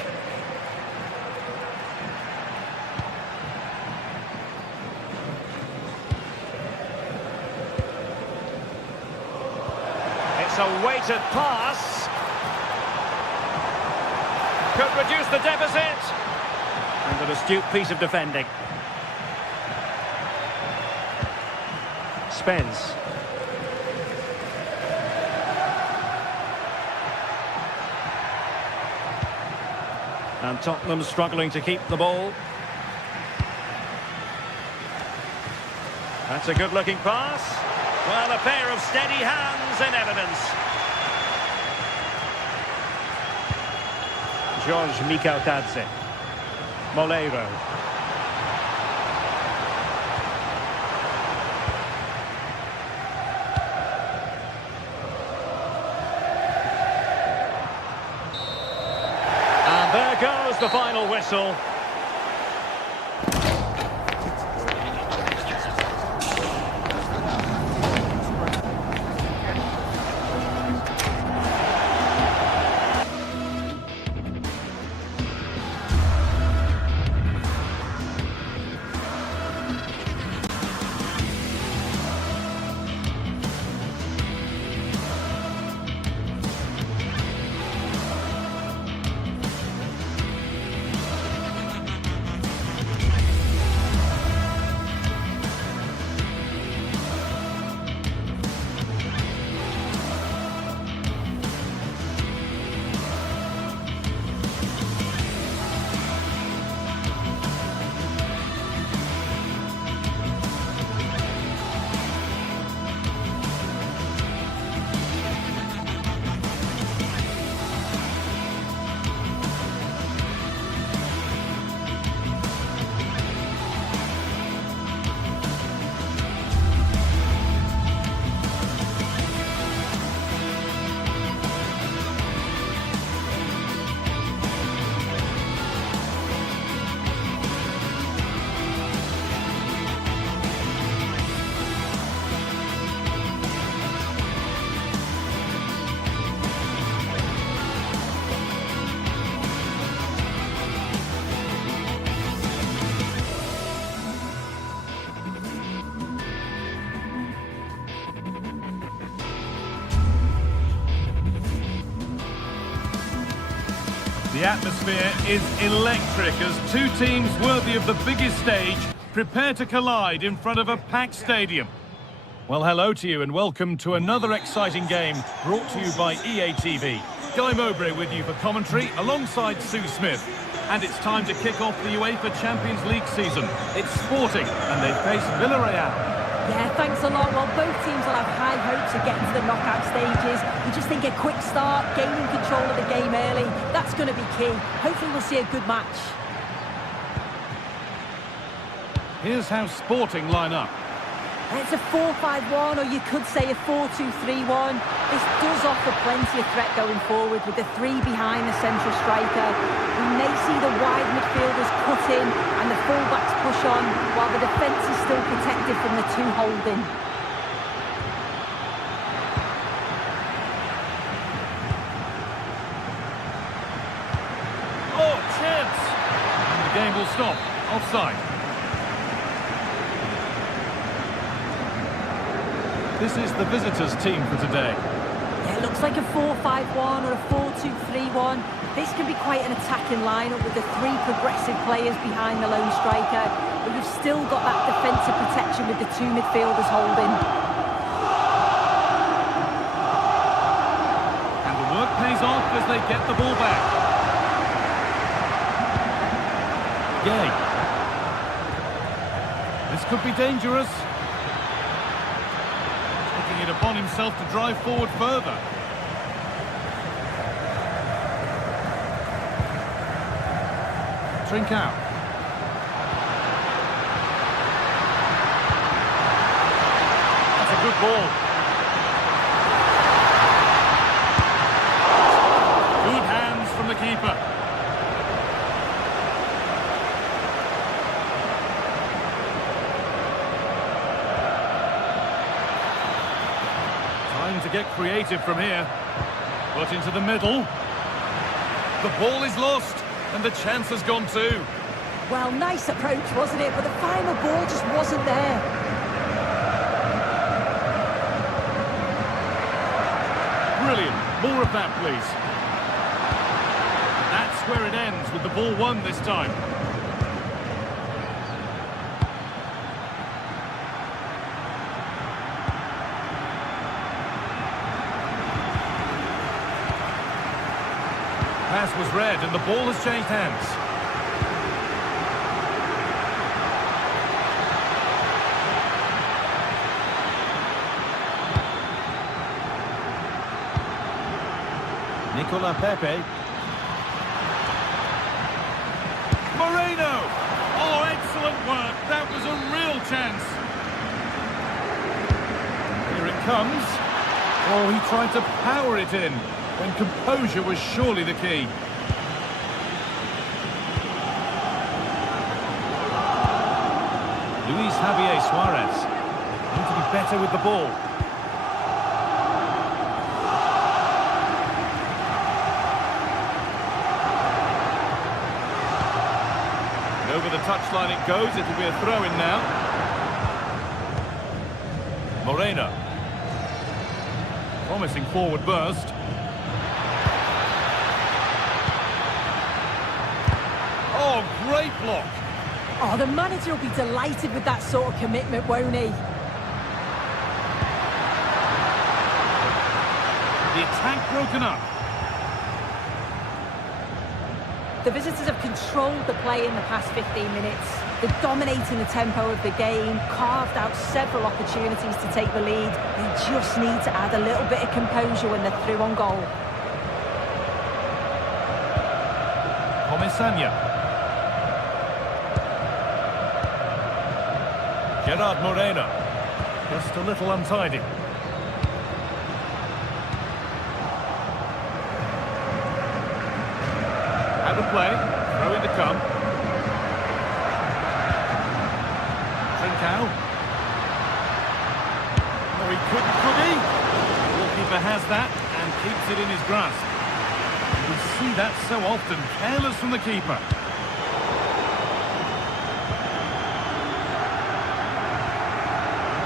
It's a weighted pass. Could reduce the deficit. And an astute piece of defending. Spence. And Tottenham struggling to keep the ball. That's a good-looking pass. Well, a pair of steady hands in evidence. George Mikautadze. Moleiro. And there goes the final whistle. The atmosphere is electric as two teams worthy of the biggest stage prepare to collide in front of a packed stadium. Well, hello to you and welcome to another exciting game brought to you by EA TV. Guy Mowbray with you for commentary alongside Sue Smith. And it's time to kick off the UEFA Champions League season. It's Sporting and they face Villarreal. Yeah, thanks a lot. Well, both teams will have high hopes of getting to the knockout stages. You just think a quick start, gaining control of the game early, that's going to be key. Hopefully we'll see a good match. Here's how Sporting line up. It's a 4-5-1, or you could say a 4-2-3-1. This does offer plenty of threat going forward with the three behind the central striker. We may see the wide midfielders cut in and the fullbacks push on, while the defence is still protected from the two holding. Oh, chance! And the game will stop. Offside. This is the visitors' team for today. Yeah, it looks like a 4-5-1 or a 4-2-3-1. This can be quite an attacking lineup with the three progressive players behind the lone striker, but you've still got that defensive protection with the two midfielders holding. And the work pays off as they get the ball back. Gay. This could be dangerous. It upon himself to drive forward further. Trincao. That's a good ball. Good hands from the keeper. To get creative from here, but into the middle. The ball is lost and the chance has gone too. Well, nice approach, wasn't it? But the final ball just wasn't there. Brilliant. More of that, please. That's where it ends, with the ball won this time. Pass was read and the ball has changed hands. Nicola Pepe. Moreno! Oh, excellent work. That was a real chance. Here it comes. Oh, he tried to power it in, when composure was surely the key. Luis Javier Suarez. Need to be better with the ball. And over the touchline it goes. It'll be a throw-in now. Moreno. Promising forward burst. Oh, great block. Oh, the manager will be delighted with that sort of commitment, won't he? The attack broken up. The visitors have controlled the play in the past 15 minutes. They're dominating the tempo of the game, carved out several opportunities to take the lead. They just need to add a little bit of composure when they're through on goal. Comesaña. Gerard Moreno, just a little untidy. Out of play, throw in to come. Trincao. Oh, he couldn't, could he? The goalkeeper has that and keeps it in his grasp. We see that so often, careless from the keeper.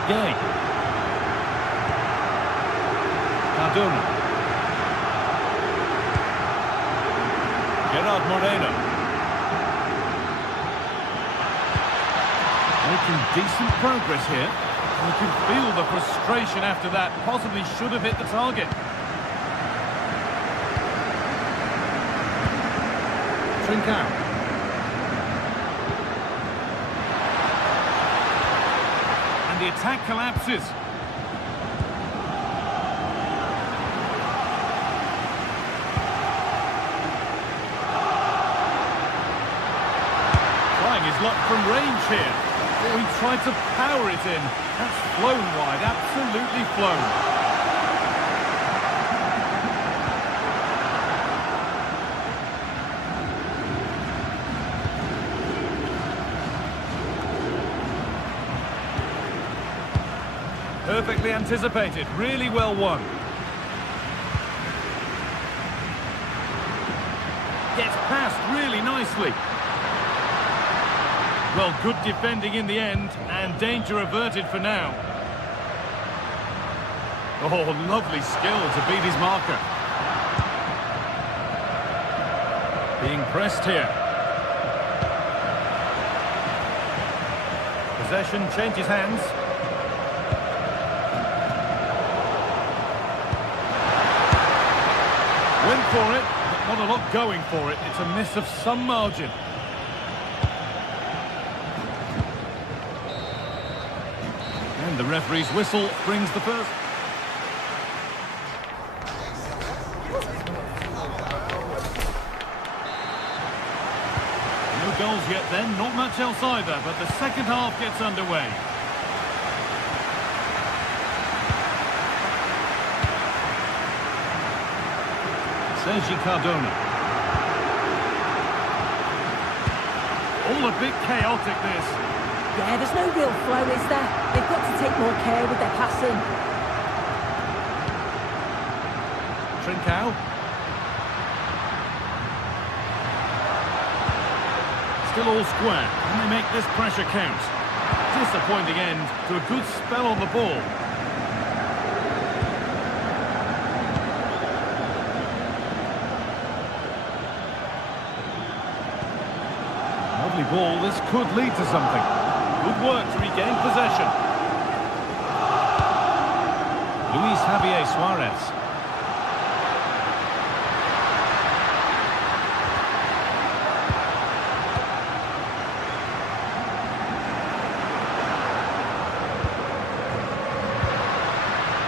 Gay. Cardona. Gerard Moreno. Making decent progress here. You can feel the frustration after that. Possibly should have hit the target. Trincao. And the attack collapses. Trying his luck from range here. Oh, he tried to power it in. That's flown wide, absolutely flown. Perfectly anticipated, really well won. Gets past really nicely. Well, good defending in the end, and danger averted for now. Oh, lovely skill to beat his marker. Being pressed here. Possession changes hands. Went for it, but not a lot going for it. It's a miss of some margin. And the referee's whistle brings the first. No goals yet then, not much else either, but the second half gets underway. Sergi Cardona. All a bit chaotic, this. Yeah, there's no real flow, is there? They've got to take more care with their passing. Trincao. Still all square. Can they make this pressure count? Disappointing end to a good spell on the ball. Lovely ball. This could lead to something. Good work to regain possession. Luis Javier Suarez.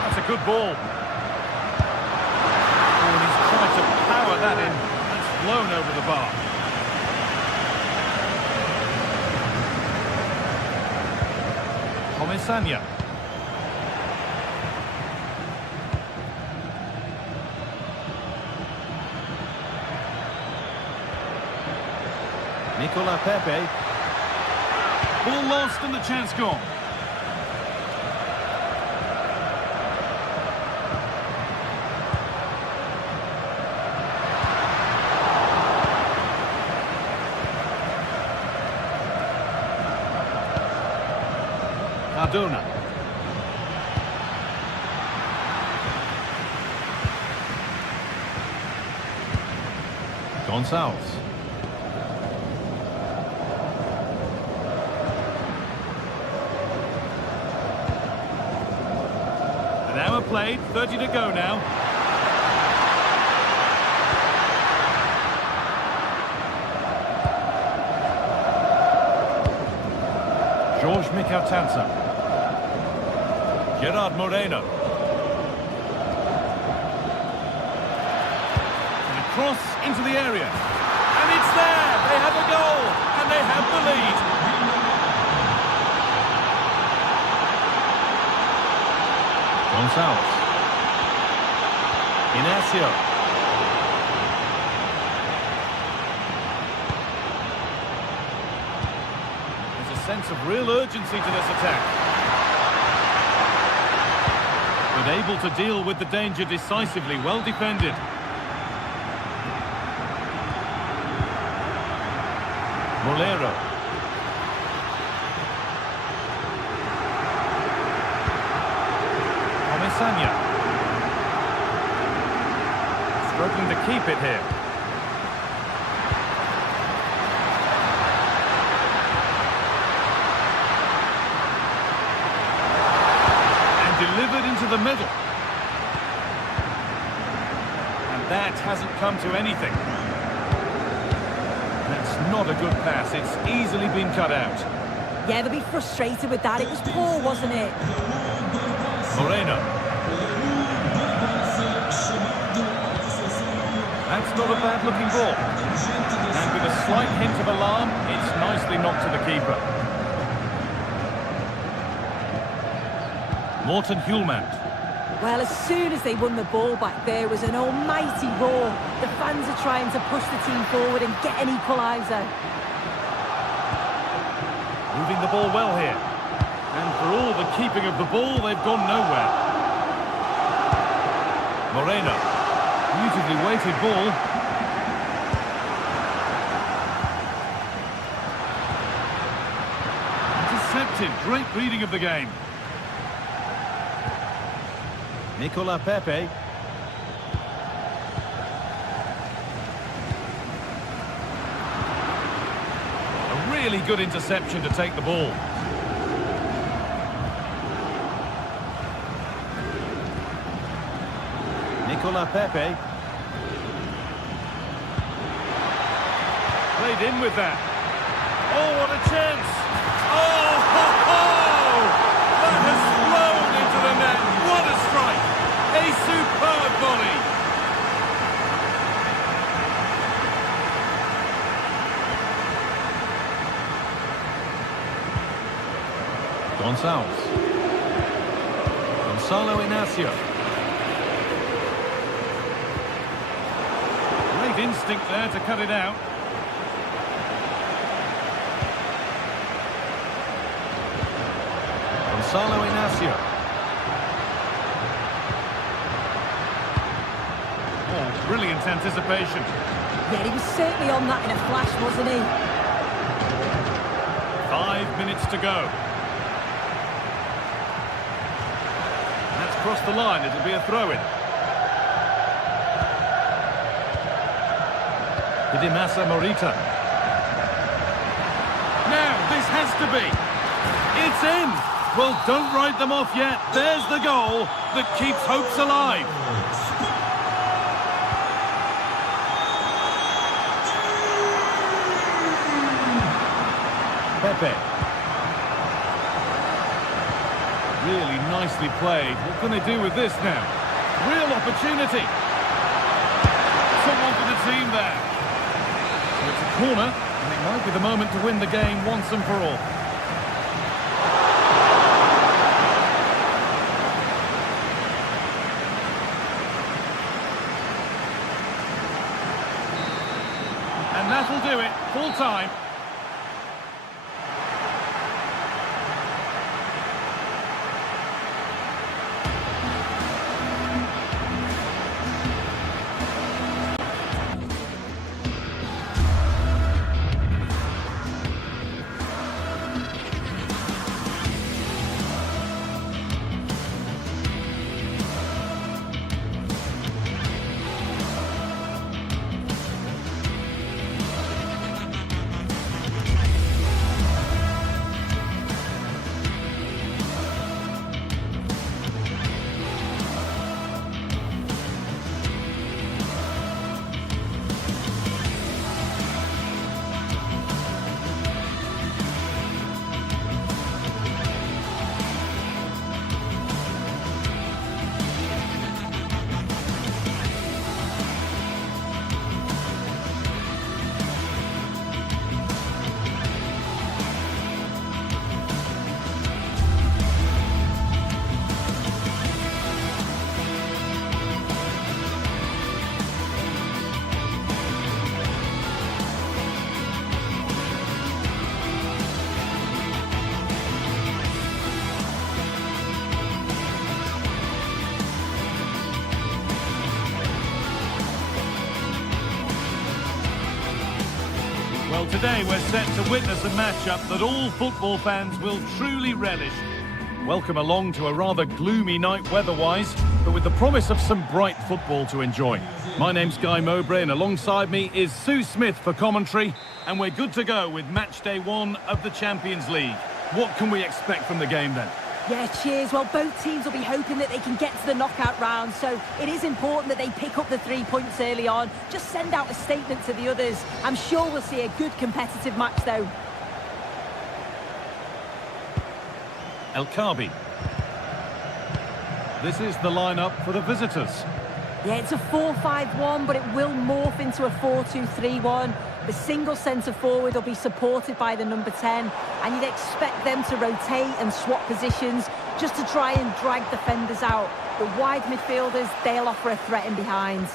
That's a good ball. Oh, and he's tried to power that in. That's flown over the bar. Comesaña. Nicola Pepe. Ball lost and the chance gone. Cardona. Gonçalves. An hour played, 30 to go now. George Mikautanza. Gerard Moreno. And a cross into the area. And it's there! They have a goal! And they have the lead! Gonçalves. Inacio. There's a sense of real urgency to this attack. But able to deal with the danger decisively, well defended. Molero. Comesaña. Struggling to keep it here. And delivered into the middle. And that hasn't come to anything. That's not a good pass. It's easily been cut out. Yeah, they'll be frustrated with that. It was poor, wasn't it? Moreno. That's not a bad-looking ball. And with a slight hint of alarm, it's nicely knocked to the keeper. Morten Hjulmand. Well, as soon as they won the ball back, there was an almighty roar. The fans are trying to push the team forward and get an equaliser. Moving the ball well here. And for all the keeping of the ball, they've gone nowhere. Moreno. Beautifully weighted ball. Intercepted. Great reading of the game. Nicola Pepe. A really good interception to take the ball. Nicola Pepe. Played in with that. Oh, what a chance! Oh, ho, ho! That has flown into the net. What a strike! A superb volley. Gonzalo Inacio. Great instinct there to cut it out. Gonzalo Inacio. Oh, brilliant anticipation. Yeah, he was certainly on that in a flash, wasn't he? 5 minutes to go. That's crossed the line. It'll be a throw-in. Hidemasa Morita. Now, this has to be. It's in. Well, don't write them off yet. There's the goal that keeps hopes alive. Pepe. Really nicely played. What can they do with this now? Real opportunity. Someone for the team there. So it's a corner, and it might be the moment to win the game once and for all. And that'll do it. Full time. Well, today we're set to witness a matchup that all football fans will truly relish. Welcome along to a rather gloomy night weather-wise, but with the promise of some bright football to enjoy. My name's Guy Mowbray, and alongside me is Sue Smith for commentary, and we're good to go with match day 1 of the Champions League. What can we expect from the game then? Yeah, cheers. Well, both teams will be hoping that they can get to the knockout round, so it is important that they pick up the 3 points early on. Just send out a statement to the others. I'm sure we'll see a good competitive match, though. El Kaabi. This is the lineup for the visitors. Yeah, it's a 4-5-1, but it will morph into a 4-2-3-1. The single centre-forward will be supported by the number 10, and you'd expect them to rotate and swap positions just to try and drag defenders out. The wide midfielders, they'll offer a threat in behind.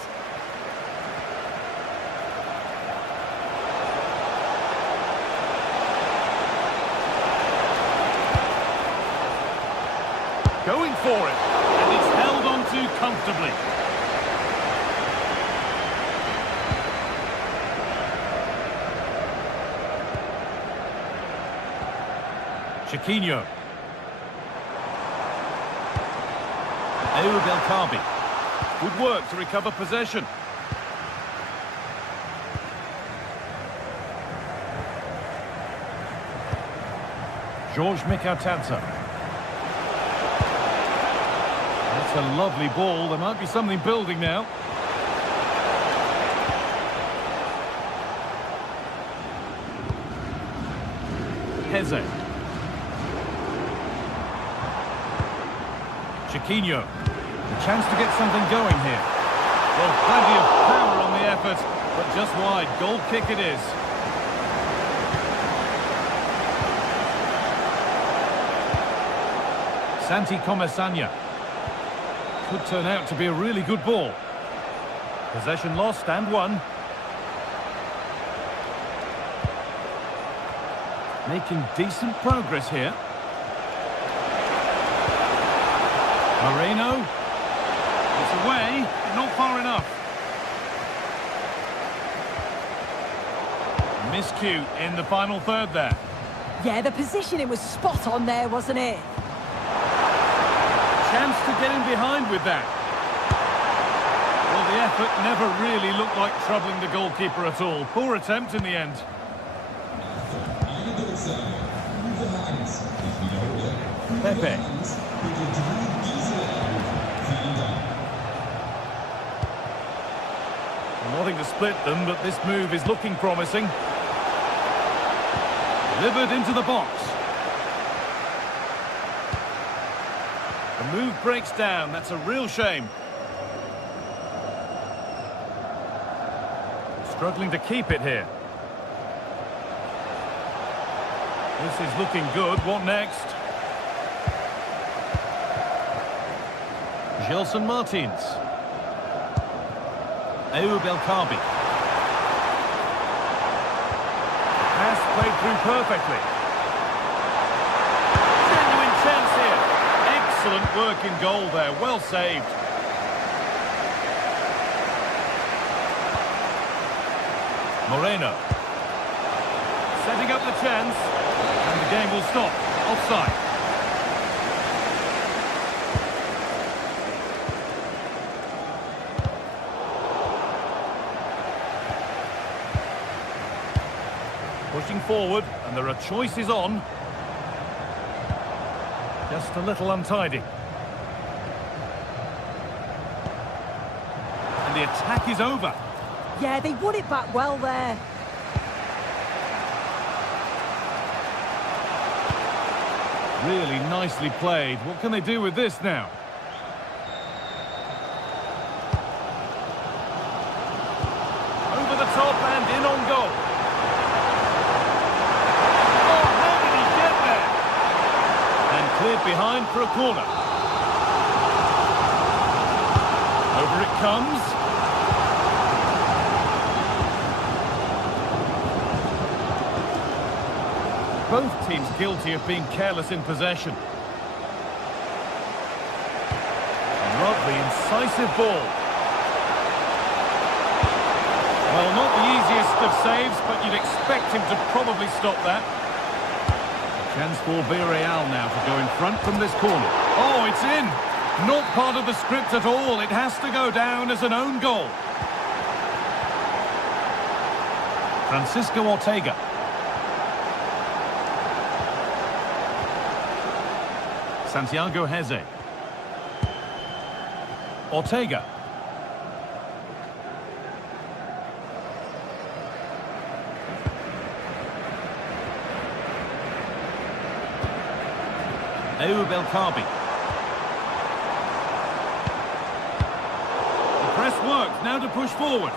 Going for it, and it's held on to comfortably. Chiquinho. El Kaabi. Good work to recover possession. George Mikautanza. That's a lovely ball. There might be something building now. Heze. Chiquinho. A chance to get something going here. Well, plenty of power on the effort, but just wide. Goal kick it is. Santi Comesanya. Could turn out to be a really good ball. Possession lost and won. Making decent progress here. Moreno. It's away, but not far enough. Miscue in the final third there. Yeah, the positioning was spot on there, wasn't it? Chance to get in behind with that. Well, the effort never really looked like troubling the goalkeeper at all. Poor attempt in the end. Pepe. Wanting to split them, but this move is looking promising. Delivered into the box. The move breaks down. That's a real shame. Struggling to keep it here. This is looking good. What next? Gelson Martins. El Kaabi. Pass played through perfectly. Genuine chance here. Excellent work in goal there. Well saved. Moreno. Setting up the chance. And the game will stop. Offside. Pushing forward, and there are choices on. Just a little untidy. And the attack is over. Yeah, they won it back well there. Really nicely played. What can they do with this now? Over the top and in on goal. Cleared behind for a corner. Over it comes. Both teams guilty of being careless in possession. Lovely, incisive ball. Well, not the easiest of saves, but you'd expect him to probably stop that. Chance for Villarreal now to go in front from this corner. Oh, it's in! Not part of the script at all. It has to go down as an own goal. Francisco Ortega. Santiago Heze. Ortega. Ayoub El Kaabi. The press works, now to push forward.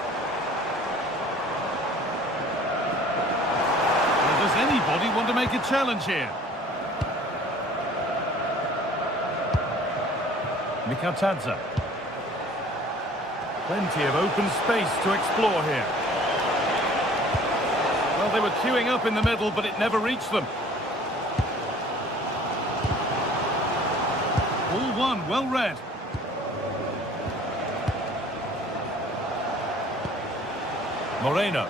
Well, does anybody want to make a challenge here? Mikatadze. Plenty of open space to explore here. Well, they were queuing up in the middle, but it never reached them. All one, well read. Moreno.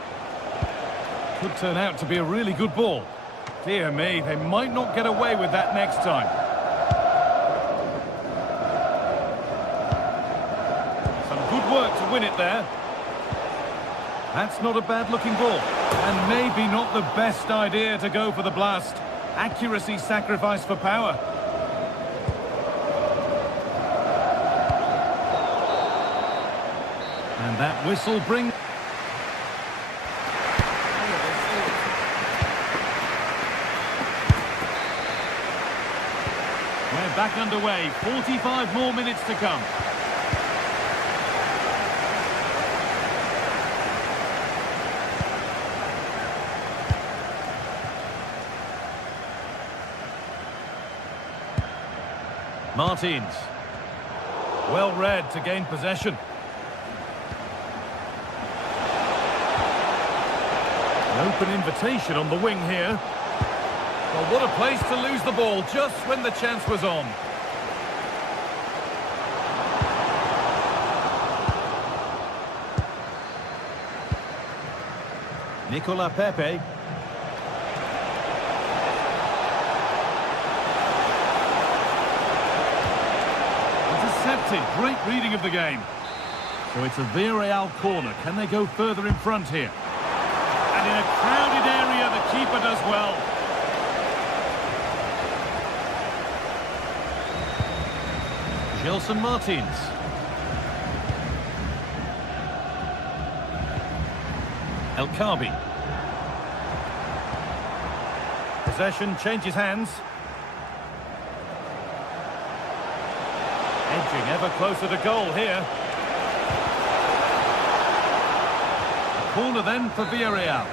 Could turn out to be a really good ball. Dear me, they might not get away with that next time. Some good work to win it there. That's not a bad-looking ball. And maybe not the best idea to go for the blast. Accuracy sacrificed for power. And that whistle brings... We're back underway. 45 more minutes to come. Martins. Well read to gain possession. An open invitation on the wing here. Well, what a place to lose the ball just when the chance was on. Nicola Pepe. Intercepted. Great reading of the game. So it's a Villarreal corner. Can they go further in front here? And in a crowded area, the keeper does well. Gelson Martins. El Kaabi. Possession changes hands. Edging ever closer to goal here. Corner then for Villarreal.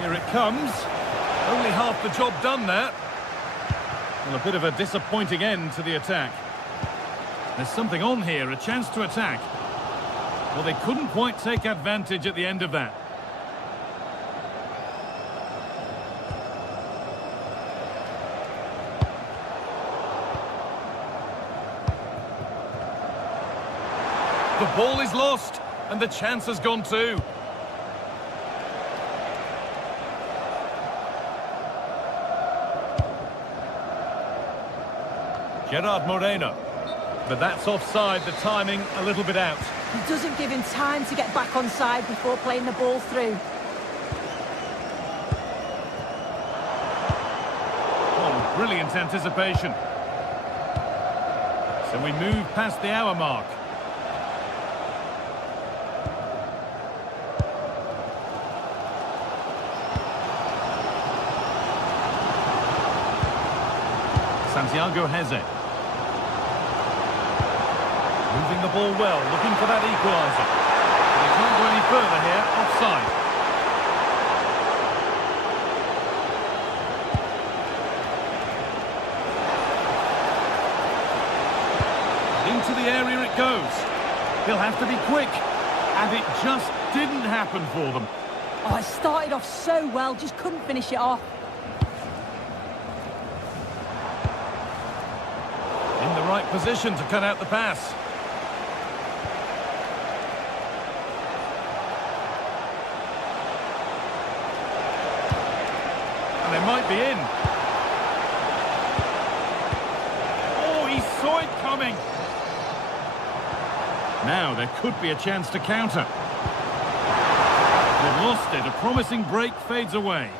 Here it comes. Only half the job done there. Well, a bit of a disappointing end to the attack. There's something on here, a chance to attack. Well, they couldn't quite take advantage at the end of that. The ball is lost, and the chance has gone too. Gerard Moreno. But that's offside, the timing a little bit out. He doesn't give him time to get back on side before playing the ball through. Oh, brilliant anticipation. So we move past the hour mark. Santiago Heze. Moving the ball well, looking for that equaliser. But he can't go any further here, offside. Into the area it goes. He'll have to be quick. And it just didn't happen for them. Oh, it started off so well, just couldn't finish it off. In the right position to cut out the pass. And they might be in. Oh, he saw it coming. Now there could be a chance to counter. They've lost it. A promising break fades away.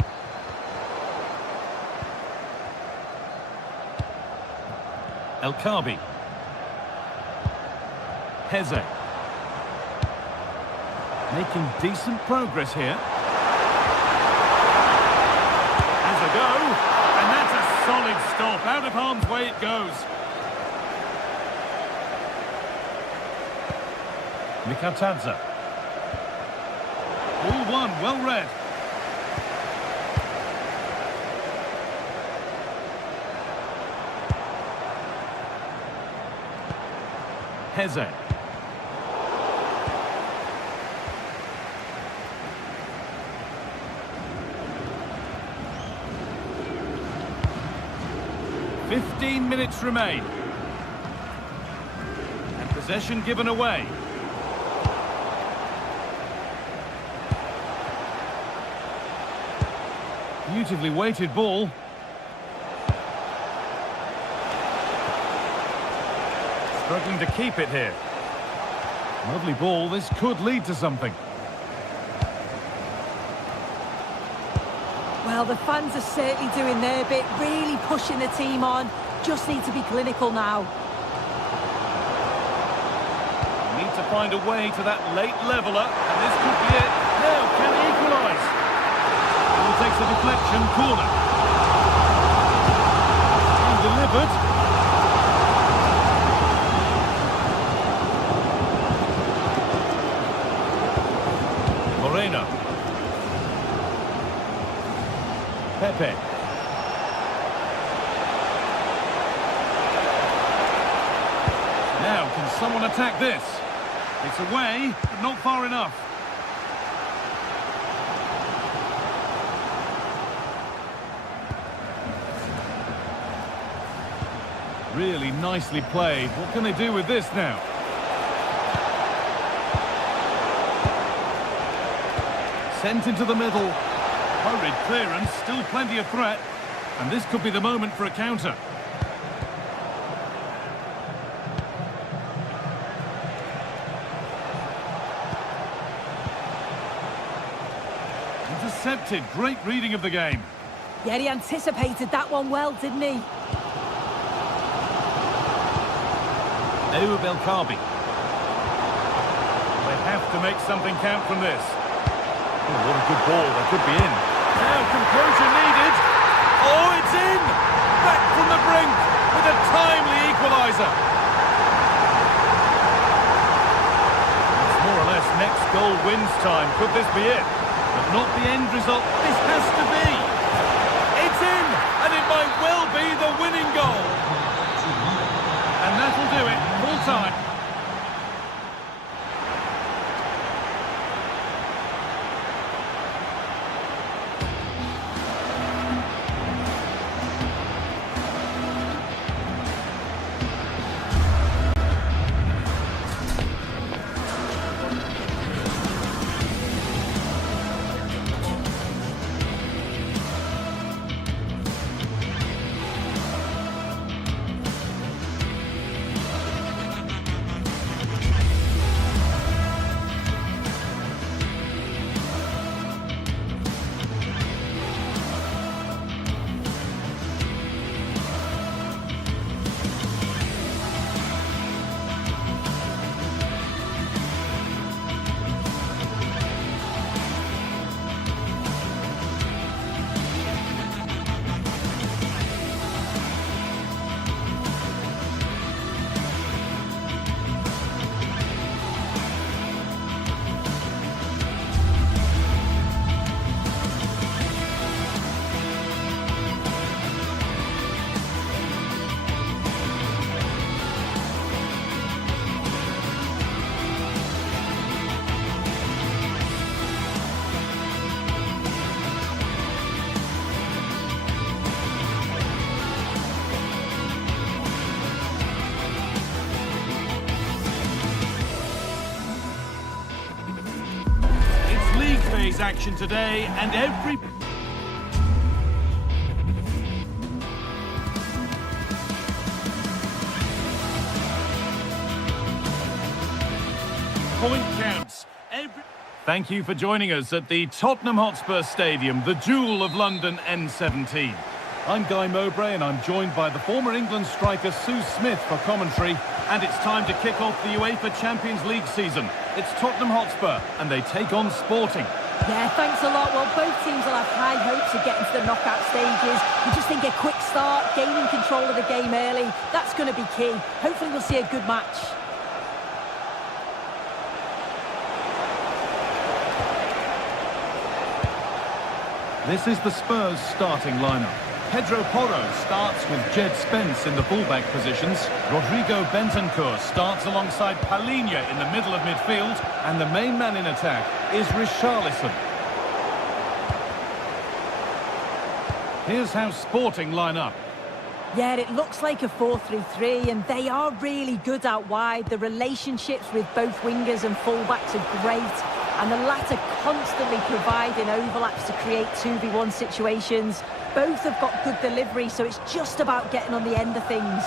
El Kabi. Heze. Making decent progress here. Has a go. And that's a solid stop. Out of harm's way it goes. Mikatadze. All one, well read. Heze. "15 minutes remain. And possession given away. Beautifully weighted ball. Struggling to keep it here. Lovely ball. This could lead to something. Well, the fans are certainly doing their bit, really pushing the team on. Just need to be clinical now. Need to find a way to that late leveller, and this could be it. Now, can he equalise? Ball takes a deflection, corner. And delivered. Moreno. Pepe. Now, can someone attack this? It's away, but not far enough. Really nicely played. What can they do with this now? Sent into the middle. Hurried clearance, still plenty of threat. And this could be the moment for a counter. Intercepted, great reading of the game. Yeah, he anticipated that one well, didn't he? Ayoub El Kabi. They have to make something count from this. Oh, what a good ball, that could be in. Now composure needed. Oh, it's in! Back from the brink with a timely equaliser. It's more or less next goal wins time. Could this be it? But not the end result. This has to be. It's in! And it might well be the winning goal. And that'll do it. Full time. Action today, and every point counts. Thank you for joining us at the Tottenham Hotspur Stadium, the jewel of London N17. I'm Guy Mowbray and I'm joined by the former England striker Sue Smith for commentary. And it's time to kick off the UEFA Champions League season. It's Tottenham Hotspur and they take on Sporting. Yeah, thanks a lot. Well, both teams will have high hopes of getting to the knockout stages. You just think a quick start, gaining control of the game early, that's going to be key. Hopefully we'll see a good match. This is the Spurs starting lineup. Pedro Porro starts with Jed Spence in the fullback positions. Rodrigo Bentancur starts alongside Palhinha in the middle of midfield. And the main man in attack is Richarlison. Here's how Sporting line up. Yeah, it looks like a 4-3-3, and they are really good out wide. The relationships with both wingers and fullbacks are great, and the latter constantly providing overlaps to create 2v1 situations. Both have got good delivery, so it's just about getting on the end of things.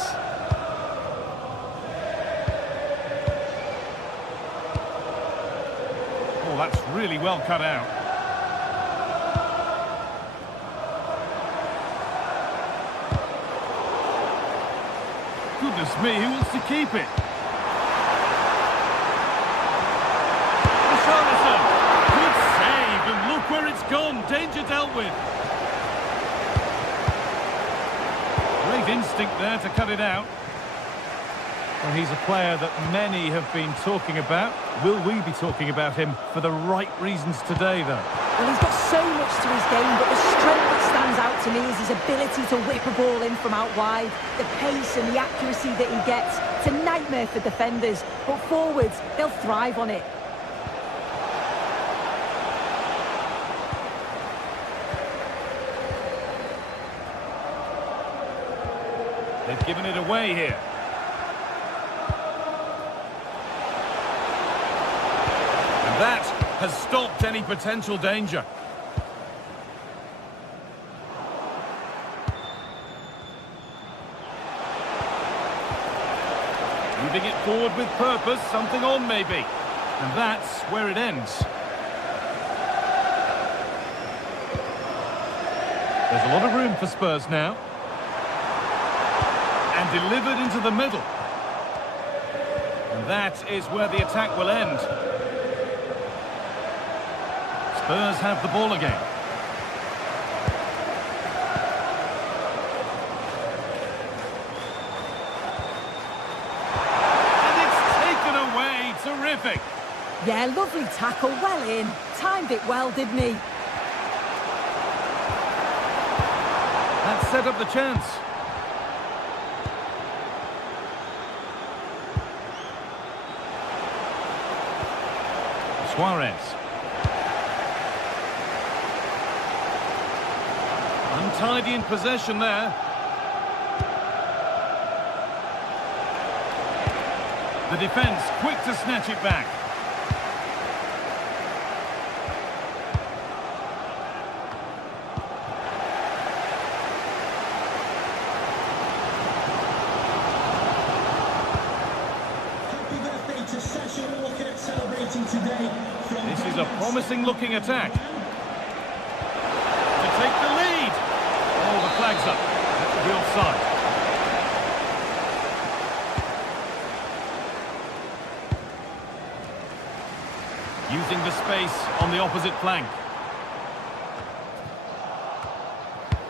Oh, that's really well cut out. Goodness me, who wants to keep it? Richarlison! Good save, and look where it's gone. Danger dealt with. Great instinct there to cut it out. Well, he's a player that many have been talking about. Will we be talking about him for the right reasons today, though? Well, he's got so much to his game, but the strength that stands out to me is his ability to whip a ball in from out wide. The pace and the accuracy that he gets. It's a nightmare for defenders, but forwards, they'll thrive on it. They've given it away here. And that has stopped any potential danger. Moving it forward with purpose, something on maybe. And that's where it ends. There's a lot of room for Spurs now. And delivered into the middle. And that is where the attack will end. Spurs have the ball again. And it's taken away. Terrific. Yeah, lovely tackle, well in. Timed it well, didn't he? That set up the chance. Suarez. Untidy in possession there. The defence quick to snatch it back. Happy birthday to Sasha Walker celebrating today. This is a promising looking attack. To take the lead. Oh, the flag's up. That should be offside. Using the space on the opposite flank.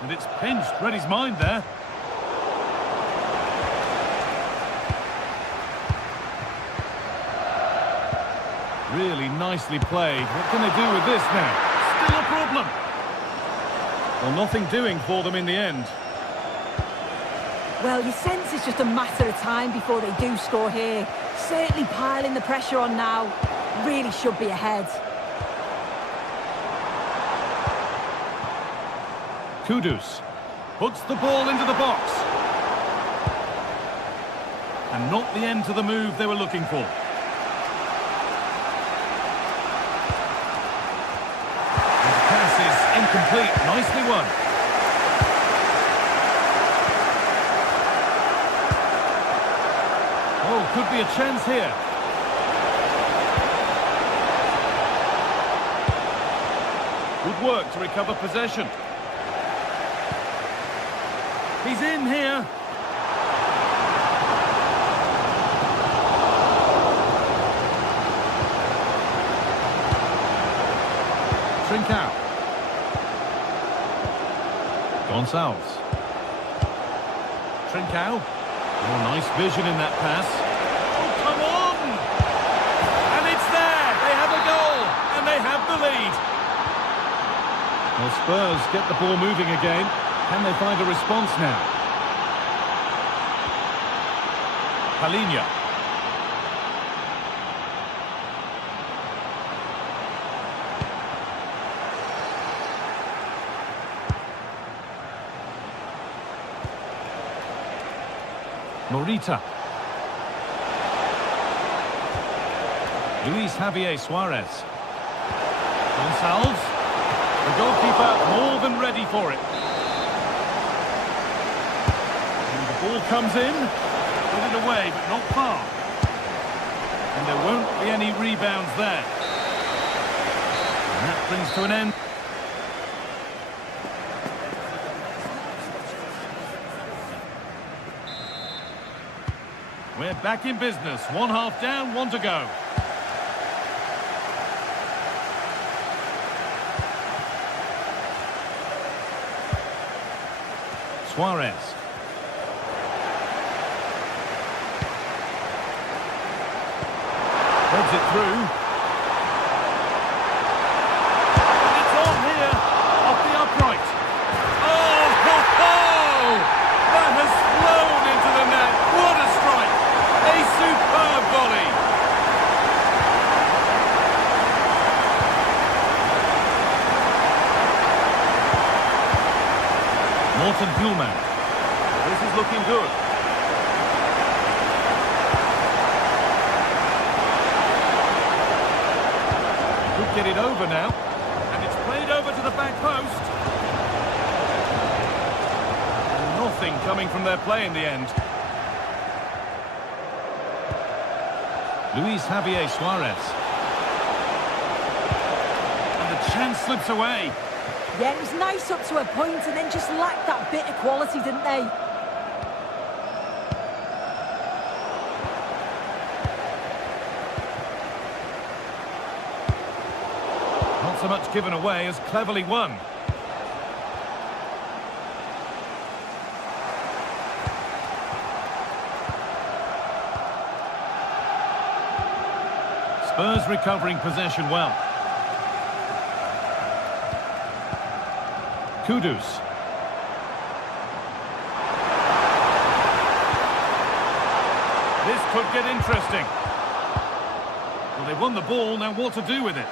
And it's pinched. Read his mind there. Really nicely played. What can they do with this now? Still a problem. Well, nothing doing for them in the end. Well, you sense it's just a matter of time before they do score here. Certainly piling the pressure on now. Really should be ahead. Kudus puts the ball into the box. And not the end to the move they were looking for. And the pass is incomplete. Nicely won. Oh, could be a chance here. Good work to recover possession. He's in here. Trincao. Gonçalves. Trincao. Oh, nice vision in that pass. Oh, come on! And it's there! They have a goal, and they have the lead. Well, Spurs get the ball moving again. Can they find a response now? Palinha. Morita. Luis Javier Suarez. Gonçalves. The goalkeeper more than ready for it. And the ball comes in. Put it away, but not far. And there won't be any rebounds there. And that brings to an end. We're back in business. 1 half down, 1 to go. Suarez. Heads it through. And it's on here, off the upright. Oh, ho, ho! That has flown into the net. What a strike! A superb volley. Morten Hjulmand. This is looking good. Could get it over now. And it's played over to the back post. Nothing coming from their play in the end. Luis Javier Suarez. And the chance slips away. Yeah, it was nice up to a point and then just lacked that bit of quality, didn't they? Not so much given away as cleverly won. Spurs recovering possession well. Kudus. This could get interesting. Well, they won the ball, now what to do with it?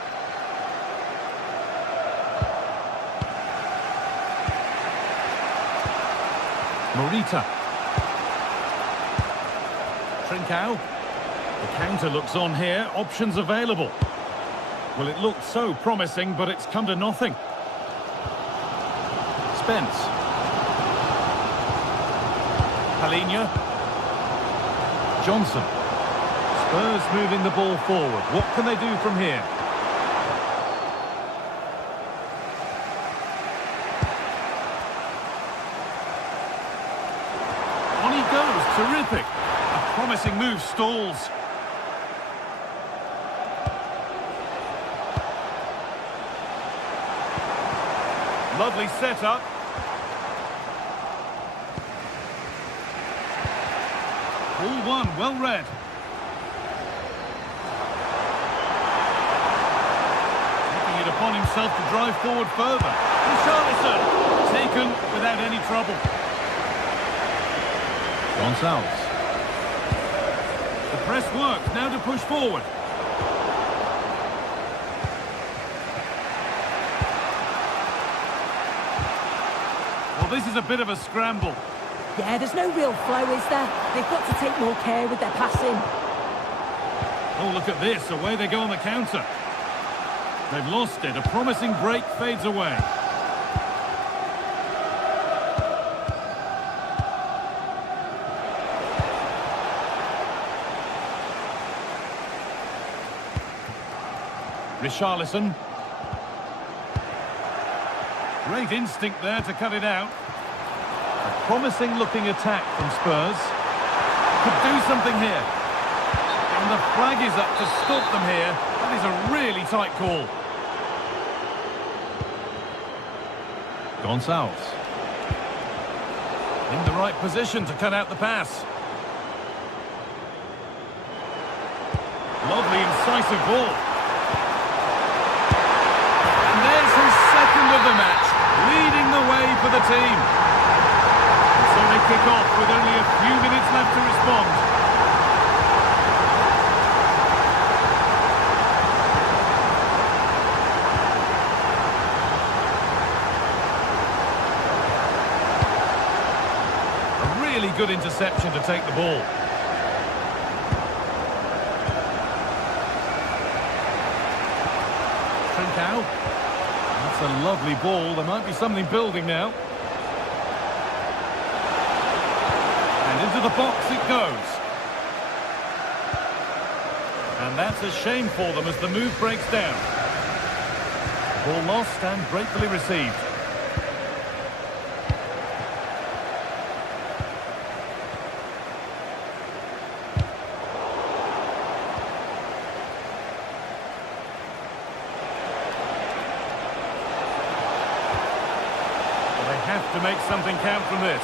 Morita. Trincao. The counter looks on here, options available. Well, it looked so promising, but it's come to nothing. Spence. Palinha. Johnson. Spurs moving the ball forward. What can they do from here? On he goes. Terrific. A promising move stalls. Lovely setup. All one, well read. Taking it upon himself to drive forward further. Richarlison, taken without any trouble. Gonçalves. The press works, now to push forward. Well, this is a bit of a scramble. Yeah, there's no real flow, is there? They've got to take more care with their passing. Oh, look at this. Away they go on the counter. They've lost it. A promising break fades away. Richarlison. Great instinct there to cut it out. A promising looking attack from Spurs. Could do something here. And the flag is up to stop them here. That is a really tight call. Gonçalves. In the right position to cut out the pass. Lovely incisive ball. And there's his second of the match, leading the way for the team. And so they kick off with only a few minutes left to respond. Really good interception to take the ball. Trincao. That's a lovely ball. There might be something building now. And into the box it goes. And that's a shame for them as the move breaks down. Ball lost and gratefully received. Have to make something count from this.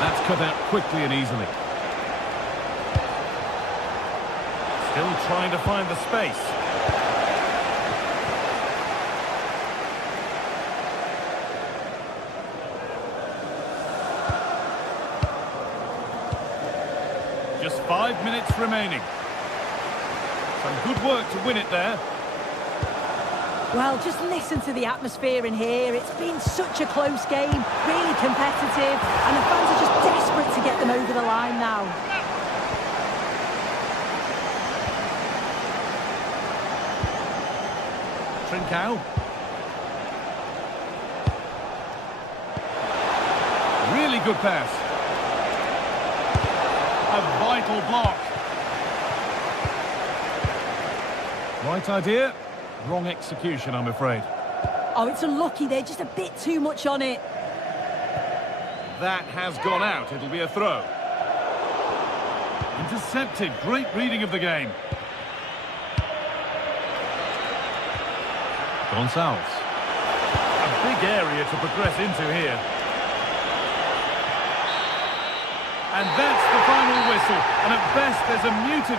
That's cut out quickly and easily. Still trying to find the space. Just 5 minutes remaining. Some good work to win it there. Well, just listen to the atmosphere in here. It's been such a close game, really competitive, and the fans are just desperate to get them over the line now. Trincao. Really good pass. A vital block. Right idea. Wrong execution, I'm afraid. Oh, it's unlucky. They're just a bit too much on it. That has gone out. It'll be a throw. Intercepted. Great reading of the game. Gonçalves. A big area to progress into here. And that's the final whistle. And at best, there's a muted...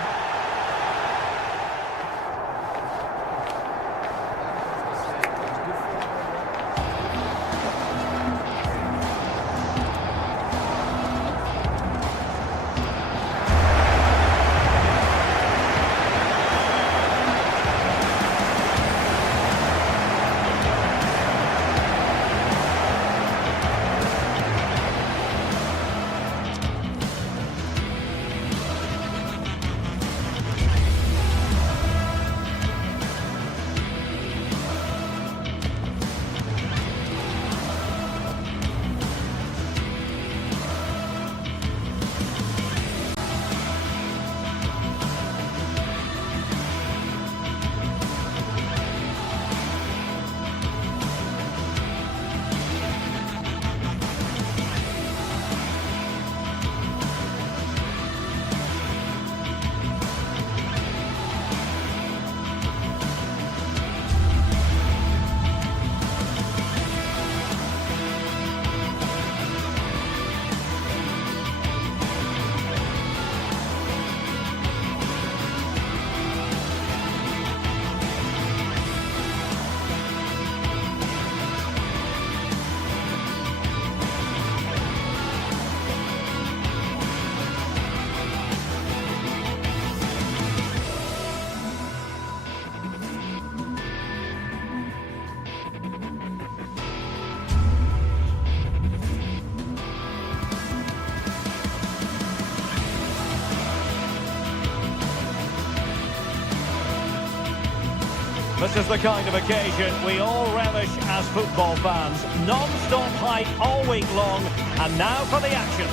This is the kind of occasion we all relish as football fans. Non-stop hype all week long, and now for the action.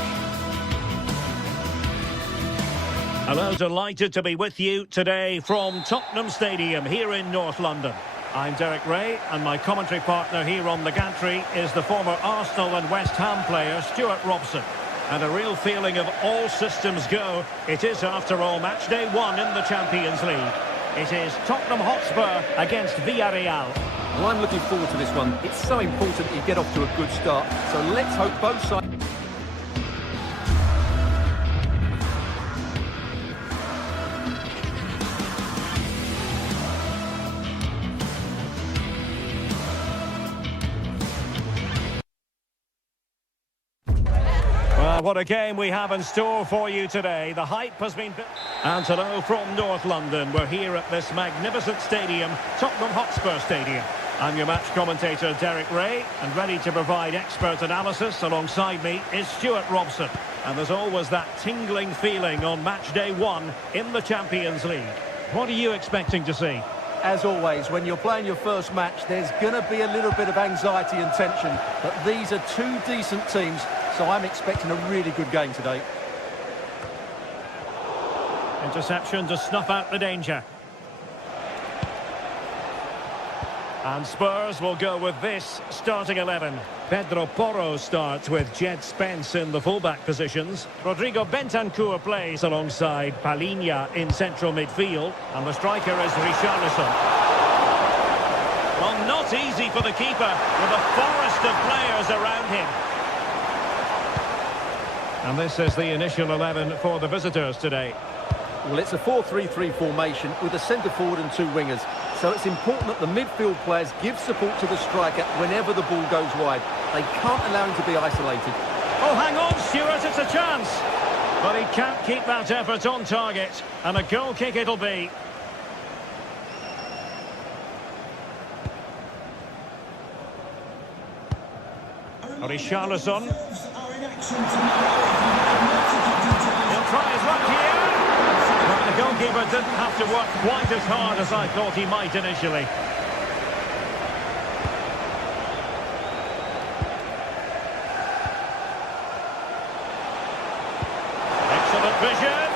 Hello, delighted to be with you today from Tottenham Stadium here in North London. I'm Derek Ray, and my commentary partner here on the gantry is the former Arsenal and West Ham player Stuart Robson. And a real feeling of all systems go. It is, after all, match day 1 in the Champions League. It is Tottenham Hotspur against Villarreal. Well, I'm looking forward to this one. It's so important that you get off to a good start. So let's hope both sides... What a game we have in store for you today. The hype has been built. And hello from North London. We're here at this magnificent stadium, Tottenham Hotspur Stadium. I'm your match commentator, Derek Ray, and ready to provide expert analysis alongside me is Stuart Robson. And there's always that tingling feeling on match day 1 in the Champions League. What are you expecting to see? As always, when you're playing your first match, there's going to be a little bit of anxiety and tension. But these are two decent teams, so I'm expecting a really good game today. Interception to snuff out the danger. And Spurs will go with this starting 11. Pedro Porro starts with Jed Spence in the fullback positions. Rodrigo Bentancur plays alongside Palhinha in central midfield. And the striker is Richarlison. Well, not easy for the keeper with a forest of players around him. And this is the initial 11 for the visitors today. Well, it's a 4-3-3 formation with a centre-forward and 2 wingers. So it's important that the midfield players give support to the striker whenever the ball goes wide. They can't allow him to be isolated. Oh, hang on, Stuart, it's a chance. But he can't keep that effort on target. And a goal kick it'll be. Richarlison. He'll try his luck here. But the goalkeeper didn't have to work quite as hard as I thought he might initially. Excellent vision.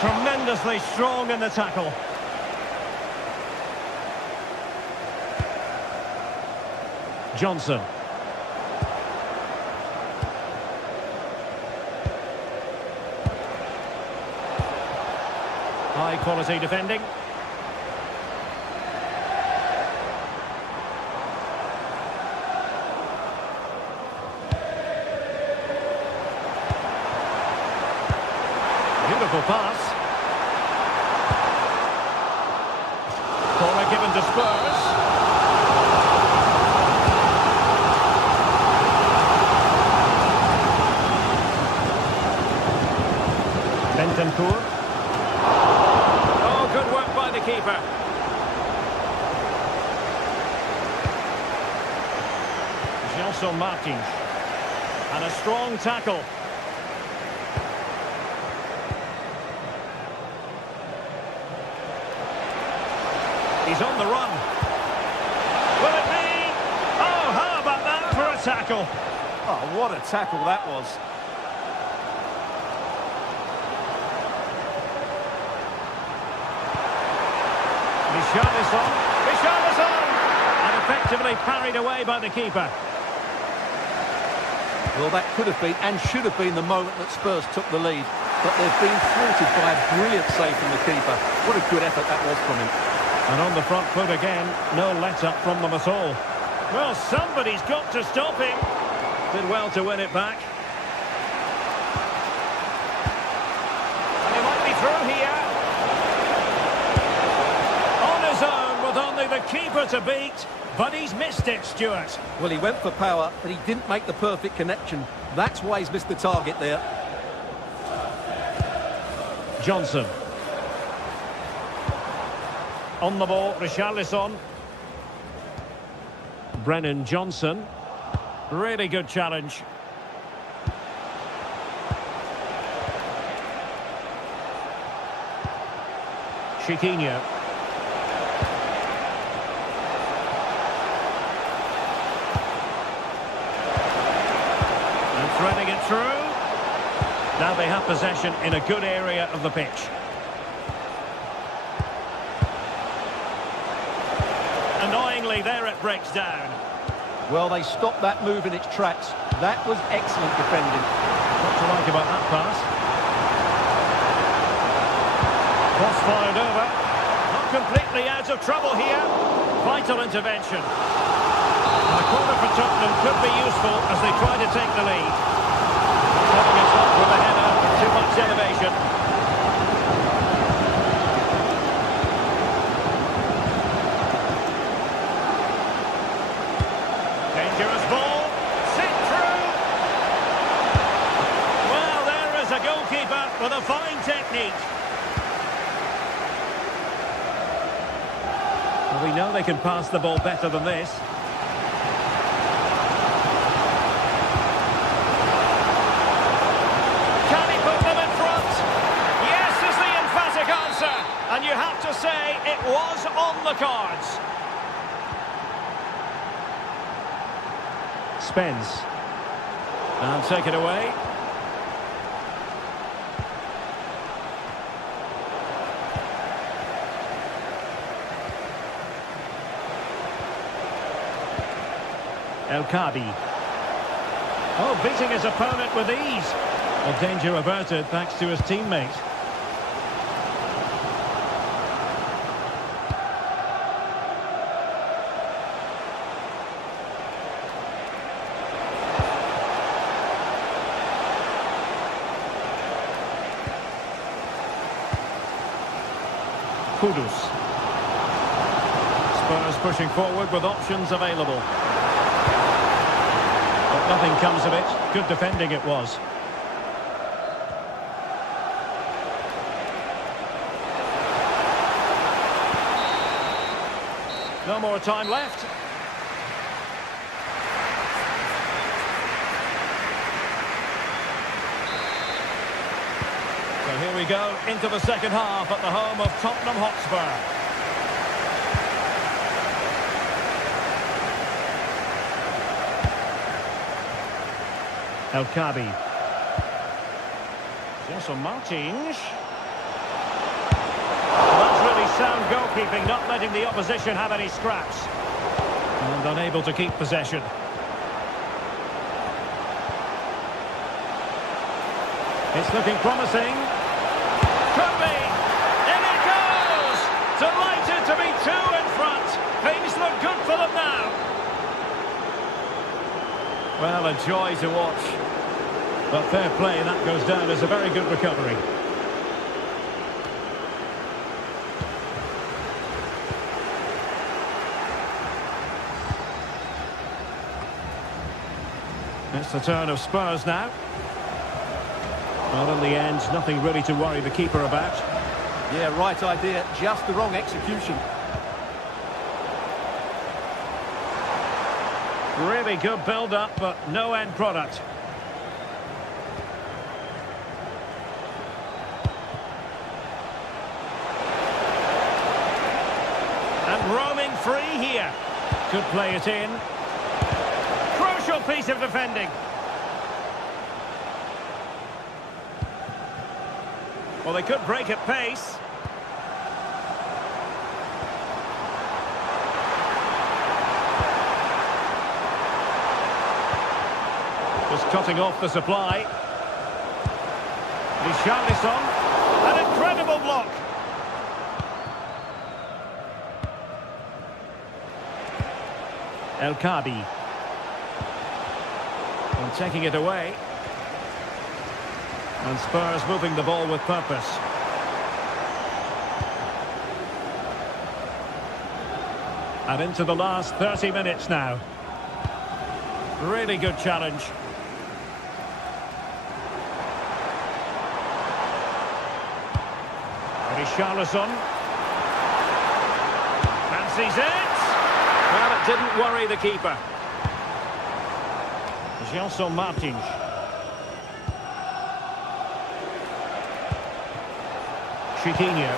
Tremendously strong in the tackle. Johnson. High quality defending. Beautiful pass. Corner given to Spurs. Bentancur. Oh, good work by the keeper. Gelson Martins. And a strong tackle. He's on the run. Will it be? Oh, how about that for a tackle? Oh, what a tackle that was. Richarlison! And effectively parried away by the keeper. Well, that could have been and should have been the moment that Spurs took the lead. But they've been thwarted by a brilliant save from the keeper. What a good effort that was from him. And on the front foot again, no let-up from them at all. Well, somebody's got to stop him. Did well to win it back. And he might be through here. Only the keeper to beat, but he's missed it, Stuart. Well, he went for power, but he didn't make the perfect connection. That's why he's missed the target there. Johnson. On the ball, Richarlison. Brennan Johnson. Really good challenge. Chiquinho. Threading it through. Now they have possession in a good area of the pitch. eventually there it breaks down. Well, they stopped that move in its tracks. That was excellent defending. What to like about that pass? Cross fired over. Not completely out of trouble here. Vital intervention. And a corner for Tottenham could be useful as they try to take the lead. Having a shot with a header with too much elevation. Dangerous ball. Sit through. Well, there is a goalkeeper with a fine technique. Well, we know they can pass the ball better than this. Can he put them in front? Yes is the emphatic answer. And you have to say it was on the cards. Spence. And take it away. El Kadi. Oh, beating his opponent with ease. Well, danger averted thanks to his teammate. Kudus. Spurs pushing forward with options available. But nothing comes of it. Good defending it was. No more time left. So here we go into the second half at the home of Tottenham Hotspur. El Kadi. Gelson Martins. That's really sound goalkeeping, not letting the opposition have any scraps. And unable to keep possession. It's looking promising. Could be. In it goes! Delighted to be two in front. Things look good for them now. Well, a joy to watch. But fair play, that goes down as a very good recovery. It's the turn of Spurs now. Well, in the end, nothing really to worry the keeper about. Yeah, right idea, just the wrong execution. Really good build-up, but no end product. And roaming free here. Could play it in. Crucial piece of defending. Well, they could break at pace. Just cutting off the supply. Richarlison. An incredible block. El Kadi. And taking it away. And Spurs moving the ball with purpose. And into the last 30 minutes now. Really good challenge. Richarlison. Fancies it. Well, it didn't worry the keeper. Gelson Martins. Chiquinho.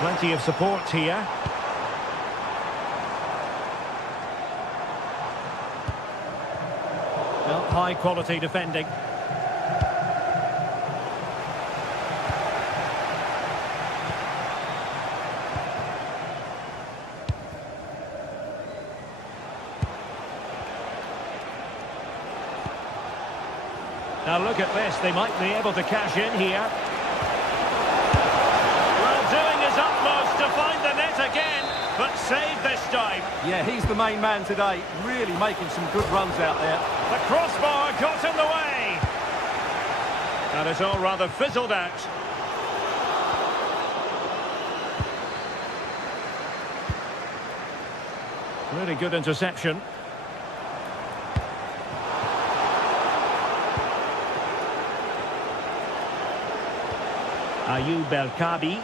Plenty of support here. Well, high quality defending. Well, look at this. They might be able to cash in here. Well, doing his utmost to find the net again, but saved this time. Yeah, he's the main man today, really making some good runs out there. The crossbar got in the way. And it's all rather fizzled out. Really good interception. Ayoub El-Kabi.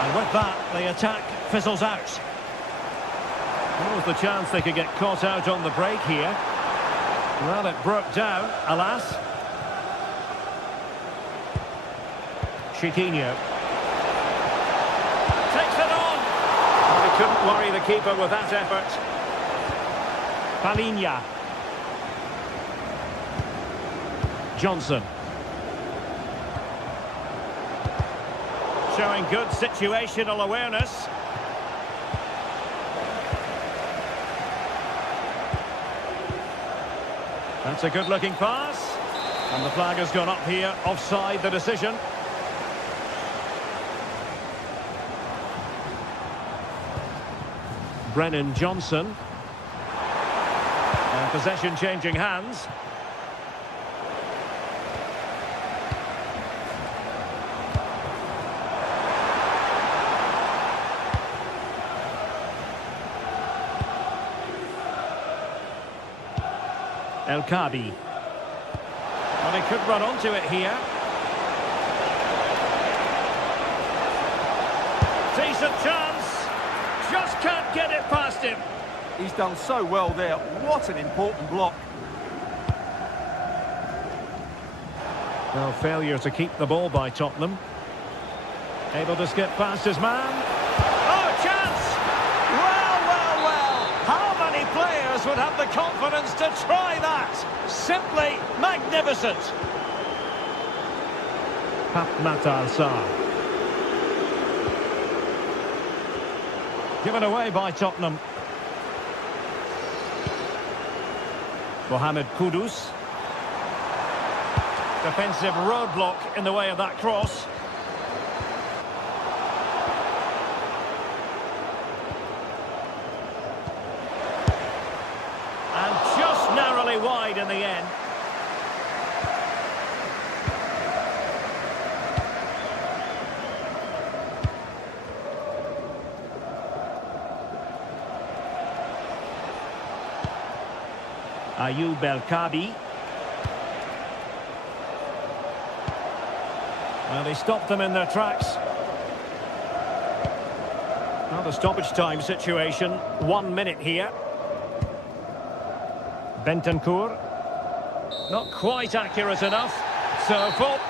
And with that, the attack fizzles out. What was the chance they could get caught out on the break here? Well, it broke down, alas. Chiquinho. Takes it on! Well, he couldn't worry the keeper with that effort. Palinha. Johnson. Showing good situational awareness. That's a good-looking pass. And the flag has gone up here, offside the decision. Brennan Johnson. And possession changing hands. El-Kabi. Well, he could run onto it here. Decent chance. Just can't get it past him. He's done so well there. What an important block. Well, failure to keep the ball by Tottenham. Able to skip past his man. Oh, chance! Well. How many players would have the confidence to try that? Simply magnificent. Pape Sarr. Given away by Tottenham. Mohamed Kudus. Defensive roadblock in the way of that cross. And just narrowly wide in the end. Ayoub El-Kabi. Well, they stopped them in their tracks. Now the stoppage time situation. 1 minute here. Bentancur. Not quite accurate enough. So, full.